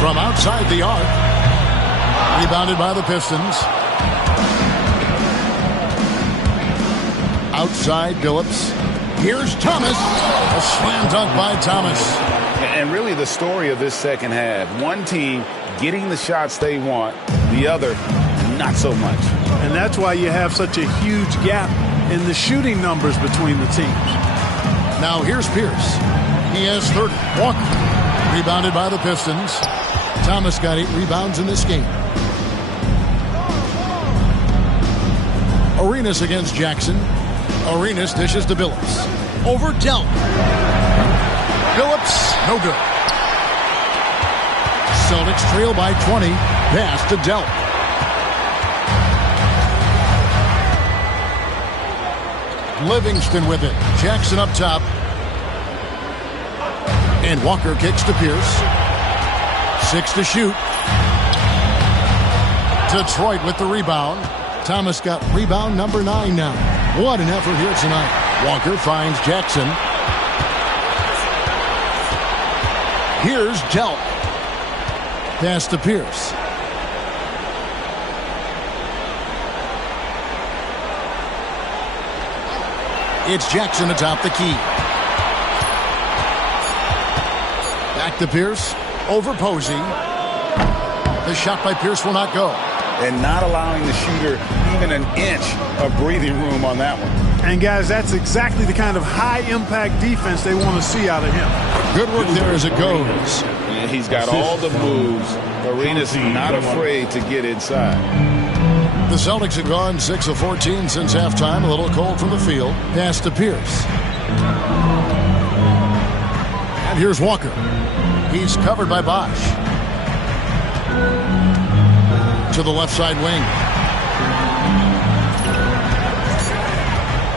From outside the arc. Rebounded by the Pistons. Outside, Billups. Here's Thomas. A slam dunk by Thomas. And really the story of this second half. One team getting the shots they want. The other, not so much. And that's why you have such a huge gap in the shooting numbers between the teams. Now here's Pierce. He has 30. Walker. Rebounded by the Pistons. Thomas got 8 rebounds in this game. Arenas against Jackson. Arenas dishes to Billups. Over Delp. Billups, no good. Celtics trail by 20. Pass to Delp. Livingston with it. Jackson up top. And Walker kicks to Pierce. 6 to shoot. Detroit with the rebound. Thomas got rebound number 9 now. What an effort here tonight. Walker finds Jackson. Here's Delp. Pass to Pierce. It's Jackson atop the key. Back to Pierce. Over Posey. The shot by Pierce will not go. And not allowing the shooter even an inch of breathing room on that one. And guys, that's exactly the kind of high-impact defense they want to see out of him. Good work there as it goes. And he's got all the moves. Arenas not afraid to get inside. The Celtics have gone 6 of 14 since halftime. A little cold from the field. Pass to Pierce. And here's Walker. He's covered by Bosch. To the left side wing.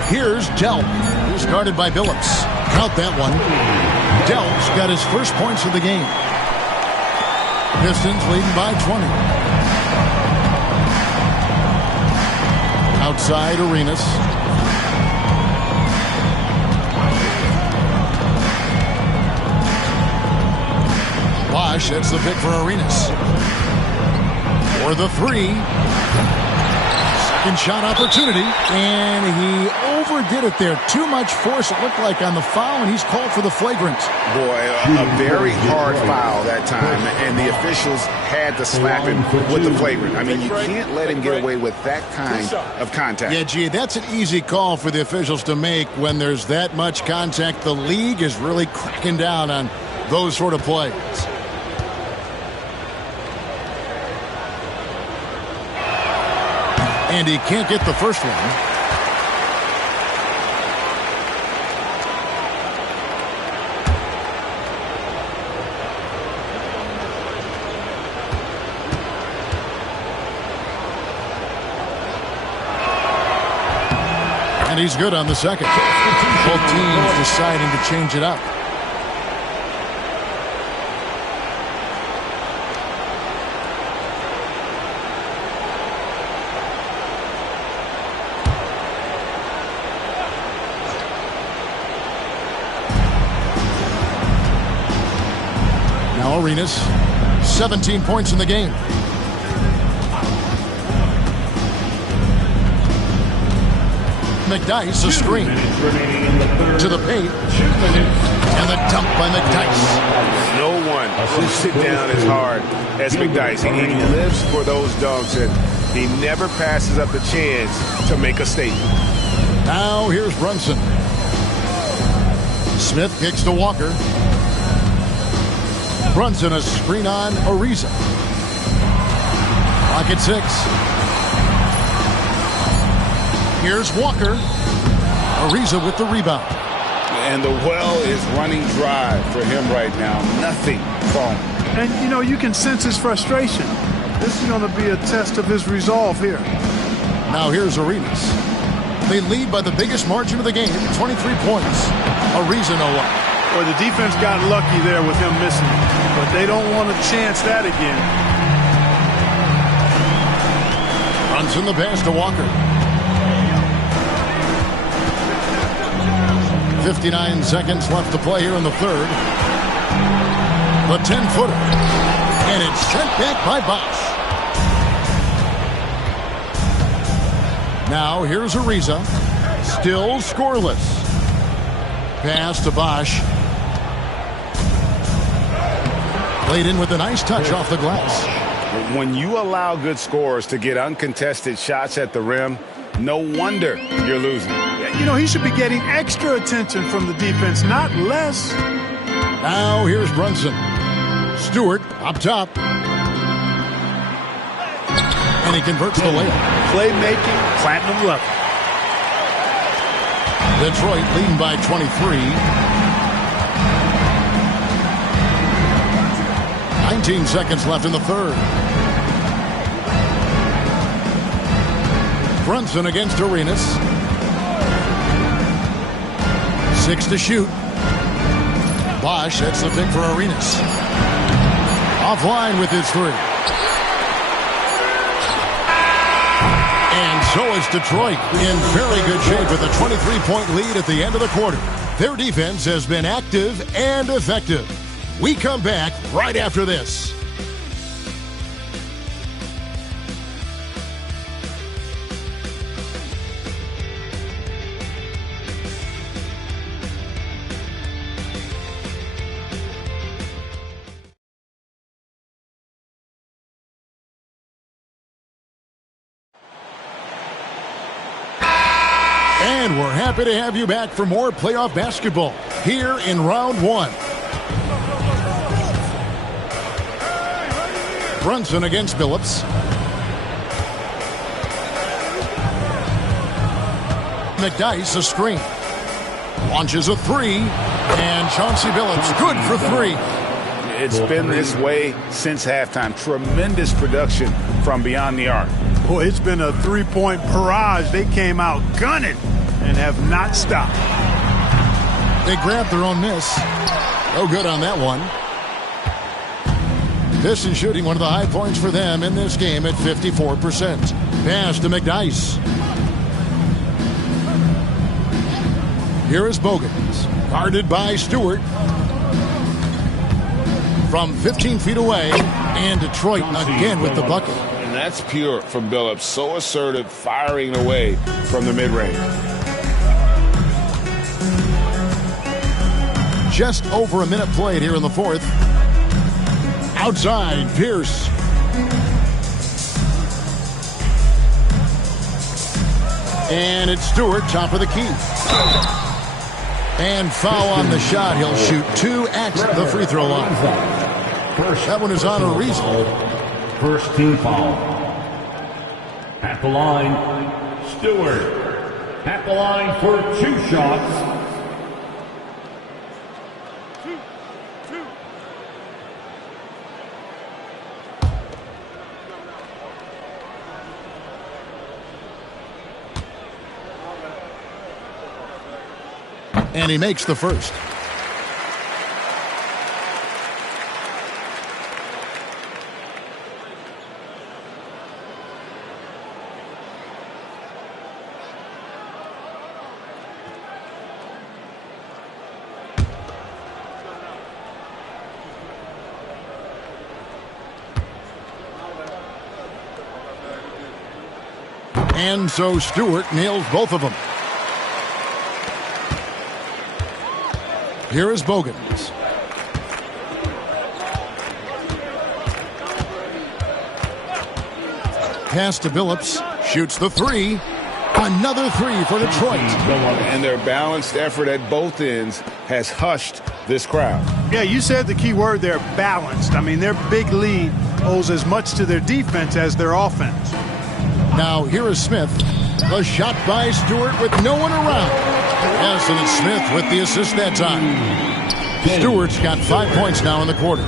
Here's Delp. He's guarded by Billups. Count that one. Delp's got his first points of the game. Pistons leading by 20. Outside, Arenas. Bosch sets the pick for Arenas. For the 3. Second shot opportunity. And he overdid it there. Too much force, it looked like, on the foul, and he's called for the flagrant. Boy, a very hard foul that time, and the officials had to slap him with the flagrant. I mean, you can't let him get away with that kind of contact. Yeah, gee, that's an easy call for the officials to make when there's that much contact. The league is really cracking down on those sort of plays. And he can't get the first one. And he's good on the second. Both teams deciding to change it up. Now Arenas, 17 points in the game. McDyess, a screen to the paint, and the dump by McDyess. No one will sit down as hard as McDyess. He lives for those dunks, and he never passes up the chance to make a statement. Now here's Brunson. Smith kicks to Walker. Brunson a screen on Ariza. Clock at 6. Here's Walker. Ariza with the rebound. And the well is running dry for him right now. Nothing falling. And, you know, you can sense his frustration. This is going to be a test of his resolve here. Now here's Arenas. They lead by the biggest margin of the game, 23 points. Ariza no up. Well, the defense got lucky there with him missing, but they don't want to chance that again. Runs in the pass to Walker. 59 seconds left to play here in the third. The 10-footer. And it's sent back by Bosch. Now here's Ariza. Still scoreless. Pass to Bosch. Played in with a nice touch off the glass. When you allow good scorers to get uncontested shots at the rim, no wonder you're losing. You know, he should be getting extra attention from the defense, not less. Now here's Brunson. Stewart up top. And he converts the layup. Playmaking, platinum level. Detroit leading by 23. 19 seconds left in the third. Brunson against Arenas. 6 to shoot. Bosch sets the pick for Arenas. Offline with his three. And so is Detroit in very good shape with a 23-point lead at the end of the quarter. Their defense has been active and effective. We come back right after this. And we're happy to have you back for more playoff basketball here in round one. Brunson against Billups. McDyess a screen. Launches a three. And Chauncey Billups good for three. It's been this way since halftime. Tremendous production from beyond the arc. Boy, it's been a three-point barrage. They came out gunning and have not stopped. They grabbed their own miss. No good on that one. This is shooting one of the high points for them in this game at 54%. Pass to McDyess. Here is Bogans. Guarded by Stewart. From 15 feet away. And Detroit again with the bucket. And that's pure from Billups. So assertive, firing away from the mid-range. Just over a minute played here in the fourth. Outside, Pierce. And it's Stewart, top of the key. And foul on the shot. He'll shoot two at the free throw line. That one is on Ariza. First team foul. At the line, Stewart. At the line for 2 shots. And he makes the first. And so Stewart nails both of them. Here is Bogans. Pass to Billups. Shoots the three. Another three for Detroit. And their balanced effort at both ends has hushed this crowd. Yeah, you said the key word there, balanced. I mean, their big lead owes as much to their defense as their offense. Now here is Smith. The shot by Stewart with no one around. Yes, and it's Smith with the assist that time. Stewart's got 5 points now in the quarter.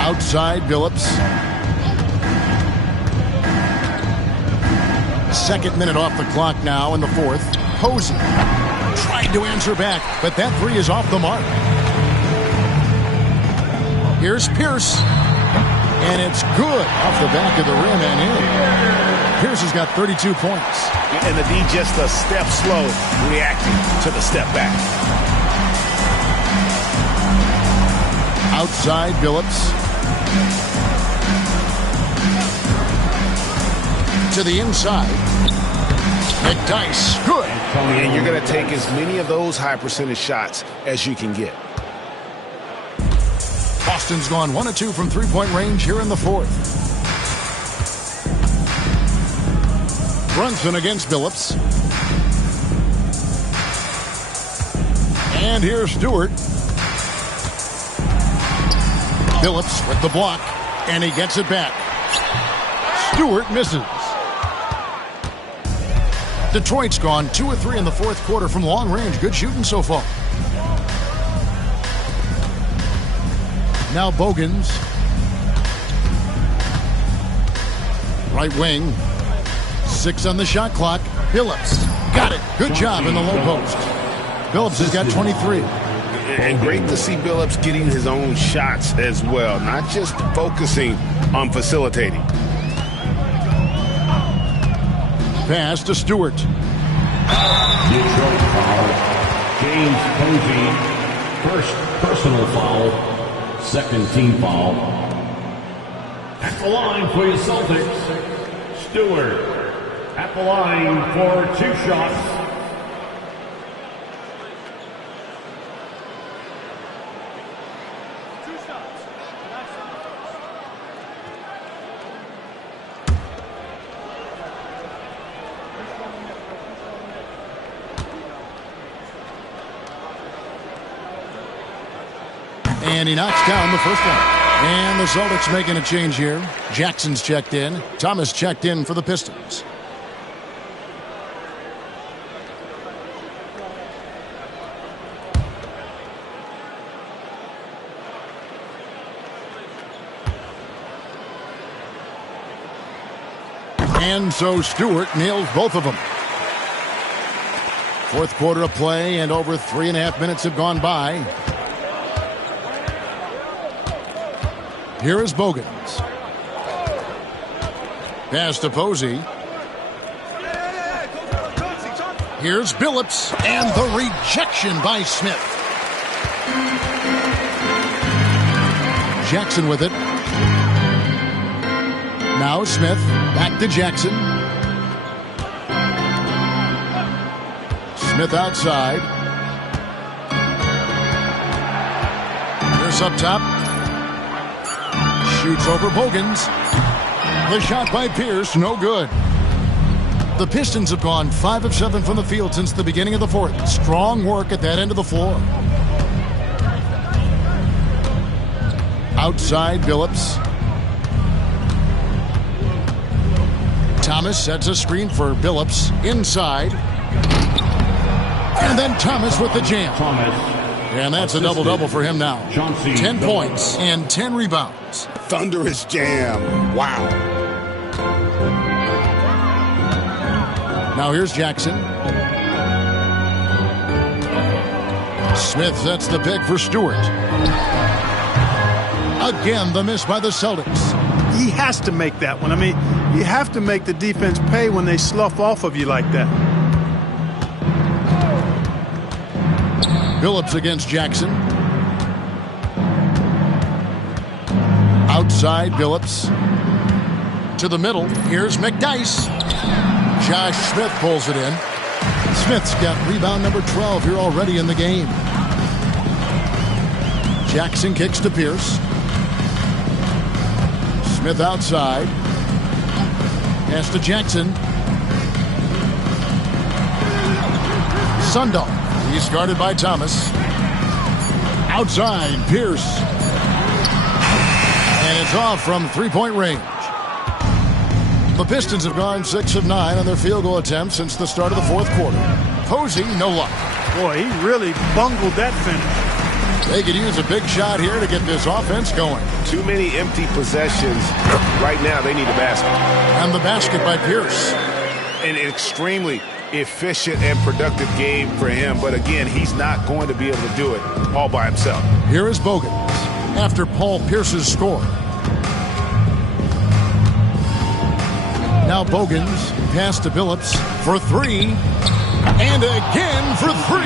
Outside, Billups. Second minute off the clock now in the fourth. Posey trying to answer back, but that three is off the mark. Here's Pierce. And it's good off the back of the rim and in. Pierce has got 32 points. And the D just a step slow reacting to the step back. Outside, Billups. To the inside. McDyess, good. And you're going to take as many of those high percentage shots as you can get. Boston's gone 1 of 2 from three-point range here in the fourth. Brunson against Billups. And here's Stewart. Billups with the block, and he gets it back. Stewart misses. Detroit's gone 2 of 3 in the fourth quarter from long range. Good shooting so far. Now Bogans. Right wing. 6 on the shot clock. Billups. Got it. Good job in the low post. Billups has got 23. And great to see Billups getting his own shots as well, not just focusing on facilitating. Pass to Stewart. Detroit foul. James Posey. First personal foul. Second team foul. At the line for your Celtics, Stewart. At the line for 2 shots. And he knocks down the first one. And the Celtics making a change here. Jackson's checked in. Thomas checked in for the Pistons. And so Stewart nails both of them. Fourth quarter of play, and over 3.5 minutes have gone by. Here is Bogans. Pass to Posey. Here's Billups, and the rejection by Smith. Jackson with it. Now Smith, back to Jackson. Smith outside. Here's up top. Shoots over Bogans. The shot by Pierce, no good. The Pistons have gone 5 of 7 from the field since the beginning of the fourth. Strong work at that end of the floor. Outside, Billups. Thomas sets a screen for Billups. Inside. And then Thomas with the jam. And that's a double-double for him now. 10 points and 10 rebounds. Thunderous jam. Wow. Now here's Jackson. Smith sets the pick for Stewart. Again, the miss by the Celtics. He has to make that one. I mean, you have to make the defense pay when they slough off of you like that. Billups against Jackson. Outside, Billups. To the middle. Here's McDyess. Josh Smith pulls it in. Smith's got rebound number 12 here already in the game. Jackson kicks to Pierce. Smith outside. Pass to Jackson. Sundal. He's guarded by Thomas. Outside, Pierce. And it's off from three-point range. The Pistons have gone 6 of 9 on their field goal attempts since the start of the fourth quarter. Posey, no luck. Boy, he really bungled that finish. They could use a big shot here to get this offense going. Too many empty possessions. Right now, they need a basket. And the basket by Pierce. An extremely efficient and productive game for him. But again, he's not going to be able to do it all by himself. Here is Bogans after Paul Pierce's score. Now Bogans pass to Billups for 3. And again for 3.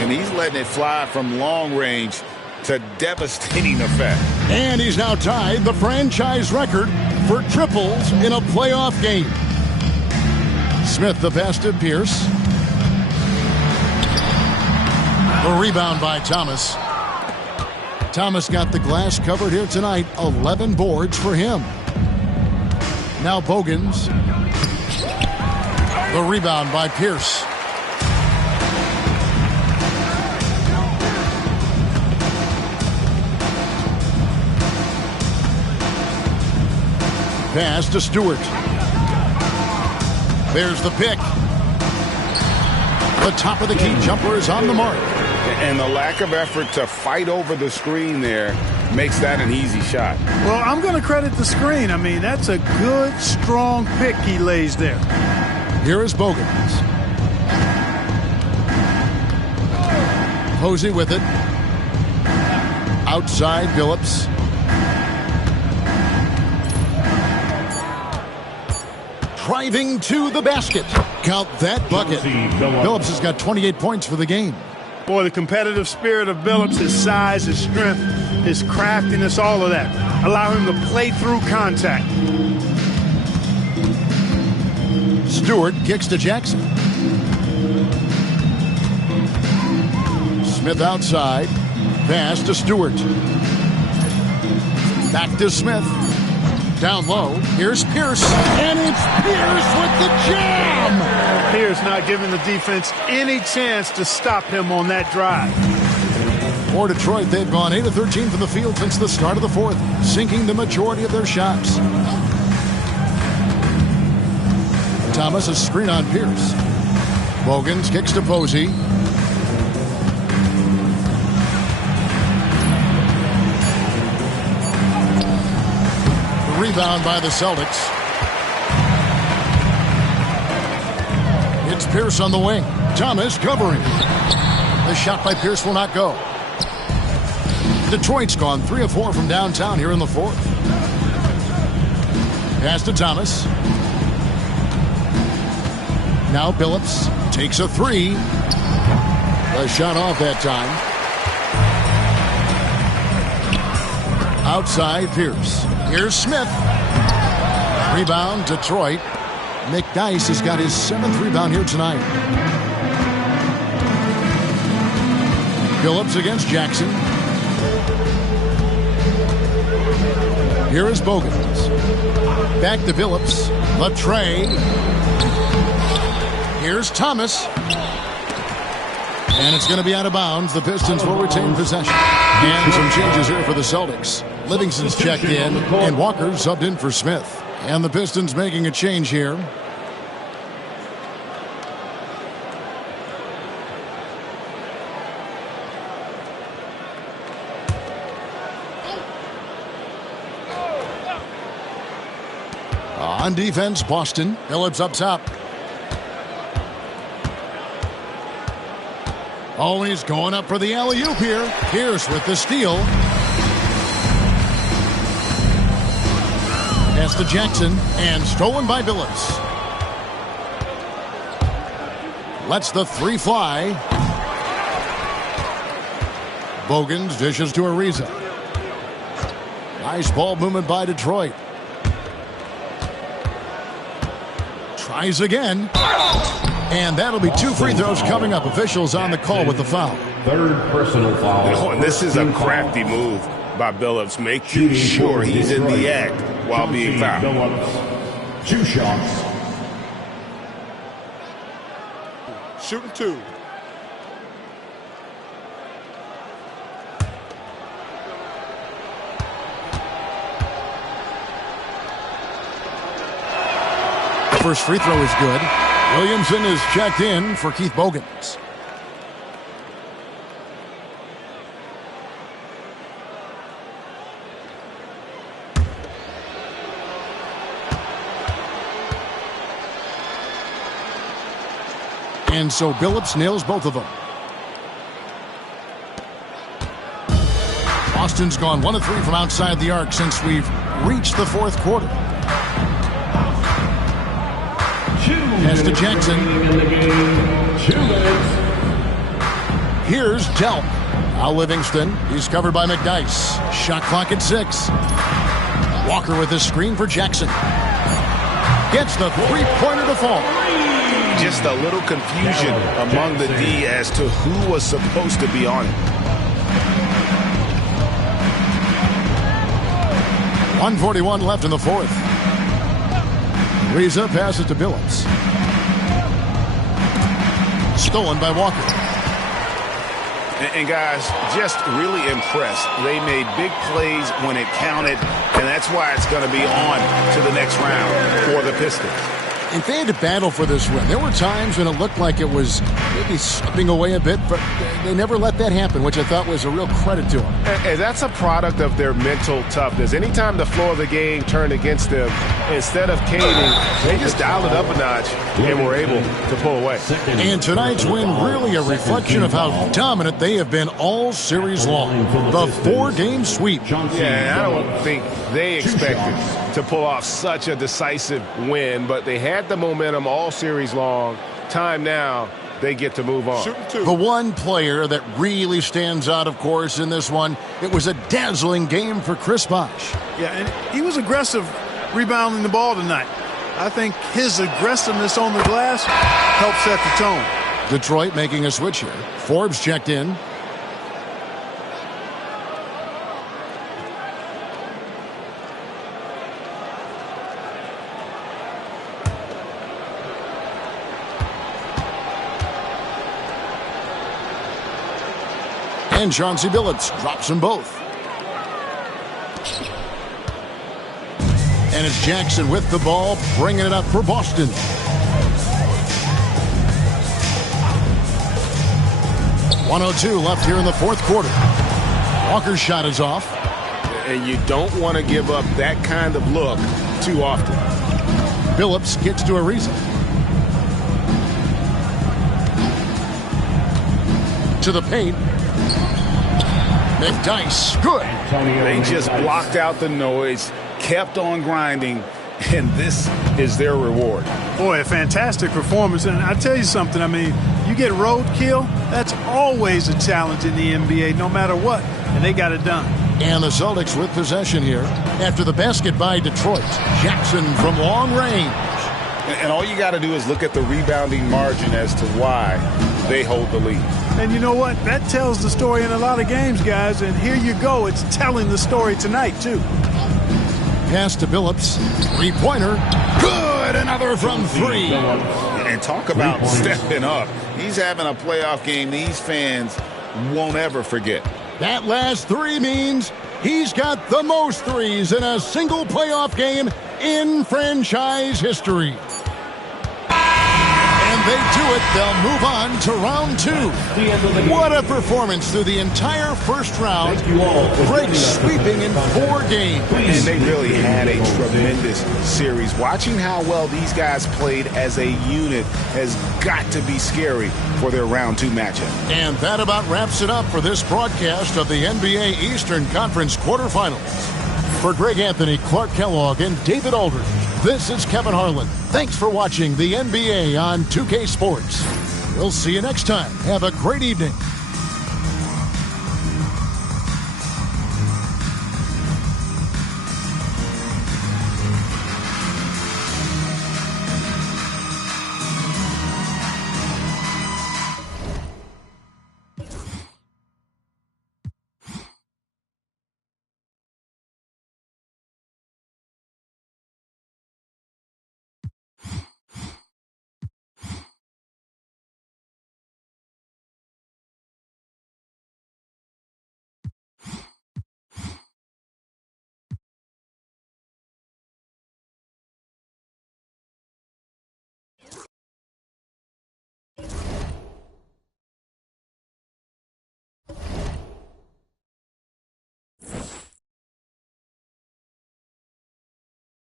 And he's letting it fly from long range to devastating effect. And he's now tied the franchise record for triples in a playoff game. Smith the pass to Pierce. The rebound by Thomas. Thomas got the glass covered here tonight. 11 boards for him. Now Bogans. The rebound by Pierce. Pass to Stewart. There's the pick. The top of the key jumper is on the mark. And the lack of effort to fight over the screen there makes that an easy shot. Well, I'm going to credit the screen. I mean, that's a good, strong pick he lays there. Here is Bogans. Posey with it. Outside Billups. Driving to the basket. Count that bucket. Billups has got 28 points for the game. Boy, the competitive spirit of Billups, his size, his strength, his craftiness, all of that. Allow him to play through contact. Stewart kicks to Jackson. Smith outside. Pass to Stewart. Back to Smith. Down low. Here's Pierce. And it's Pierce with the jam. Pierce not giving the defense any chance to stop him on that drive. For Detroit, they've gone 8 of 13 from the field since the start of the fourth, sinking the majority of their shots. Thomas a screen on Pierce. Bogans kicks to Posey. The rebound by the Celtics. It's Pierce on the wing. Thomas covering. The shot by Pierce will not go. Detroit's gone 3 of 4 from downtown here in the fourth. Pass to Thomas. Now Billups takes a 3. The shot off that time. Outside Pierce. Here's Smith. Rebound Detroit. McDyess has got his 7th rebound here tonight. Billups against Jackson. Here is Bogans. Back to Billups. Latre. Here's Thomas. And it's going to be out of bounds. The Pistons will retain possession. And some changes here for the Celtics. Livingston's checked in, and Walker subbed in for Smith. And the Pistons making a change here. On defense, Boston. Billups up top. Always going up for the alley-oop here. Pierce with the steal. Pass to Jackson, and stolen by Billups. Lets the 3 fly. Bogans dishes to Ariza. Nice ball movement by Detroit. Tries again. And that'll be 2 free throws coming up. Officials on the call with the foul. 3rd personal foul. And this is a crafty move by Billups, making sure he's in the act while being fouled. Billups. 2 shots. Shooting 2. first free throw is good. Williamson is checked in for Keith Bogans. And so Billups nails both of them. Boston's gone 1 of 3 from outside the arc since we've reached the fourth quarter. Pass to Jackson. Here's Delp. Now Livingston. He's covered by McDyess. Shot clock at 6. Walker with his screen for Jackson. Gets the three-pointer to fall. Just a little confusion among the D as to who was supposed to be on it. 1:41 left in the fourth. Reza passes to Billups. Stolen by Walker. And guys, just really impressed. They made big plays when it counted, and that's why it's going to be on to the next round for the Pistons. And they had to battle for this win. There were times when it looked like it was maybe slipping away a bit, but they never let that happen, which I thought was a real credit to them. And that's a product of their mental toughness. Anytime the floor of the game turned against them, instead of caving, they just dialed it up a notch and were able to pull away. And tonight's win really a reflection of how dominant they have been all series long. The 4-game sweep. Yeah, I don't think they expected to pull off such a decisive win, but they had the momentum all series long. Time now, they get to move on. The one player that really stands out, of course, in this one, it was a dazzling game for Chris Bosh. Yeah, and he was aggressive rebounding the ball tonight. I think his aggressiveness on the glass helped set the tone. Detroit making a switch here. Forbes checked in. And Chauncey Billups drops them both. And it's Jackson with the ball, bringing it up for Boston. .102 left here in the fourth quarter. Walker's shot is off. And you don't want to give up that kind of look too often. Billups gets to Ariza. To the paint. McDyess, good. They just blocked out the noise, kept on grinding, and this is their reward. Boy, a fantastic performance. And I tell you something, I mean, you get roadkill, that's always a challenge in the NBA, no matter what. And they got it done. And the Celtics with possession here after the basket by Detroit. Jackson from long range. And all you got to do is look at the rebounding margin as to why they hold the lead. And you know what? That tells the story in a lot of games, guys. And here you go. It's telling the story tonight, too. Pass to Billups. Three-pointer. Good. Another from 3. And talk about stepping up. He's having a playoff game these fans won't ever forget. That last 3 means he's got the most threes in a single playoff game in franchise history. And they do it. They'll move on to round 2. What a performance through the entire first round. Great sweeping in 4 games. And they really had a tremendous series. Watching how well these guys played as a unit has got to be scary for their round 2 matchup. And that about wraps it up for this broadcast of the NBA Eastern Conference quarterfinals. For Greg Anthony, Clark Kellogg, and David Aldridge, this is Kevin Harlan. Thanks for watching the NBA on 2K Sports. We'll see you next time. Have a great evening.